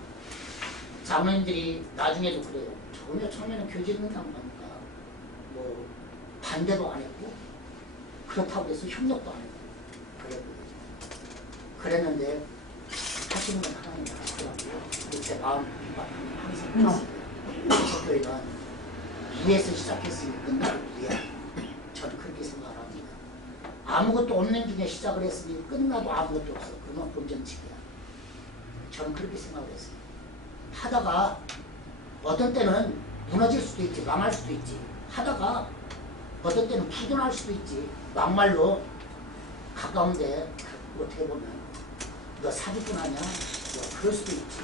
자매님들이 나중에도 그래요. 전혀 처음에는 교제 있는다고 하니까 뭐 반대도 안 했고 그렇다고 해서 협력도 안 했고 그랬는데 하시는 건 하나님 알았더라고요. 제 마음 항상 그랬습니다. 교회는 위에서 시작했으니 끝날 위에 저는 그렇게 생각을 합니다. 아무것도 없는 중에 시작을 했으니 끝나도 아무것도 없어. 그러면 본전치기야. 저는 그렇게 생각을 했습니다. 하다가 어떤 때는 무너질 수도 있지, 망할 수도 있지. 하다가 어떤 때는 부도날 수도 있지. 막말로 가까운데 어떻게 보면 너 사기꾼 아니야? 뭐 그럴 수도 있지.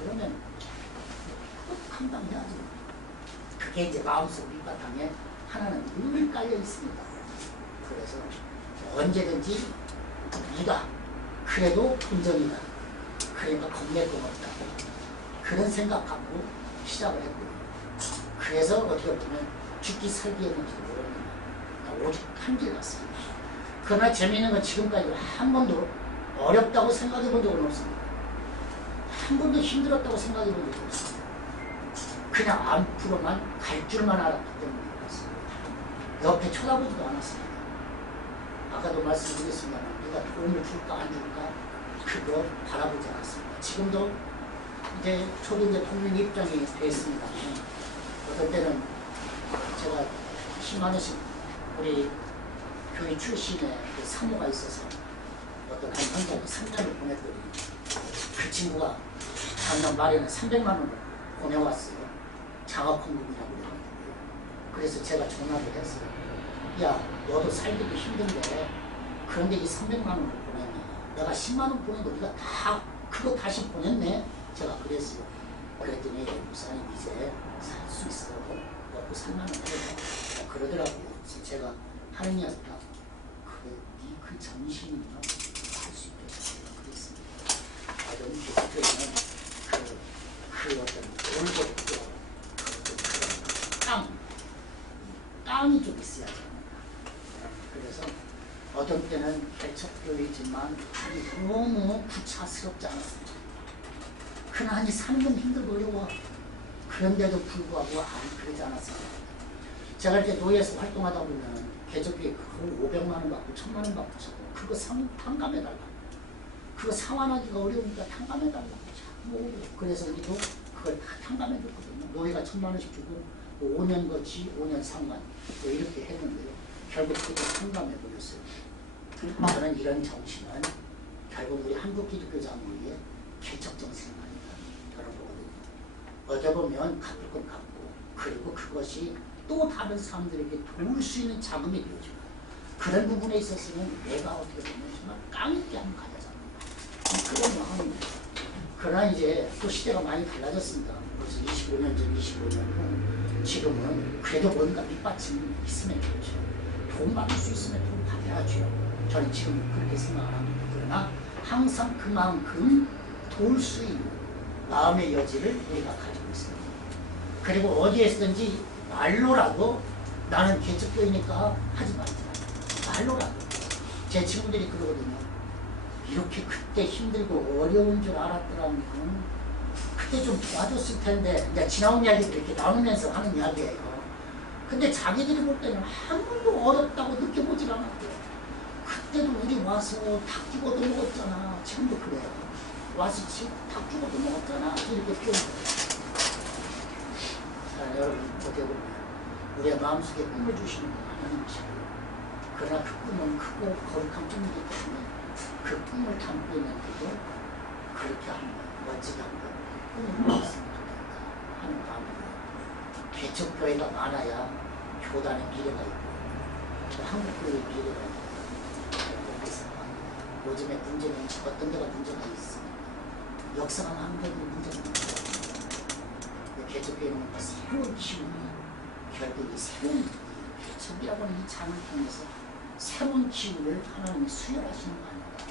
그러면 꼭 감당해야지. 그게 이제 마음속 밑바탕에 하나는 늘 깔려 있습니다. 그래서 언제든지 이다. 그래도 본전이다. 그러니까 겁낼 건 없다. 그런 생각 갖고 시작을 했고요. 그래서 어떻게 보면 죽기 살기의 문제도 모릅니다. 오직 한 길 같습니다. 그러나 재미있는 건 지금까지 한 번도 어렵다고 생각해 본 적은 없습니다. 한 번도 힘들었다고 생각해 본 적이 없습니다. 그냥 앞으로만 갈 줄만 알았기 때문에 그렇습니다. 옆에 쳐다보지도 않았습니다. 아까도 말씀드렸습니다만 누가 도움을 줄까 안 줄까 그거 바라보지 않았습니다. 지금도 이제 저도 이제 동맹 입장이 됐습니다. 어떤 때는 제가 10만 원씩 우리 교회 출신의 그 사모가 있어서 어떤 한 현장에 3년을 보냈더니 그 친구가 작년 말에는 300만 원을 보내왔어요. 장학헌금이라고 그러는데요. 그래서 제가 전화를 했어요. 야, 너도 살기도 힘든데 그런데 이 300만 원을 보냈네. 내가 10만 원 보내도 네가 다 그거 다시 보냈네. 제가 그랬어요. 그랬더니 목사님 이제 살 수 있어. 먹고 살만은 해요. 그러더라고요. 그래서 제가 하느님 앞에 그래, 그 정신이면 할 수 있겠어요. 그랬습니다. 아주 교회는 그 어떤 올고 땅이 좀 있어야죠. 그래서 어떤 때는 개척교회지만 너무 구차스럽지 않았습니다. 그러니 사는 건 힘들고 어려워. 그런데도 불구하고 그러지 않았습니다. 제가 이렇게 노예에서 활동하다 보면 개척교회 그거 500만 원 받고 1000만 원 받고 그거 탕감해달라. 그거 상환하기가 어려우니까 탕감해달라. 그래서 우리도 그걸 다 탕감해줬거든요. 노예가 1000만 원씩 주고 5년 거치 5년 상환 이렇게 했는데요. 결국 그걸 탕감해버렸어요. 저는 이런 정신은 결국 우리 한국기독교장로의 개척 정신이 아니다. 그런 거거든요. 어떻게 보면 갚을 건 갚고 그리고 그것이 또 다른 사람들에게 도울 수 있는 자금이 되어줘요. 그런 부분에 있어서는 내가 어떻게 보면 정말 깡있게 한번 가져잡는다. 그런 마음입니다. 그러나 이제 또 시대가 많이 달라졌습니다. 벌써 25년 전, 25년 후 지금은 그래도 뭔가 밑받침이 있으면 좋죠. 돈 받을 수 있으면 돈 받아야죠. 저는 지금 그렇게 생각합니다. 그러나 항상 그만큼 도울 수 있는 마음의 여지를 우리가 가지고 있습니다. 그리고 어디에서든지 말로라도 나는 개척교회니까 하지 말자. 말로라도. 제 친구들이 그러거든요. 이렇게 그때 힘들고 어려운 줄 알았더라면 그때 좀 도와줬을 텐데 이제 지나온 이야기들 이렇게 나누면서 하는 이야기예요. 근데 자기들이 볼 때는 한 번도 어렵다고 느껴보질 않았대요. 그때도 우리 와서 닭 죽어도 먹었잖아. 지금도 그래요. 와서 닭 죽어도 먹었잖아. 이렇게 표현해요. 자, 여러분 어떻게 보면 우리의 마음속에 꿈을 주시는 건 하나님이시고요. 그러나 그 꿈은 크고 거룩한 꿈이기 때문에 그 꿈을 담고 있는데도 그렇게 한번 멋지게 한번 꿈을 꾸었으면 좋겠다 하는 마음이에요. 개척교회가 많아야 교단의 미래가 있고 또 한국교회의 미래가 있고 그렇게 생각합니다. 요즘에 문제는 어떤 데가 문제가 있습니다. 역사가 많은 데도 문제가 있습니다. 개척교회는 새로운 기운이 결국 이 새로운 개척이라고 하는 이 장을 통해서 새로운 기운을 하나님이 수혈하시는 거 아닙니까?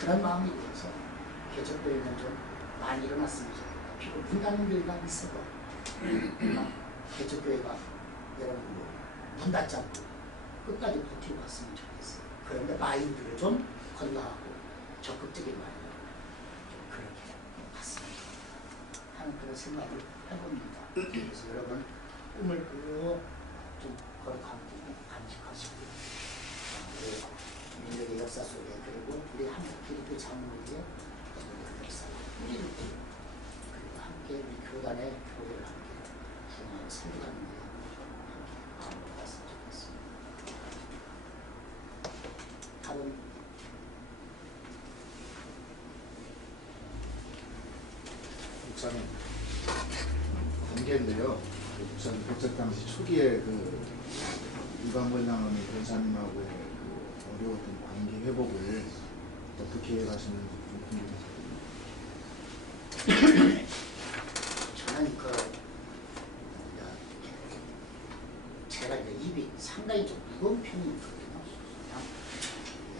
그런 마음이 들어서 개척교회는 좀 많이 일어났으면 좋겠다. 비록 문 닫는 교회가 있어도 개척교회가 여러분 문 닫지 않고 끝까지 버티고 갔으면 좋겠어요. 그런데 마인드를 좀 건강하고 적극적인 마인드를 좀 그렇게 갔으면 좋겠다 하는 그런 생각을 해봅니다. 그래서 여러분 꿈을 꾸고 좀 거룩한 꿈을 간직하시고 우리 민족의 역사 속에 그리고 우리 한국 기독교 장로의 역사 우리를 그리고 함께 우리 교단의 교회를 함께 구원하고 살려가는 데 함께 마음으로 갔으면 좋겠습니다. 다른 목사님 관계인데요. 목사님 백작 당시 초기에 그 이방권장하는 권사님하고의 그 어려웠던 관계 회복을 어떻게 하시는지 좀 궁금해요. 저는 제가 이제 입이 상당히 좀 무거운 편이거든요. 그냥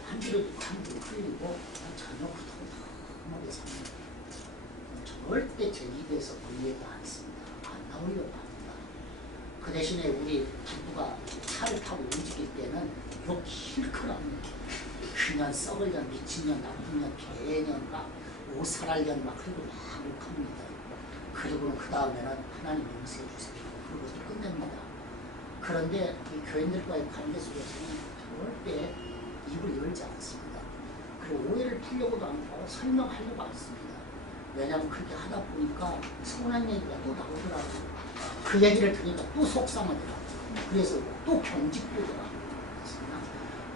한 줄을 흘리고 전혀 흐뭇하게 삽니다. 절대 제 입에서 울리지 않습니다. 안 나오려고 합니다. 그 대신에 우리 부부가 차를 타고 움직일 때는 욕 힐크랍니다. 그냥 썩을년, 미친년, 나쁜년, 개년, 막 오살할년 막 그리고 막 욕합니다. 그리고는 그 다음에는 하나님 용서해 주세요. 그러고 또 끝냅니다. 그런데 이 교인들과의 관계 속에서는 절대 입을 열지 않습니다. 그리고 오해를 풀려고도 않고 설명하려고 않습니다. 왜냐하면 그렇게 하다 보니까 서운한 얘기가 또 나오더라고요. 그 얘기를 들으니까 또 속상하더라고요. 그래서 또 경직되더라고요.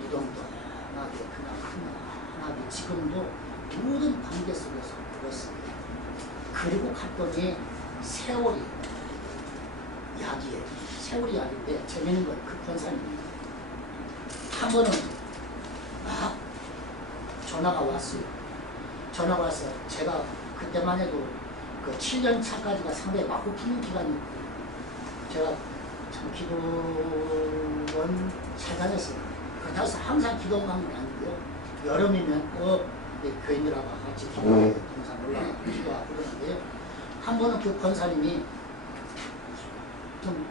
무덤덤하게 그냥 하나하나게 지금도 모든 관계 속에서 그렇습니다. 그리고 갔더니 세월이 약이에요. 세월이 약인데 재밌는 건 그 권사님입니다. 한 번은 막 전화가 왔어요. 전화가 와서 제가 그때만 해도 그 7년 차까지가 상당히 맞고 피는 기간이었고 제가 참 기도원 잘 다녔어요. 그래서 항상 기도원 가는 게 아니고요. 여름이면 꼭 교인들하고 같이 기도에 항상 올라가고 기도하고 그러는데요. 한 번은 그 권사님이 좀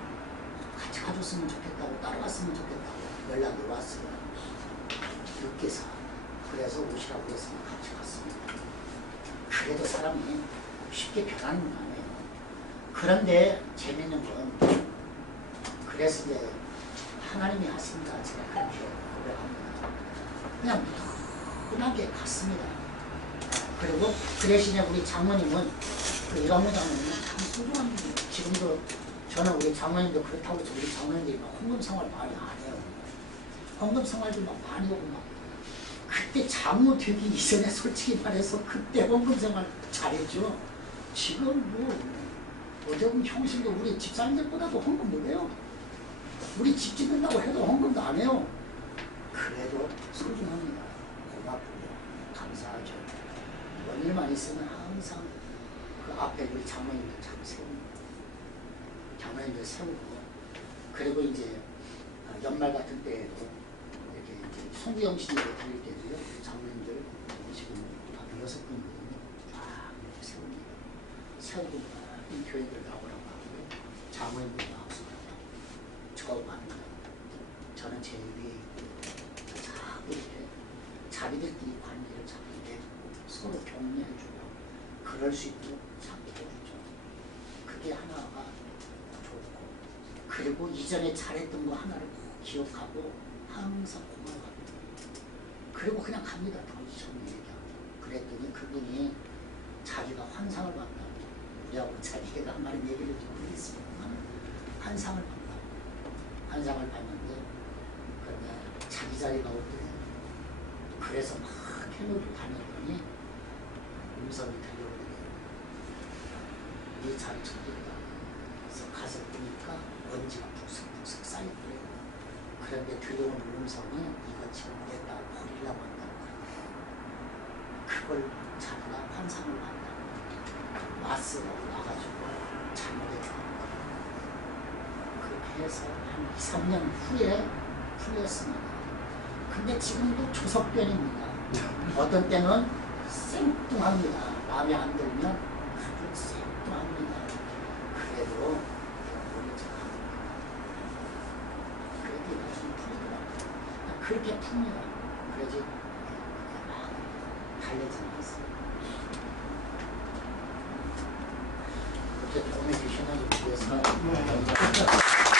같이 가줬으면 좋겠다고 따라갔으면 좋겠다고 연락이 왔어요. 늦게서 그래서 오시라고 했으면 같이 갔습니다. 그래도 사람이 쉽게 변하는 건 아니에요. 그런데 재밌는 건 그래서 이제 하나님이 하신다 제가 그렇게 고백합니다. 그냥 무난하게 갔습니다. 그리고 그 대신에 우리 장모님은 그 이광무 장모님은 참 소중한 분이에요. 지금도 저는 우리 장모님도 그렇다고 해서 우리 장모님들이 막 헌금 생활 많이 안 해요. 헌금 생활도 막 많이 오고 막 그때 장모 되기 이전에 솔직히 말해서 그때 헌금 생활 잘했죠. 지금 뭐 어제 보면 형식도 우리 집사님들보다도 헌금 못 해요. 우리 집 짓는다고 해도 헌금도 안 해요. 그래도 소중합니다. 고맙고요. 감사하죠. 뭔 일만 있으면 항상 그 앞에 우리 장모님들 참 세웁니다. 장모님들 세우고 그리고 이제 연말 같은 때에도 이렇게 이제 송구영 씨 예배 드릴 때도요. 장모님들 지금 한 6분이거든요. 쫙 이렇게 세웁니다. 세우고 이 교회들 나오라고 하고요. 장모님들 나와서 저 만나요. 저는 제 위에 자꾸 이렇게 자기들끼리 관계를 자꾸 내주고 서로 격려해주고 그럴 수 있도록 자꾸 해주죠. 그게 하나가 좋고 그리고 이전에 잘했던 거 하나를 꼭 기억하고 항상 고마워합니다. 그리고 그냥 갑니다. 처음에 얘기하고 그랬더니 그분이 자기가 환상을 봤다고 우리하고 자기가 한 말은 얘기를 좀 하겠습니다만 환상을 봤다고 환상을 봤는데 그런데 자기 자리가 없더래요. 그래서 막 헬로도 다녔더니 음성이 들려오더래요. 네 자리 저기다. 그래서 가서 보니까 먼지가 푹석푹석 쌓였더래요. 그런데 들려오는 음성이 이거 지금 내 딸 버리려고 한다고 그걸 자기가 환상을 봤다고 마스로 나가지고 잘못했다고 그렇게 해서 한 2, 3년 후에 풀렸습니다. 근데 지금도 조석변입니다. 어떤 때는 생뚱합니다. 마음에 안 들면 아주 생뚱합니다. 그래도 몸이 잘합니다. 그렇게 나중에 풀리더라고요. 그렇게 풉니다. 그러지 막 달래지는 않습니다. 그렇게 도움이 되시는 걸 위해서